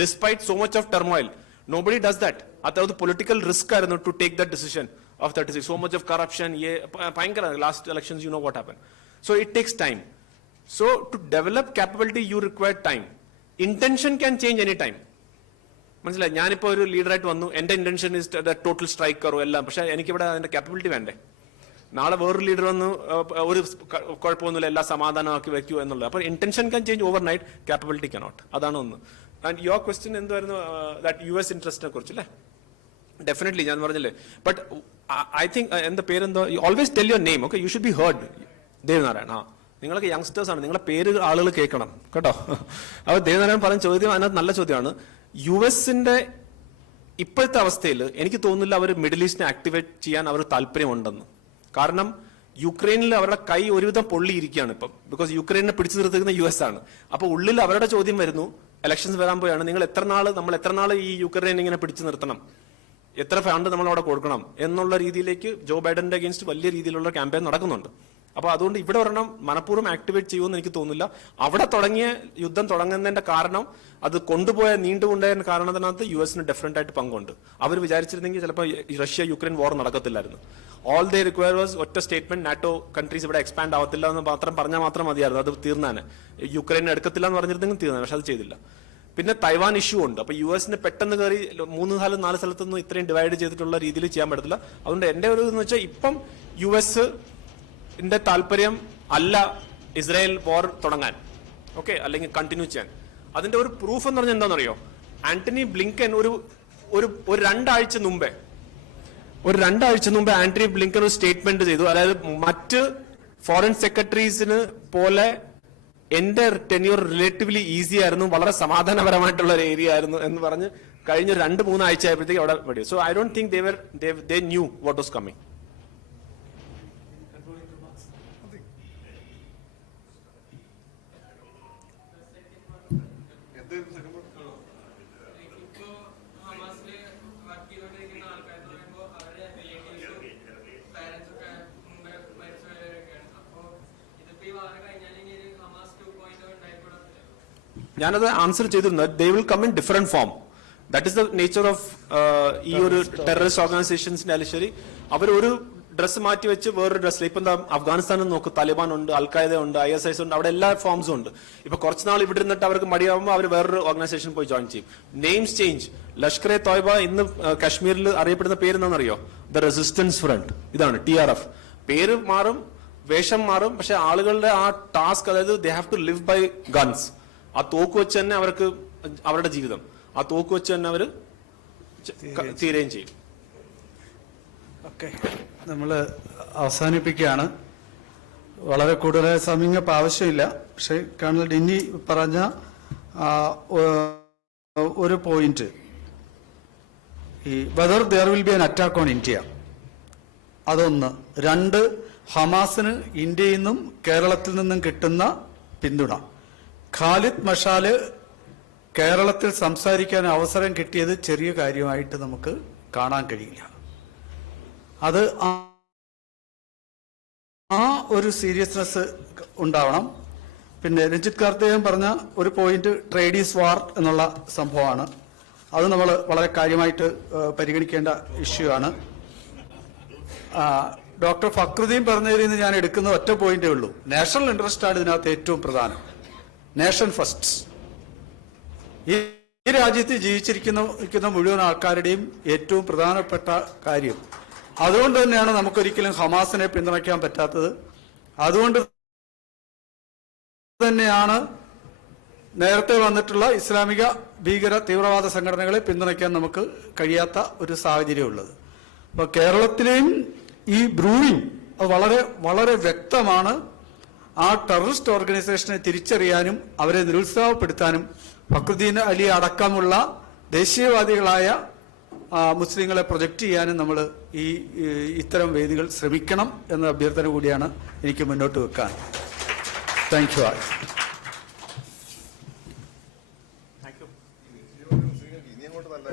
despite so much of turmoil. Nobody does that. That political risk to take that decision of 36. So much of corruption. Last elections, you know what happened. So it takes time. So to develop capability, you require time. Intention can change any time. മനസ്സിലായി? ഞാനിപ്പോൾ ഒരു ലീഡറായിട്ട് വന്നു, എന്റെ intention is total സ്ട്രൈക്കറോ എല്ലാം, പക്ഷെ എനിക്കിവിടെ അതിന്റെ കാപ്പബിലിറ്റി വേണ്ടേ? നാളെ വേറൊരു ലീഡർ വന്ന് ഒരു കുഴപ്പമൊന്നുമില്ല, എല്ലാം സമാധാനമാക്കി വെക്കൂ എന്നുള്ളത്. അപ്പോൾ intention can change overnight, capability cannot. അതാണ് ഒന്ന്. ആൻഡ് യുവർ ക്വസ്റ്റ്യൻ എന്തായിരുന്നു, ദാറ്റ് US ഇൻട്രസ്റ്റിനെ കുറിച്ചല്ലേ? ഡെഫിനറ്റ്ലി ഞാൻ പറഞ്ഞില്ലേ. ബട്ട് ഐ തിങ്ക് എന്താ പേരെന്തോ, you always tell your name. Okay, you should be heard. Devanarayan. നിങ്ങളൊക്കെ യങ്സ്റ്റേഴ്സ് ആണ്, നിങ്ങളെ പേര് ആളുകൾ കേൾക്കണം കേട്ടോ. അപ്പോൾ ദേവനാരായൺ പറഞ്ഞ ചോദ്യം അതിനകത്ത് നല്ല ചോദ്യമാണ്. US ഇപ്പോഴത്തെ അവസ്ഥയിൽ എനിക്ക് തോന്നുന്നില്ല അവർ മിഡിൽ ഈസ്റ്റിനെ ആക്ടിവേറ്റ് ചെയ്യാൻ അവർ താല്പര്യമുണ്ടെന്ന്. കാരണം യുക്രൈനിൽ അവരുടെ കൈ ഒരുവിധം പൊള്ളിയിരിക്കുകയാണ് ഇപ്പം. ബിക്കോസ് യുക്രൈനെ പിടിച്ചു നിർത്തുന്ന US ആണ്. അപ്പോൾ ഉള്ളിൽ അവരുടെ ചോദ്യം വരുന്നു, ഇലക്ഷൻസ് വരാൻ പോയാണ്, നമ്മൾ എത്ര നാൾ ഈ യുക്രൈനെ ഇങ്ങനെ പിടിച്ചു നിർത്തണം, എത്ര ഫണ്ട് നമ്മൾ അവിടെ കൊടുക്കണം എന്നുള്ള രീതിയിലേക്ക് ജോ ബൈഡന്റെ അഗേൻസ്റ്റ് വലിയ രീതിയിലുള്ള ക്യാമ്പയിൻ നടക്കുന്നുണ്ട്. അപ്പോൾ അതുകൊണ്ട് ഇവിടെ ഒരെണ്ണം മനഃപൂർവ്വം ആക്ടിവേറ്റ് ചെയ്യുമെന്ന് എനിക്ക് തോന്നുന്നില്ല. അവിടെ തുടങ്ങിയ യുദ്ധം തുടങ്ങുന്നതിന്റെ കാരണം, അത് നീണ്ടുകൊണ്ടതിന്റെ കാരണത്തിനകത്ത് US ഡെഫറന്റ് ആയിട്ട് പങ്കുണ്ട്. അവർ വിചാരിച്ചിരുന്നെങ്കിൽ ചിലപ്പോൾ റഷ്യ യുക്രൈൻ വാർ നടക്കത്തില്ലായിരുന്നു. ഓൾ ദേ റിക്വയർ വാസ് ഒറ്റ സ്റ്റേറ്റ്മെന്റ്, നാറ്റോ കൺട്രീസ് ഇവിടെ എക്സ്പാൻഡ് ആവത്തില്ല എന്ന് പറഞ്ഞാൽ മാത്രം മതിയായിരുന്നു, അത് തീർന്നാണ്. യുക്രൈനെ എടുക്കത്തില്ല എന്ന് പറഞ്ഞിരുന്നെങ്കിൽ തീർന്നാണ്, പക്ഷെ അത് ചെയ്തില്ല. പിന്നെ തൈവാൻ ഇഷ്യൂ ഉണ്ട്. അപ്പൊ US പെട്ടെന്ന് കയറി 3-4 സ്ഥലത്തൊന്നും ഇത്രയും ഡിവൈഡ് ചെയ്തിട്ടുള്ള രീതിയിൽ ചെയ്യാൻ പറ്റത്തില്ല. അതുകൊണ്ട് എന്റെ ഒരു എന്ന് വെച്ചാൽ ഇപ്പം US താല്പര്യം അല്ല ഇസ്രായേൽ വാർ തുടങ്ങാൻ, ഓക്കെ, അല്ലെങ്കിൽ കണ്ടിന്യൂ ചെയ്യാൻ. അതിന്റെ ഒരു പ്രൂഫ് എന്ന് പറഞ്ഞാൽ എന്താണെന്നറിയോ, ആന്റണി ബ്ലിങ്കൻ ഒരു 2 ആഴ്ച മുമ്പേ ആന്റണി ബ്ലിങ്കൻ ഒരു സ്റ്റേറ്റ്മെന്റ് ചെയ്തു. അതായത് മറ്റ് ഫോറിൻ സെക്രട്ടറീസിന് പോലെ എന്റെ ടെന്യൂർ റിലേറ്റീവ്ലി ഈസി ആയിരുന്നു, വളരെ സമാധാനപരമായിട്ടുള്ള ഒരു ഏരിയ ആയിരുന്നു എന്ന് പറഞ്ഞ് കഴിഞ്ഞ 2-3 ആഴ്ച ആയപ്പോഴത്തേക്ക് അവിടെ വെടി. So I don't think they knew what was coming. ഞാനത് ആൻസർ ചെയ്തിരുന്നത് they will come in different form. That is the nature of ഈ ഒരു ടെററിസ്റ്റ് ഓർഗനൈസേഷൻസിന്റെ ആയാലും ശരി, അവർ ഒരു ഡ്രസ്സ് മാറ്റി വെച്ച് വേറൊരു ഡ്രസ്സിൽ. ഇപ്പൊ എന്താ അഫ്ഗാനിസ്ഥാനിൽ നോക്ക്, താലിബാൻ ഉണ്ട്, അൽഖായ്ദ ഉണ്ട്, ISIS ഉണ്ട്, അവിടെ എല്ലാ ഫോംസും ഉണ്ട്. ഇപ്പൊ കുറച്ചുനാൾ ഇവിടെ ഇരുന്നിട്ട് അവർക്ക് മടിയാവുമ്പോൾ അവർ വേറൊരു ഓർഗനൈസേഷൻ പോയി ജോയിൻ ചെയ്യും. Names change. ലഷ്കർ എ തോയ്ബ ഇന്ന് കാശ്മീരിൽ അറിയപ്പെടുന്ന പേര് എന്താണെന്നറിയോ? The resistance front. ഇതാണ് TRF. പേര് മാറും, വേഷം മാറും, പക്ഷെ ആളുകളുടെ ആ ടാസ്ക്, അതായത് they have to live by guns. ആ തോക്ക് വെച്ച് തന്നെ അവർക്ക് അവരുടെ ജീവിതം, ആ തോക്ക് വെച്ച് തന്നെ അവർ തീരുകയും ചെയ്യും. ഓക്കെ, നമ്മൾ അവസാനിപ്പിക്കുകയാണ്. വളരെ കൂടുതൽ സമയം ഇപ്പം ആവശ്യമില്ല. പക്ഷെ കേണൽ ഡിന്നി പറഞ്ഞ ഒരു പോയിന്റ്, ഈ whether there will be an attack on India, അതൊന്ന്. 2, ഹമാസിന് ഇന്ത്യയിൽ നിന്നും കേരളത്തിൽ നിന്നും കിട്ടുന്ന പിന്തുണ. ഖാലിദ് മഷാല് കേരളത്തിൽ സംസാരിക്കാൻ അവസരം കിട്ടിയത് ചെറിയ കാര്യമായിട്ട് നമുക്ക് കാണാൻ കഴിയില്ല. അത് ആ ഒരു സീരിയസ്നെസ് ഉണ്ടാവണം. പിന്നെ രഞ്ജിത്ത് കാർത്തികൻ പറഞ്ഞ ഒരു പോയിന്റ് ട്രേഡ് ഈസ് വാർ എന്നുള്ള സംഭവമാണ്. അത് നമ്മൾ വളരെ കാര്യമായിട്ട് പരിഗണിക്കേണ്ട ഇഷ്യൂ ആണ്. ഡോക്ടർ ഫക്രുദ്ദീൻ പറഞ്ഞതിൽ നിന്ന് ഞാൻ എടുക്കുന്ന ഒറ്റ പോയിന്റേ ഉള്ളൂ. നാഷണൽ ഇൻട്രസ്റ്റ് ആണ് ഇതിനകത്ത് ഏറ്റവും പ്രധാനം. Nation first. ഈ രാജ്യത്ത് ജീവിച്ചിരിക്കുന്ന മുഴുവൻ ആൾക്കാരുടെയും ഏറ്റവും പ്രധാനപ്പെട്ട കാര്യം. അതുകൊണ്ട് തന്നെയാണ് നമുക്കൊരിക്കലും ഹമാസിനെ പിന്തുണയ്ക്കാൻ പറ്റാത്തത്. അതുകൊണ്ട് തന്നെയാണ് നേരത്തെ വന്നിട്ടുള്ള ഇസ്ലാമിക ഭീകര തീവ്രവാദ സംഘടനകളെ പിന്തുണയ്ക്കാൻ നമുക്ക് കഴിയാത്ത ഒരു സാഹചര്യം ഉള്ളത്. അപ്പൊ കേരളത്തിലെയും ഈ ബ്രൂയിങ് വളരെ വളരെ വ്യക്തമാണ്. ആ ടെററിസ്റ്റ് ഓർഗനൈസേഷനെ തിരിച്ചറിയാനും അവരെ നിരുത്സാഹപ്പെടുത്താനും ഫക്രുദ്ദീൻ അലി അടക്കമുള്ള ദേശീയവാദികളായ മുസ്ലിങ്ങളെ പ്രൊജക്റ്റ് ചെയ്യാനും നമ്മൾ ഇത്തരം വേദികൾ ശ്രമിക്കണം എന്ന അഭ്യർത്ഥന കൂടിയാണ് എനിക്ക് മുന്നോട്ട് വെക്കാൻ. Thank you. ഇനി അങ്ങോട്ട് നല്ല